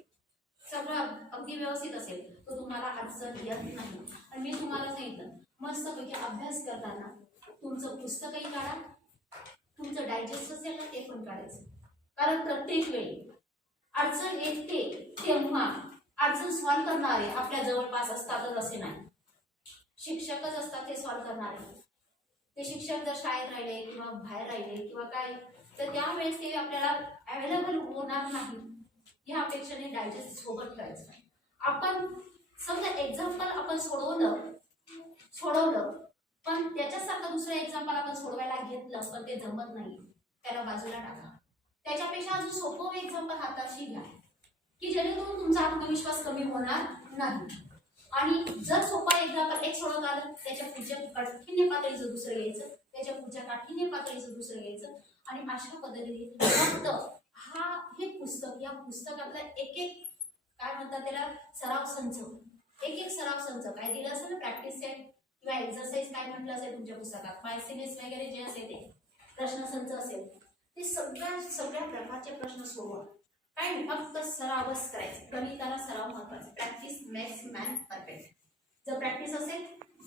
सगळं अगदी व्यवस्थित असेल तर तुम्हाला अडचण येत नाही. आणि मी तुम्हाला सांगितलं मस्तपैकी अभ्यास करताना तुमचं पुस्तकही काढा तुमचं डायजेस्ट असेल ना ते पण काढायचं. कारण प्रत्येक वेळी अडचण येते तेव्हा अडचण सॉल्व्ह करणारे आपल्या जवळपास असतातच असे नाही. शिक्षकच असतात ते सॉल्व्ह करणारे. ते शिक्षक जर शाळेत राहिले किंवा बाहेर राहिले किंवा काय तर त्यावेळेस ते आपल्याला अवेलेबल होणार नाही या अपेक्षेने डायजेस्ट सोबत ठेवायचं. आपण समजा एक्झाम्पल आपण सोडवलं पण त्याच्यासारखं दुसरं एक्झाम्पल आपण सोडवायला घेतलं पण ते जमत नाही त्याला बाजूला टाका. त्याच्यापेक्षा अजून सोपं एक्झाम्पल हाताशी घ्या की जेणेकरून तुमचा आत्मविश्वास कमी होणार नाही. आणि जर सोपा एक्झाम्पल एक सोडवत आलं त्याच्या पुढच्या काठीण्य पातळीचं दुसरं घ्यायचं त्याच्या पुढच्या काठीण्य पातळीचं दुसरं घ्यायचं आणि अशा पद्धतीने फक्त हे पुस्तक या पुस्तकातला एक एक काय म्हणतात त्याला सराव संच एक सराव संच काय दिलं असेल ना प्रॅक्टिस सेट किंवा एक्सरसाइज काय म्हटलं असेल तुमच्या पुस्तकात मायसिनेस वगैरे जे असेल ते प्रश्न संच असेल ते सगळ्या प्रकारचे प्रश्न सोडवा. काय नाही फक्त सरावच करायचं. गणिताला सराव महत्वाचा. Practice makes man perfect. जर प्रॅक्टिस असेल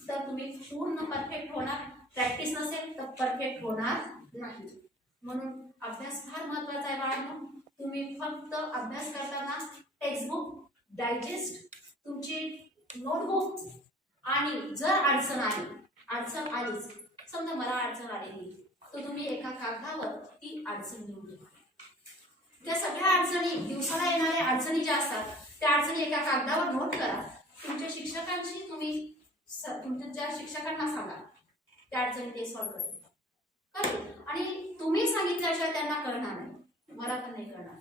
तर तुम्ही पूर्ण परफेक्ट होणार. प्रॅक्टिस नसेल तर परफेक्ट होणार नाही. म्हणून अभ्यास फार महत्वाचा आहे बाळांनो. तुम्ही फक्त अभ्यास करताना टेक्स्टबुक डायजेस्ट तुमची नोटबुक आणि जर अडचण आलीच समजा मला अडचण आलेली तर तुम्ही एका कागदावर ती अडचण लिहून घ्या. त्या सगळ्या अडचणी दिवसाला येणाऱ्या अडचणी ज्या असतात त्या अडचणी एका कागदावर नोट करा. तुमच्या शिक्षकांशी तुमच्या ज्या शिक्षकांना सांगा त्या अडचणी ते सॉल्व्ह करतील. आणि तुम्ही सांगितल्याशिवाय त्यांना कळणार नाही. मला पण नाही कळणार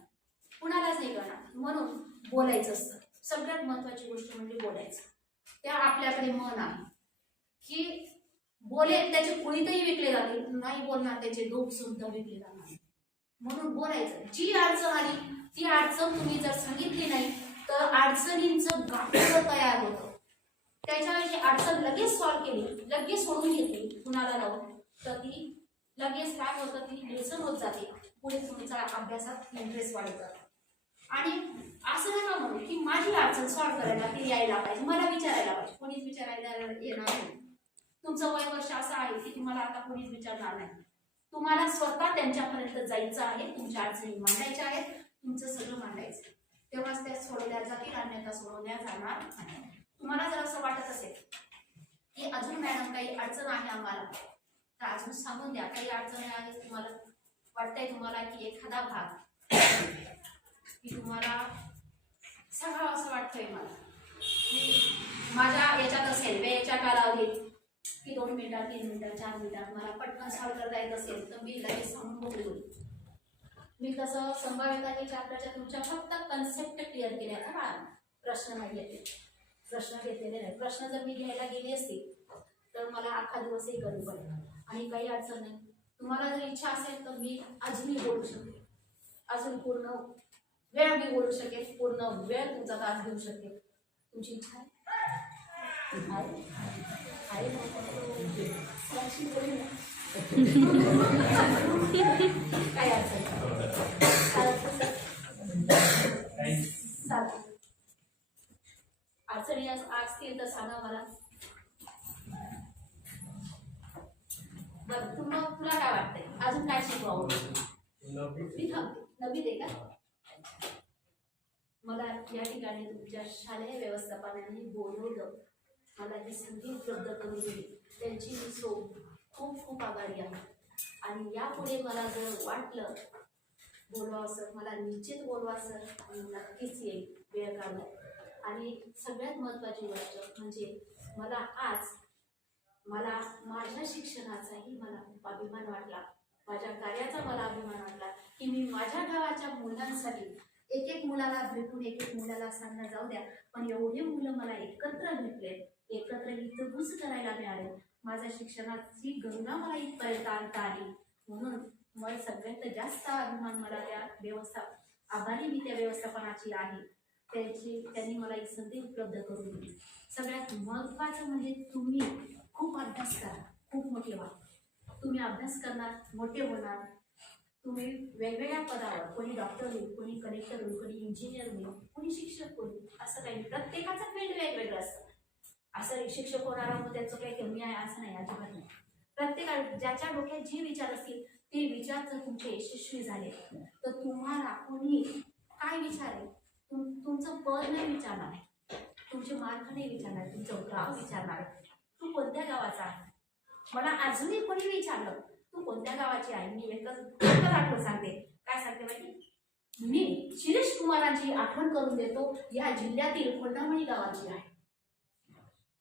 कुणालाच नाही कळणार. म्हणून बोलायचं असतं. सगळ्यात महत्वाची गोष्ट म्हणजे बोलायचं. त्या आपल्याकडे मन आहे की बोले त्याचे कुळीतही विकले जातील नाही बोलणार त्याचे डोक सुद्धा विकले जाणार. म्हणून बोलायचं. जी अडचण आली ती अडचण तुम्ही जर सांगितली नाही तर अडचणींचं गाठोडं तयार होतं. त्याच्यावेळी अडचण लगेच सॉल्व्ह केली लगेच सोडून घेतली कुणाला लावून तर ती लगेच काय होतं ती बेसन होत जाते. पुढे तुमचा अभ्यासात इंटरेस्ट वाढत जातो. आणि असं नका म्हणू की माझी अडचण सॉल्व्ह करायला ती यायला पाहिजे मला विचारायला पाहिजे. कोणीच विचारायला येणार नाही. तुमचं वय वर्ष असं आहे की तुम्हाला आता कोणीच विचारणार नाही. तुम्हाला स्वतः त्यांच्यापर्यंत जायचं आहे. तुमच्या अडचणी मांडायच्या आहेत. तुमचं सगळं मांडायचं तेव्हाच त्या सोडवल्या जातील अन्यथा सोडवल्या जाणार नाही. तुम्हाला जर असं वाटत असेल की अजून मॅडम काही अडचण आहे आम्हाला तर अजून सांगून द्या. काही अडचणी आहेत तुम्हाला वाटतंय तुम्हाला की एखादा भाग की तुम्हाला सांगावं असं वाटतंय मला की माझ्या याच्यात असेल वेळेच्या कालावधीत की 2 मिनिटात 3 मिनिटात 4 मिनिटात मला पटकन सॉल्व्ह करता येत असेल तर मी लगेच सांगून बोलू. मी तसं संभाव्यता चॅप्टरच्या तुमच्या फक्त कन्सेप्ट क्लिअर केल्या ना प्रश्न नाही घेतले. प्रश्न घेतलेले नाही. प्रश्न जर मी घ्यायला गेली असती तर मला अख्खा दिवसही कमी पडेल आणि काही अडचण नाही. तुम्हाला जर इच्छा असेल तर मी अजूनही बोलू शकते. अजून पूर्ण वेळ मी बोलू शकेल. पूर्ण वेळ तुमचा तास घेऊ शकेल. तुमची इच्छा आहे काय अडचण अडचणी असतील तर सांगा मला. बरं तुला काय वाटतंय अजून काय शिकवावं? मी थांबते. नववीत आहे का? मला या ठिकाणी तुमच्या शालेय व्यवस्थापनाने बोलवलं मला ही संधी उपलब्ध करून दिली त्यांची मी खूप खूप आभारी आहे. आणि यापुढे मला जर वाटलं बोलवावं सर, मला निश्चित बोलवा सर, आणि नक्कीच येईल वेळ काढून. आणि सगळ्यात महत्त्वाची गोष्ट म्हणजे मला माझ्या शिक्षणाचाही मला खूप अभिमान वाटला, माझ्या कार्याचा मला अभिमान वाटला की मी माझ्या गावाच्या मुलांसाठी एक मुलाला भेटून एक मुलाला सांगणं जाऊ द्या, पण एवढे मुलं मला एकत्र भेटले, एकत्र इथं घुस करायला मिळाले, माझ्या शिक्षणाची गंगा मला इथपर्यंत आणता आली. म्हणून मला सगळ्यात जास्त अभिमान मला त्या आभारी मी त्या व्यवस्थापनाची आहे. त्यांनी मला ही संधी उपलब्ध करून दिली. सगळ्यात महत्त्वाचं म्हणजे तुम्ही खूप अभ्यास करा, खूप मोठे व्हा. तुम्ही अभ्यास करणार, मोठे होणार, तुम्ही वेगवेगळ्या पदावर, कोणी डॉक्टर होईल, कोणी कलेक्टर होईल, कोणी इंजिनियर होईल, कोणी शिक्षक होईल, असं काही नाही. प्रत्येकाचं फील्ड वेगवेगळं असतं. असं शिक्षक होणारा मग त्याचं काही कमी आहे असं नाही, अजिबात नाही. प्रत्येकाला ज्याच्या डोक्यात जे विचार असतील ते विचार जर तुमचे यशस्वी झाले तर तुम्हाला कोणी काय विचार आहे, तुमचं पद नाही विचारणार आहे, तुमचे मार्क नाही विचारणार, तुमचं गाव विचारणार आहे. तू कोणत्या गावाचा आहे? मला अजूनही कोणी विचारलं तू कोणत्या गावाची आहे, मी एकच आठवण सांगते. काय सांगते माहिती? मी शिरीष कुमारांची आठवण करून देतो, या जिल्ह्यातील कोंढामणी गावाची आहे.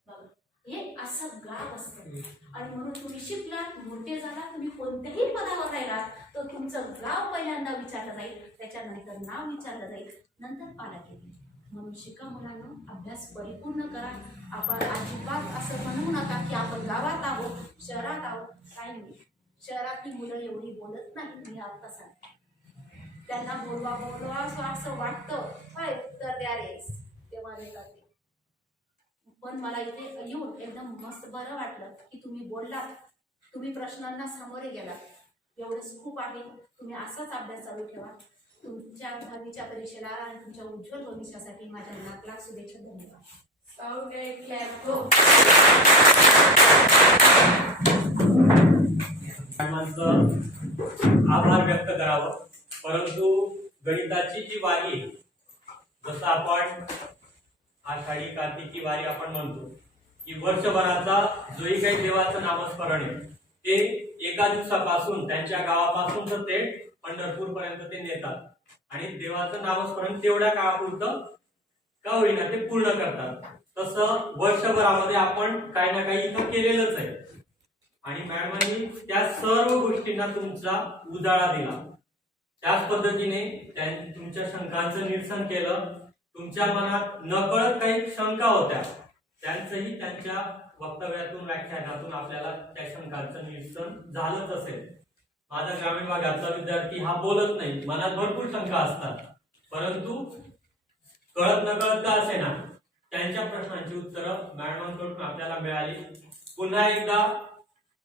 बघा, हे असं गाव असतं. आणि म्हणून तुम्ही शिकला, मोठे झाला, तुम्ही कोणत्याही पदावर राहिला तर तुमचं गाव पहिल्यांदा विचारलं जाईल, त्याच्यानंतर नाव विचारलं जाईल, नंतर पालक येतील. म्हणून शिका मुलांनो, अभ्यास परिपूर्ण करा. आपण अजिबात असं म्हणू नका की आपण गावात आहोत, शहरात आहोत. काही नाही, शहरातली मुलं एवढी बोलत नाही. मी आता सांगते, त्यांना बोलवा असं वाटतं, होय तर द्या रे तेव्हा देतात ते. पण मला इथे येऊन एकदम मस्त बरं वाटलं की तुम्ही बोललात, तुम्ही प्रश्नांना सामोरे गेलात. एवढंच खूप आहे. तुम्ही असाच अभ्यास चालू ठेवा. तुमच्या दहावीच्या परीक्षेला आणि तुमच्या उज्ज्वल भविष्यासाठी माझ्या लाख शुभेच्छा. धन्यवाद. आभार व्यक्त करावं. परंतु गणिताची जी वारी, जसं आपण आषाढी कार्तिकी वारी आपण म्हणतो की वर्षभराचा जोही काही देवाचं नामस्मरण आहे ते एका दिवसापासून त्यांच्या गावापासून तर ते पंढरपूर पर्यंत ते नेतात आणि देवाचं नामस्मरण तेवढ्या काळापुरतं का होईना ते पूर्ण करतात. तसं वर्षभरामध्ये आपण काही ना काही इथं केलेलंच आहे. आणि मॅडमांनी त्या सर्व गोष्टींना तुमचा उजाळा दिला. त्याच पद्धतीने त्यांनी तुमच्या शंकांचं निरसन केलं. तुमच्या मनात नकळत काही शंका होत्या, त्यांचंही त्यांच्या वक्तव्यातून, व्याख्यानातून आपल्याला त्या शंकांचं निरसन झालंच असेल. माझा ग्रामीण भागातला विद्यार्थी हा बोलत नाही, मनात भरपूर शंका असतात, परंतु कळत नकळत का असे ना त्यांच्या प्रश्नांची उत्तरं मॅडमांकडून आपल्याला मिळाली. पुन्हा एकदा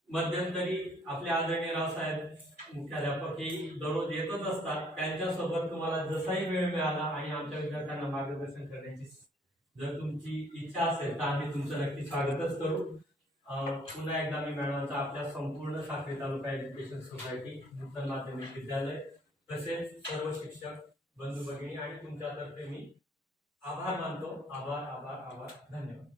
मध्यंतरी आपले आदरणीय रावसाहेब मुख्याध्यापक हे दररोज येतच असतात. त्यांच्यासोबत तुम्हाला जसाही वेळ मिळाला आणि आमच्या विद्यार्थ्यांना मार्गदर्शन करण्याची जर तुमची इच्छा असेल तर आम्ही तुमचं नक्की स्वागतच करू. पुन्हा एकदा मी मॅडमांचा आपल्या संपूर्ण साक्री तालुका एज्युकेशन सोसायटी, नूतन माध्यमिक विद्यालय तसेच सर्व शिक्षक बंधू भगिनी आणि तुमच्यातर्फे मी आभार मानतो. आभार आभार आभार. धन्यवाद.